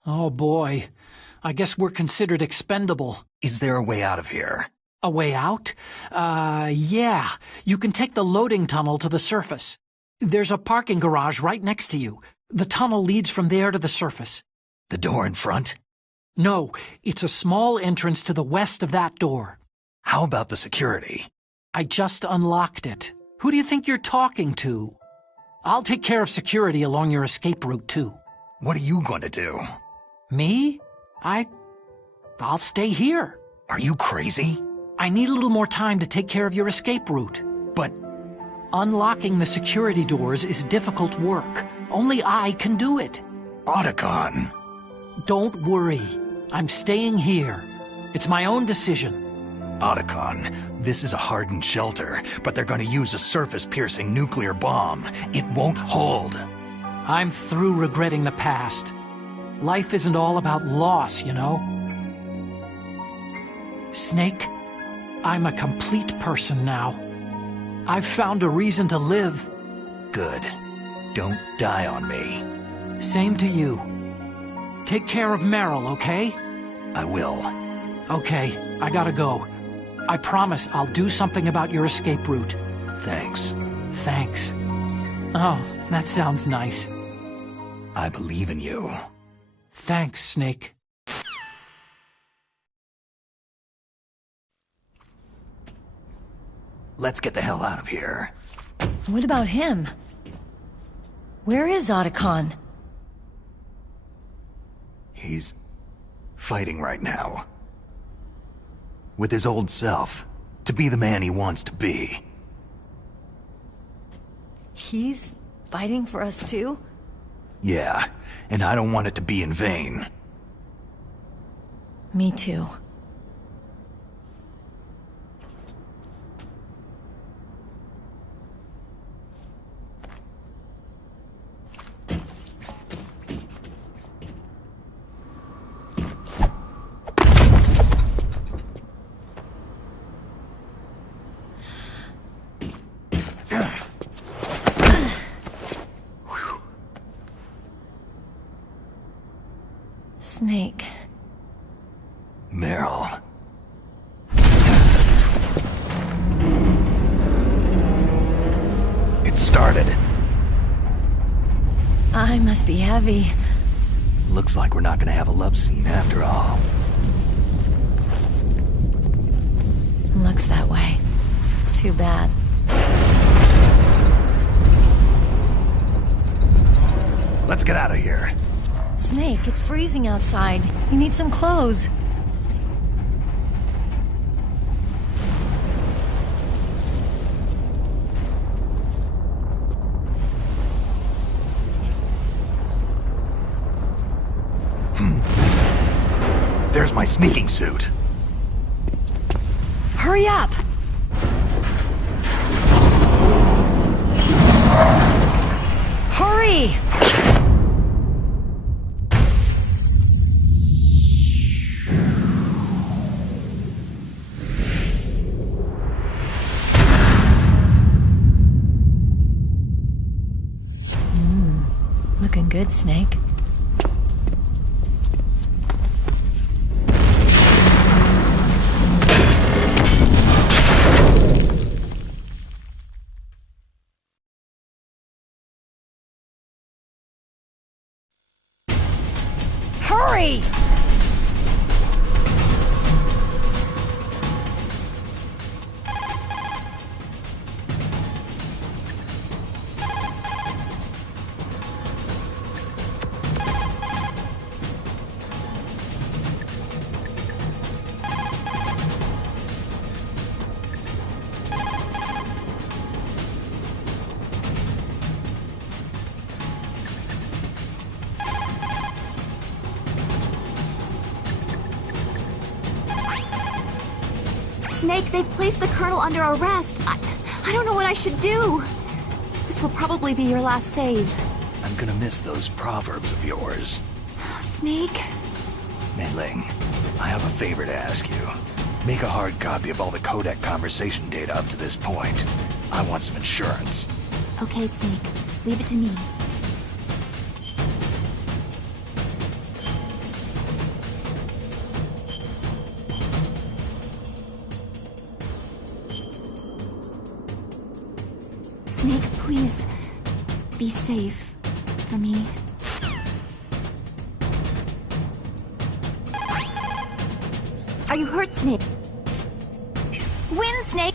Oh, boy. I guess we're considered expendable. Is there a way out of here? A way out? Yeah. You can take the loading tunnel to the surface. There's a parking garage right next to you. The tunnel leads from there to the surface. The door in front? No, it's a small entrance to the west of that door. How about the security? I just unlocked it. Who do you think you're talking to? I'll take care of security along your escape route, too. What are you going to do? Me? I'll stay here. Are you crazy? I need a little more time to take care of your escape route. But unlocking the security doors is difficult work. Only I can do it. Otacon. Don't worry. I'm staying here. It's my own decision. Otacon, this is a hardened shelter, but they're going to use a surface-piercing nuclear bomb. It won't hold. I'm through regretting the past. Life isn't all about loss, you know? Snake, I'm a complete person now. I've found a reason to live. Good. Don't die on me. Same to you. Take care of Meryl, okay? I will. Okay, I gotta go. I promise I'll do something about your escape route. Thanks. Thanks. Oh, that sounds nice. I believe in you. Thanks, Snake. Let's get the hell out of here. What about him? Where is Otacon? He's fighting right now. With his old self. To be the man he wants to be. He's fighting for us too? Yeah, and I don't want it to be in vain. Me too. Snake. Meryl. must be heavy. Looks like we're not gonna have a love scene after all. Looks that way. Too bad. Let's get out of here. Snake, it's freezing outside. You need some clothes. There's my sneaking suit. Hurry up! Hurry! Looking good, Snake. Hurry! Snake, they've placed the Colonel under arrest. I don't know what I should do. This will probably be your last save. I'm gonna miss those proverbs of yours. Snake? Mei Ling, I have a favor to ask you. Make a hard copy of all the codec conversation data up to this point. I want some insurance. Okay, Snake. Leave it to me. Snake, please, be safe for me. Are you hurt, Snake? Win, Snake!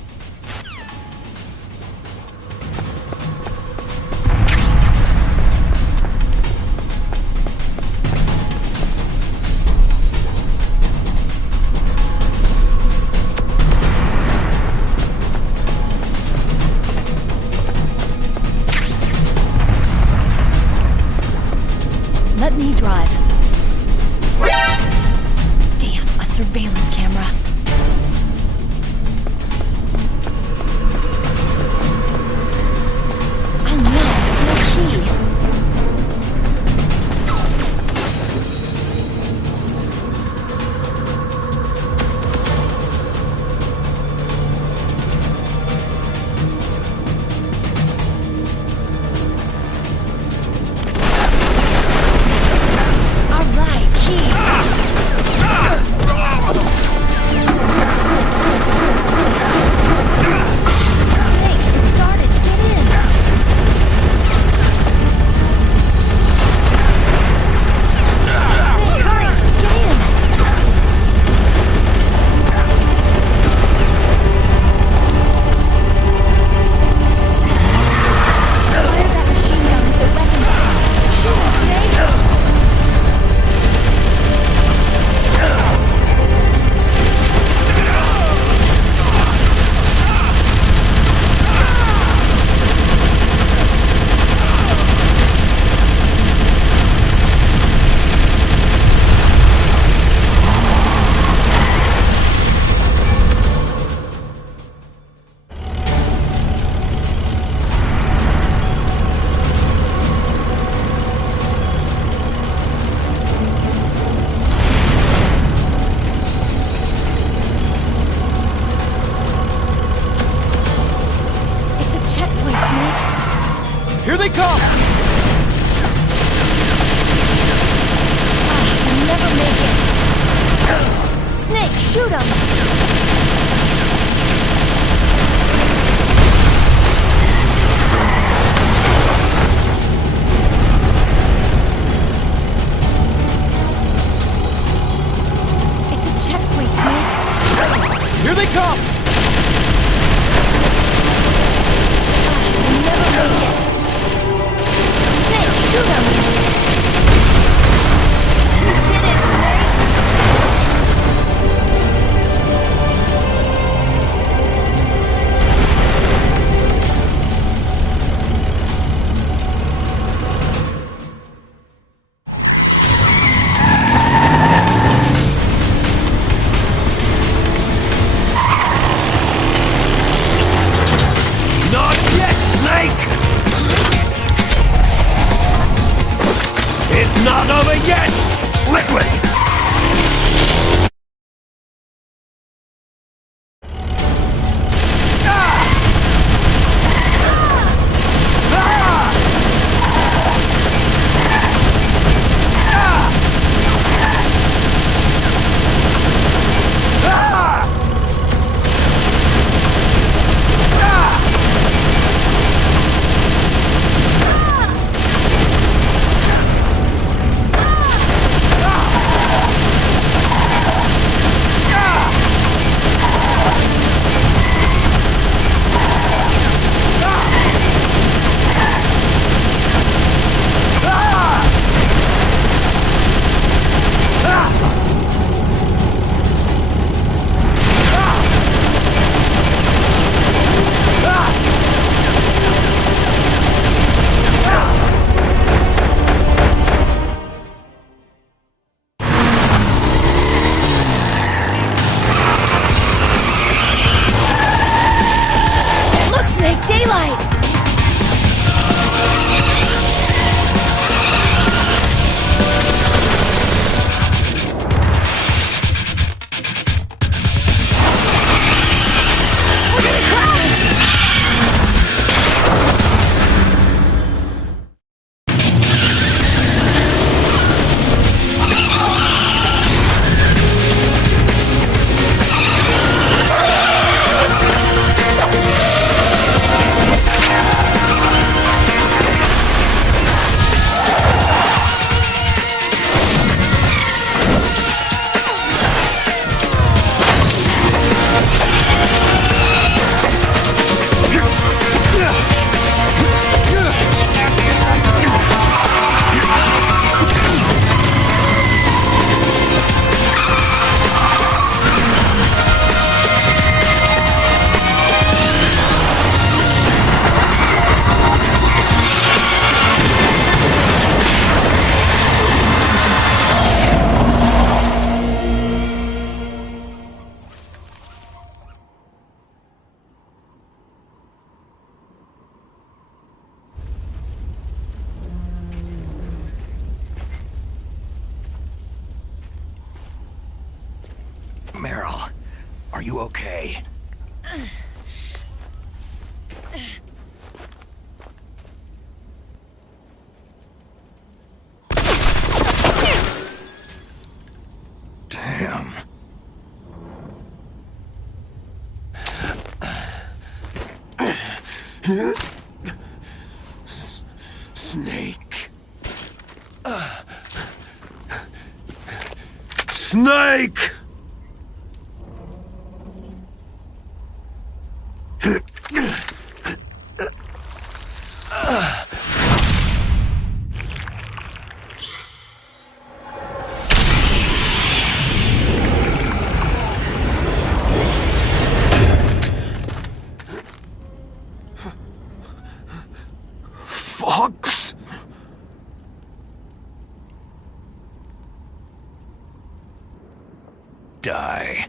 Let me drive. Damn, a surveillance camera. Oh no, no key. All right, keys. Snake, it started. Get in. Snake, hurry. Get in. Fire that machine gun with the weapon button. Shoot him, Snake. It's a checkpoint, Snake. Here they come! We'll never make it. Snake, shoot him. they come! Never make it. Snake, shoot him! You did it, Snake! Not yet, Snake! It's not over yet! Liquid! Look, Snake, daylight! We're gonna crash! Meryl, are you okay? Damn. Snake. Snake! Fox? Die.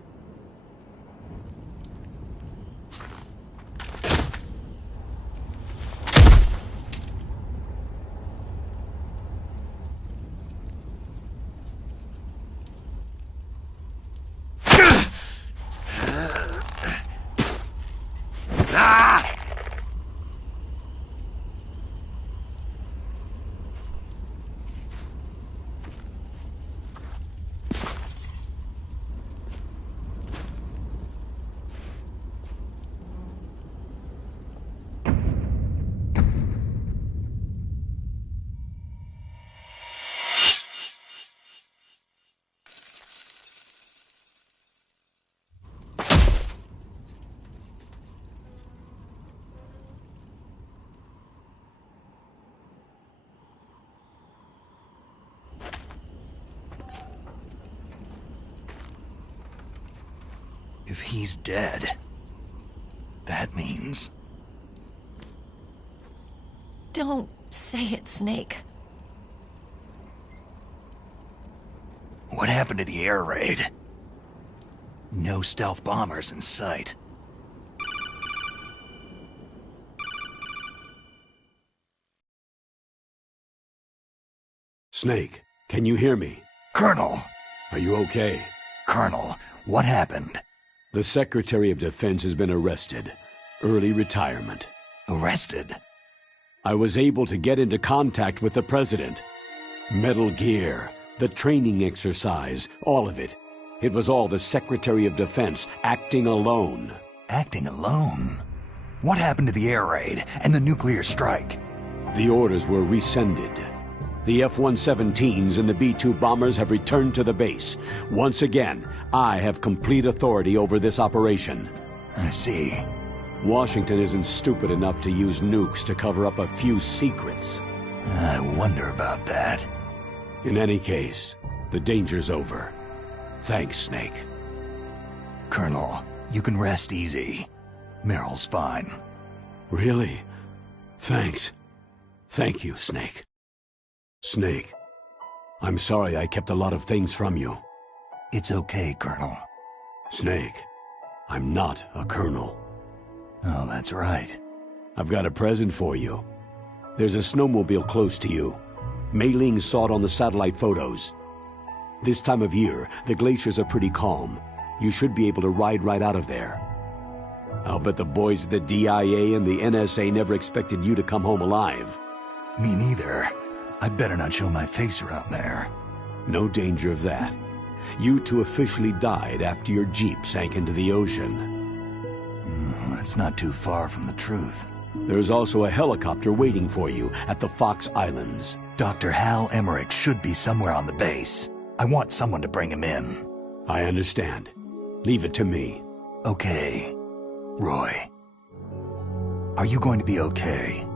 If he's dead, that means... Don't say it, Snake. What happened to the air raid? No stealth bombers in sight. Snake, can you hear me? Colonel! Are you okay? Colonel, what happened? The Secretary of Defense has been arrested. Early retirement. Arrested? I was able to get into contact with the President. Metal Gear, the training exercise, all of it. It was all the Secretary of Defense acting alone. Acting alone? What happened to the air raid and the nuclear strike? The orders were rescinded. The F-117s and the B-2 bombers have returned to the base. Once again, I have complete authority over this operation. I see. Washington isn't stupid enough to use nukes to cover up a few secrets. I wonder about that. In any case, the danger's over. Thanks, Snake. Colonel, you can rest easy. Meryl's fine. Really? Thanks. Thank you, Snake. Snake, I'm sorry I kept a lot of things from you. It's okay, Colonel. Snake, I'm not a colonel. Oh, that's right. I've got a present for you. There's a snowmobile close to you. Mei Ling saw it on the satellite photos. This time of year, the glaciers are pretty calm. You should be able to ride right out of there. I'll bet the boys at the DIA and the NSA never expected you to come home alive. Me neither. I'd better not show my face around there. No danger of that. You two officially died after your Jeep sank into the ocean. That's not too far from the truth. There's also a helicopter waiting for you at the Fox Islands. Dr. Hal Emmerich should be somewhere on the base. I want someone to bring him in. I understand. Leave it to me. Okay. Roy. Are you going to be okay?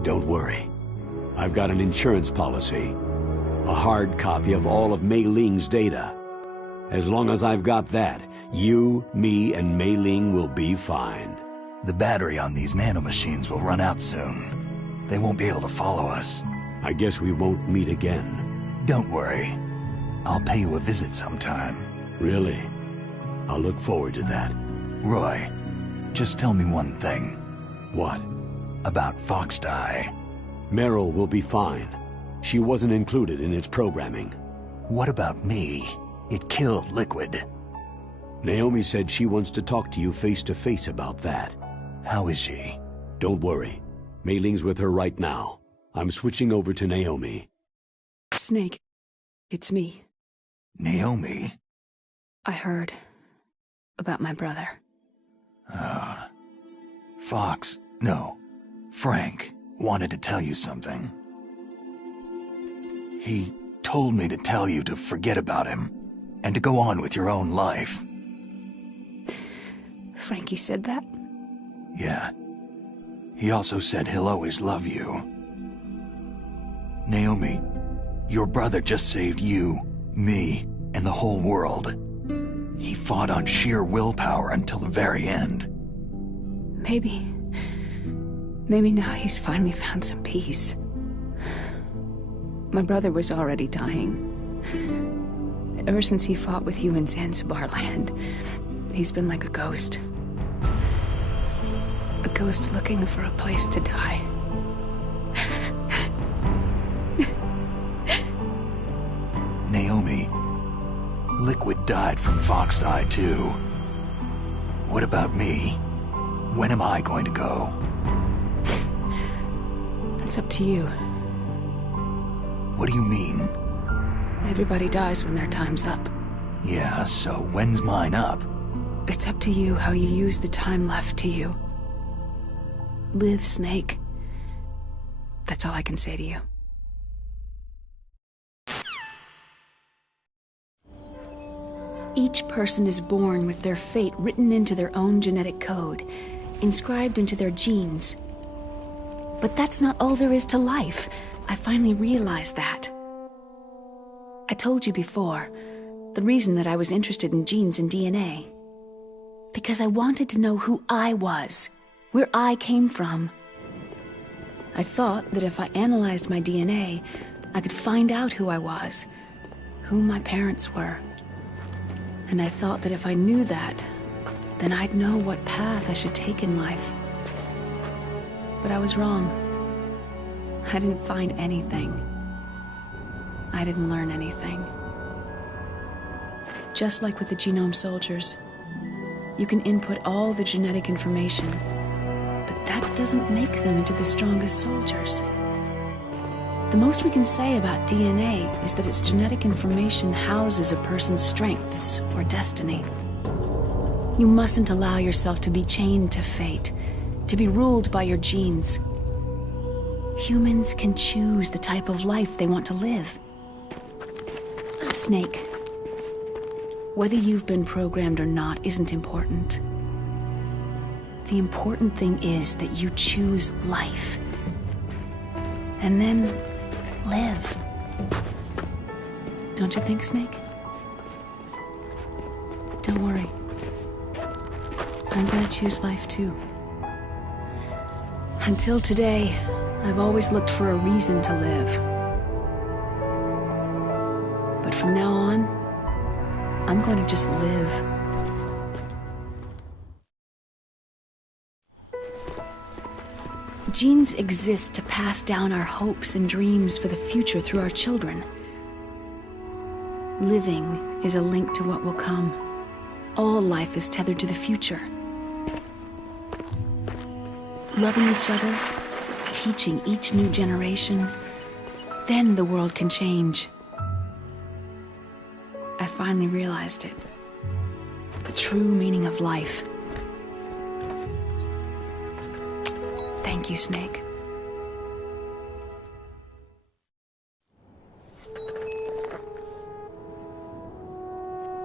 Don't worry. I've got an insurance policy. A hard copy of all of Mei Ling's data. As long as I've got that, you, me, and Mei Ling will be fine. The battery on these nanomachines will run out soon. They won't be able to follow us. I guess we won't meet again. Don't worry. I'll pay you a visit sometime. Really? I'll look forward to that. Roy, just tell me one thing. What? About Foxdie. Meryl will be fine. She wasn't included in its programming. What about me? It killed Liquid. Naomi said she wants to talk to you face-to-face about that. How is she? Don't worry. Mei Ling's with her right now. I'm switching over to Naomi. Snake, it's me. Naomi? I heard about my brother. Frank wanted to tell you something. He told me to tell you to forget about him and to go on with your own life. Frankie said that? Yeah. He also said he'll always love you. Naomi, your brother just saved you, me, and the whole world. He fought on sheer willpower until the very end. Maybe now he's finally found some peace. My brother was already dying. Ever since he fought with you in Zanzibar land, he's been like a ghost. A ghost looking for a place to die. Naomi, Liquid died from Foxdie too. What about me? When am I going to go? That's up to you. What do you mean? Everybody dies when their time's up. Yeah, so when's mine up? It's up to you how you use the time left to you. Live, Snake. That's all I can say to you. Each person is born with their fate written into their own genetic code, inscribed into their genes. But that's not all there is to life. I finally realized that. I told you before, the reason that I was interested in genes and DNA. Because I wanted to know who I was, where I came from. I thought that if I analyzed my DNA, I could find out who I was, who my parents were. And I thought that if I knew that, then I'd know what path I should take in life. But I was wrong. I didn't find anything. I didn't learn anything. Just like with the genome soldiers, you can input all the genetic information, but that doesn't make them into the strongest soldiers. The most we can say about DNA is that its genetic information houses a person's strengths or destiny. You mustn't allow yourself to be chained to fate, to be ruled by your genes. Humans can choose the type of life they want to live. Snake, whether you've been programmed or not isn't important. The important thing is that you choose life. And then live. Don't you think, Snake? Don't worry. I'm gonna choose life too. Until today, I've always looked for a reason to live. But from now on, I'm going to just live. Genes exist to pass down our hopes and dreams for the future through our children. Living is a link to what will come. All life is tethered to the future. Loving each other, teaching each new generation, then the world can change. I finally realized it. The true meaning of life. Thank you, Snake.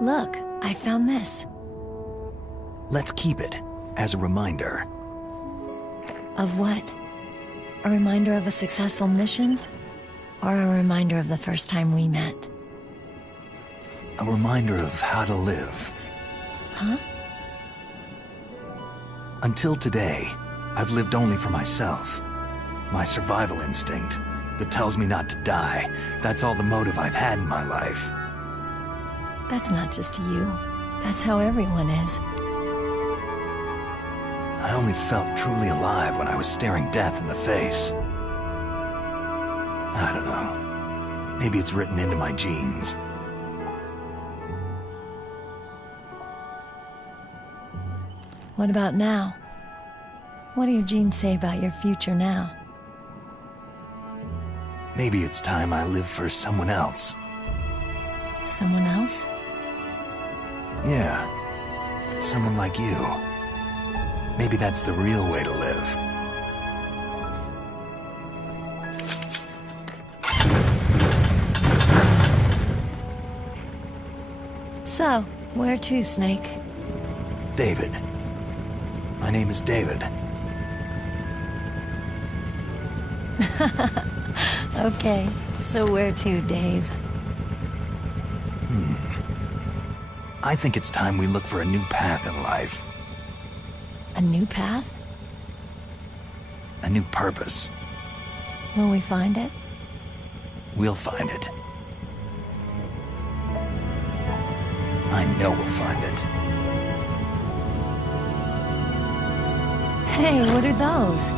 Look, I found this. Let's keep it as a reminder. Of what? A reminder of a successful mission? Or a reminder of the first time we met? A reminder of how to live. Huh? Until today, I've lived only for myself. My survival instinct that tells me not to die. That's all the motive I've had in my life. That's not just you. That's how everyone is. I only felt truly alive when I was staring death in the face. I don't know. Maybe it's written into my genes. What about now? What do your genes say about your future now? Maybe it's time I live for someone else. Someone else? Yeah. Someone like you. Maybe that's the real way to live. So, where to, Snake? David. My name is David. Okay, so where to, Dave? I think it's time we look for a new path in life. A new path? A new purpose. Will we find it? We'll find it. I know we'll find it. Hey, what are those?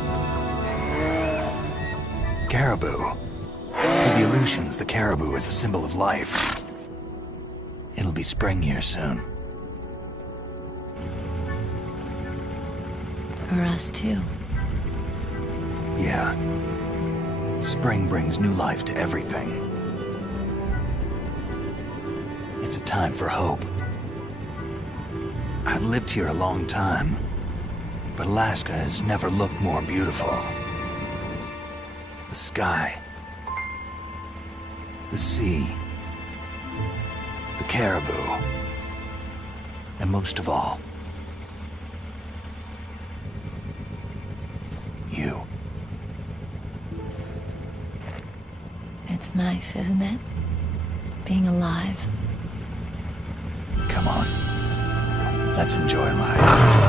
Caribou. To the Aleutians, the caribou is a symbol of life. It'll be spring here soon. For us, too. Yeah. Spring brings new life to everything. It's a time for hope. I've lived here a long time, but Alaska has never looked more beautiful. The sky, the sea, the caribou, and most of all, you. It's nice, isn't it? Being alive. Come on. Let's enjoy life.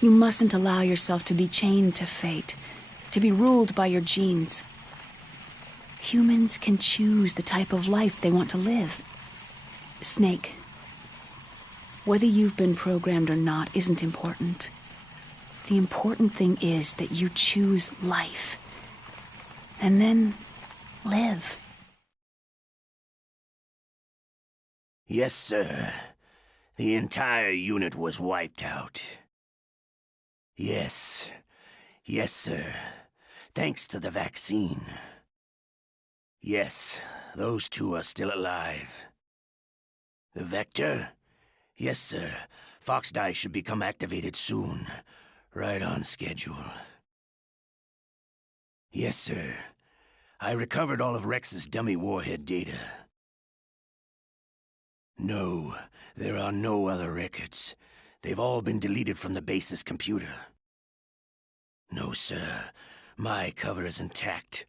You mustn't allow yourself to be chained to fate, to be ruled by your genes. Humans can choose the type of life they want to live. Snake, whether you've been programmed or not isn't important. The important thing is that you choose life. And then live. Yes, sir. The entire unit was wiped out. Yes. Yes, sir. Thanks to the vaccine. Yes, those two are still alive. The Vector? Yes, sir. Fox Die should become activated soon. Right on schedule. Yes, sir. I recovered all of Rex's dummy warhead data. No, there are no other records. They've all been deleted from the base's computer. No, sir. My cover is intact.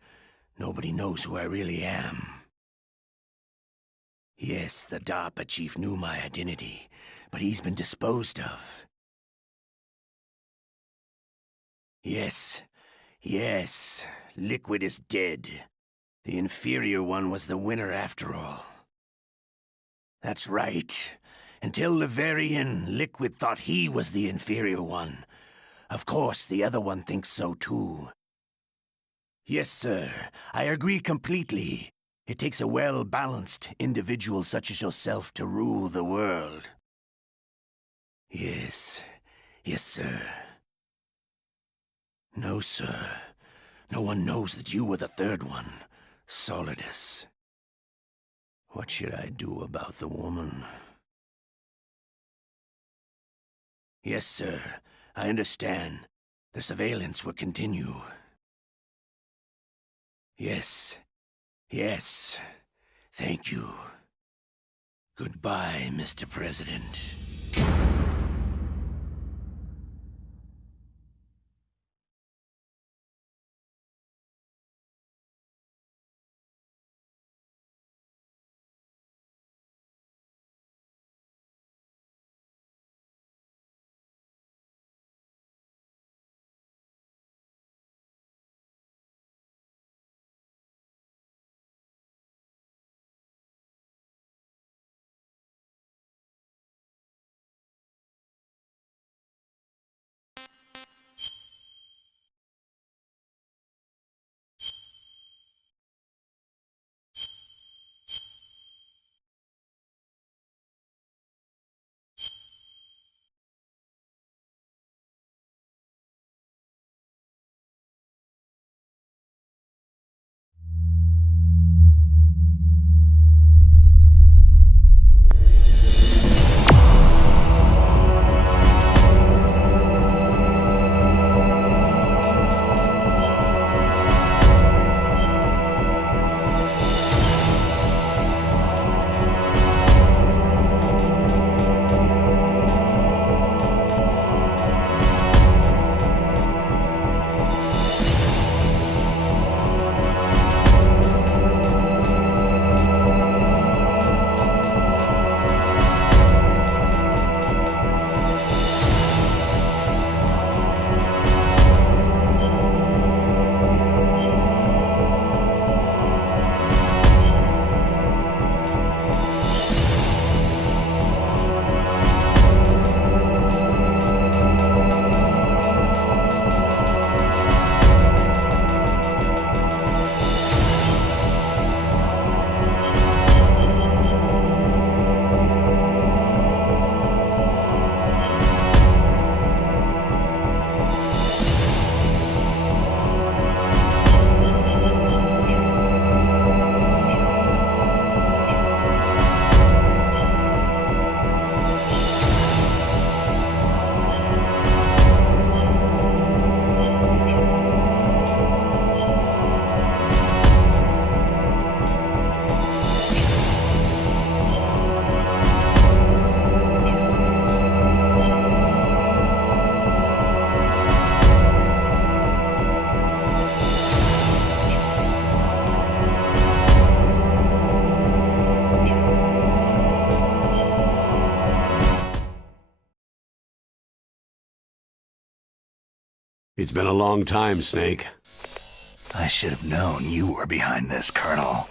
Nobody knows who I really am. Yes, the DARPA chief knew my identity, but he's been disposed of. Yes. Yes. Liquid is dead. The inferior one was the winner after all. That's right. Until the very end, Liquid thought he was the inferior one. Of course, the other one thinks so too. Yes, sir. I agree completely. It takes a well-balanced individual such as yourself to rule the world. Yes. Yes, sir. No, sir. No one knows that you were the third one, Solidus. What should I do about the woman? Yes, sir. I understand. The surveillance will continue. Yes. Yes. Thank you. Goodbye, Mr. President. It's been a long time, Snake. I should have known you were behind this, Colonel.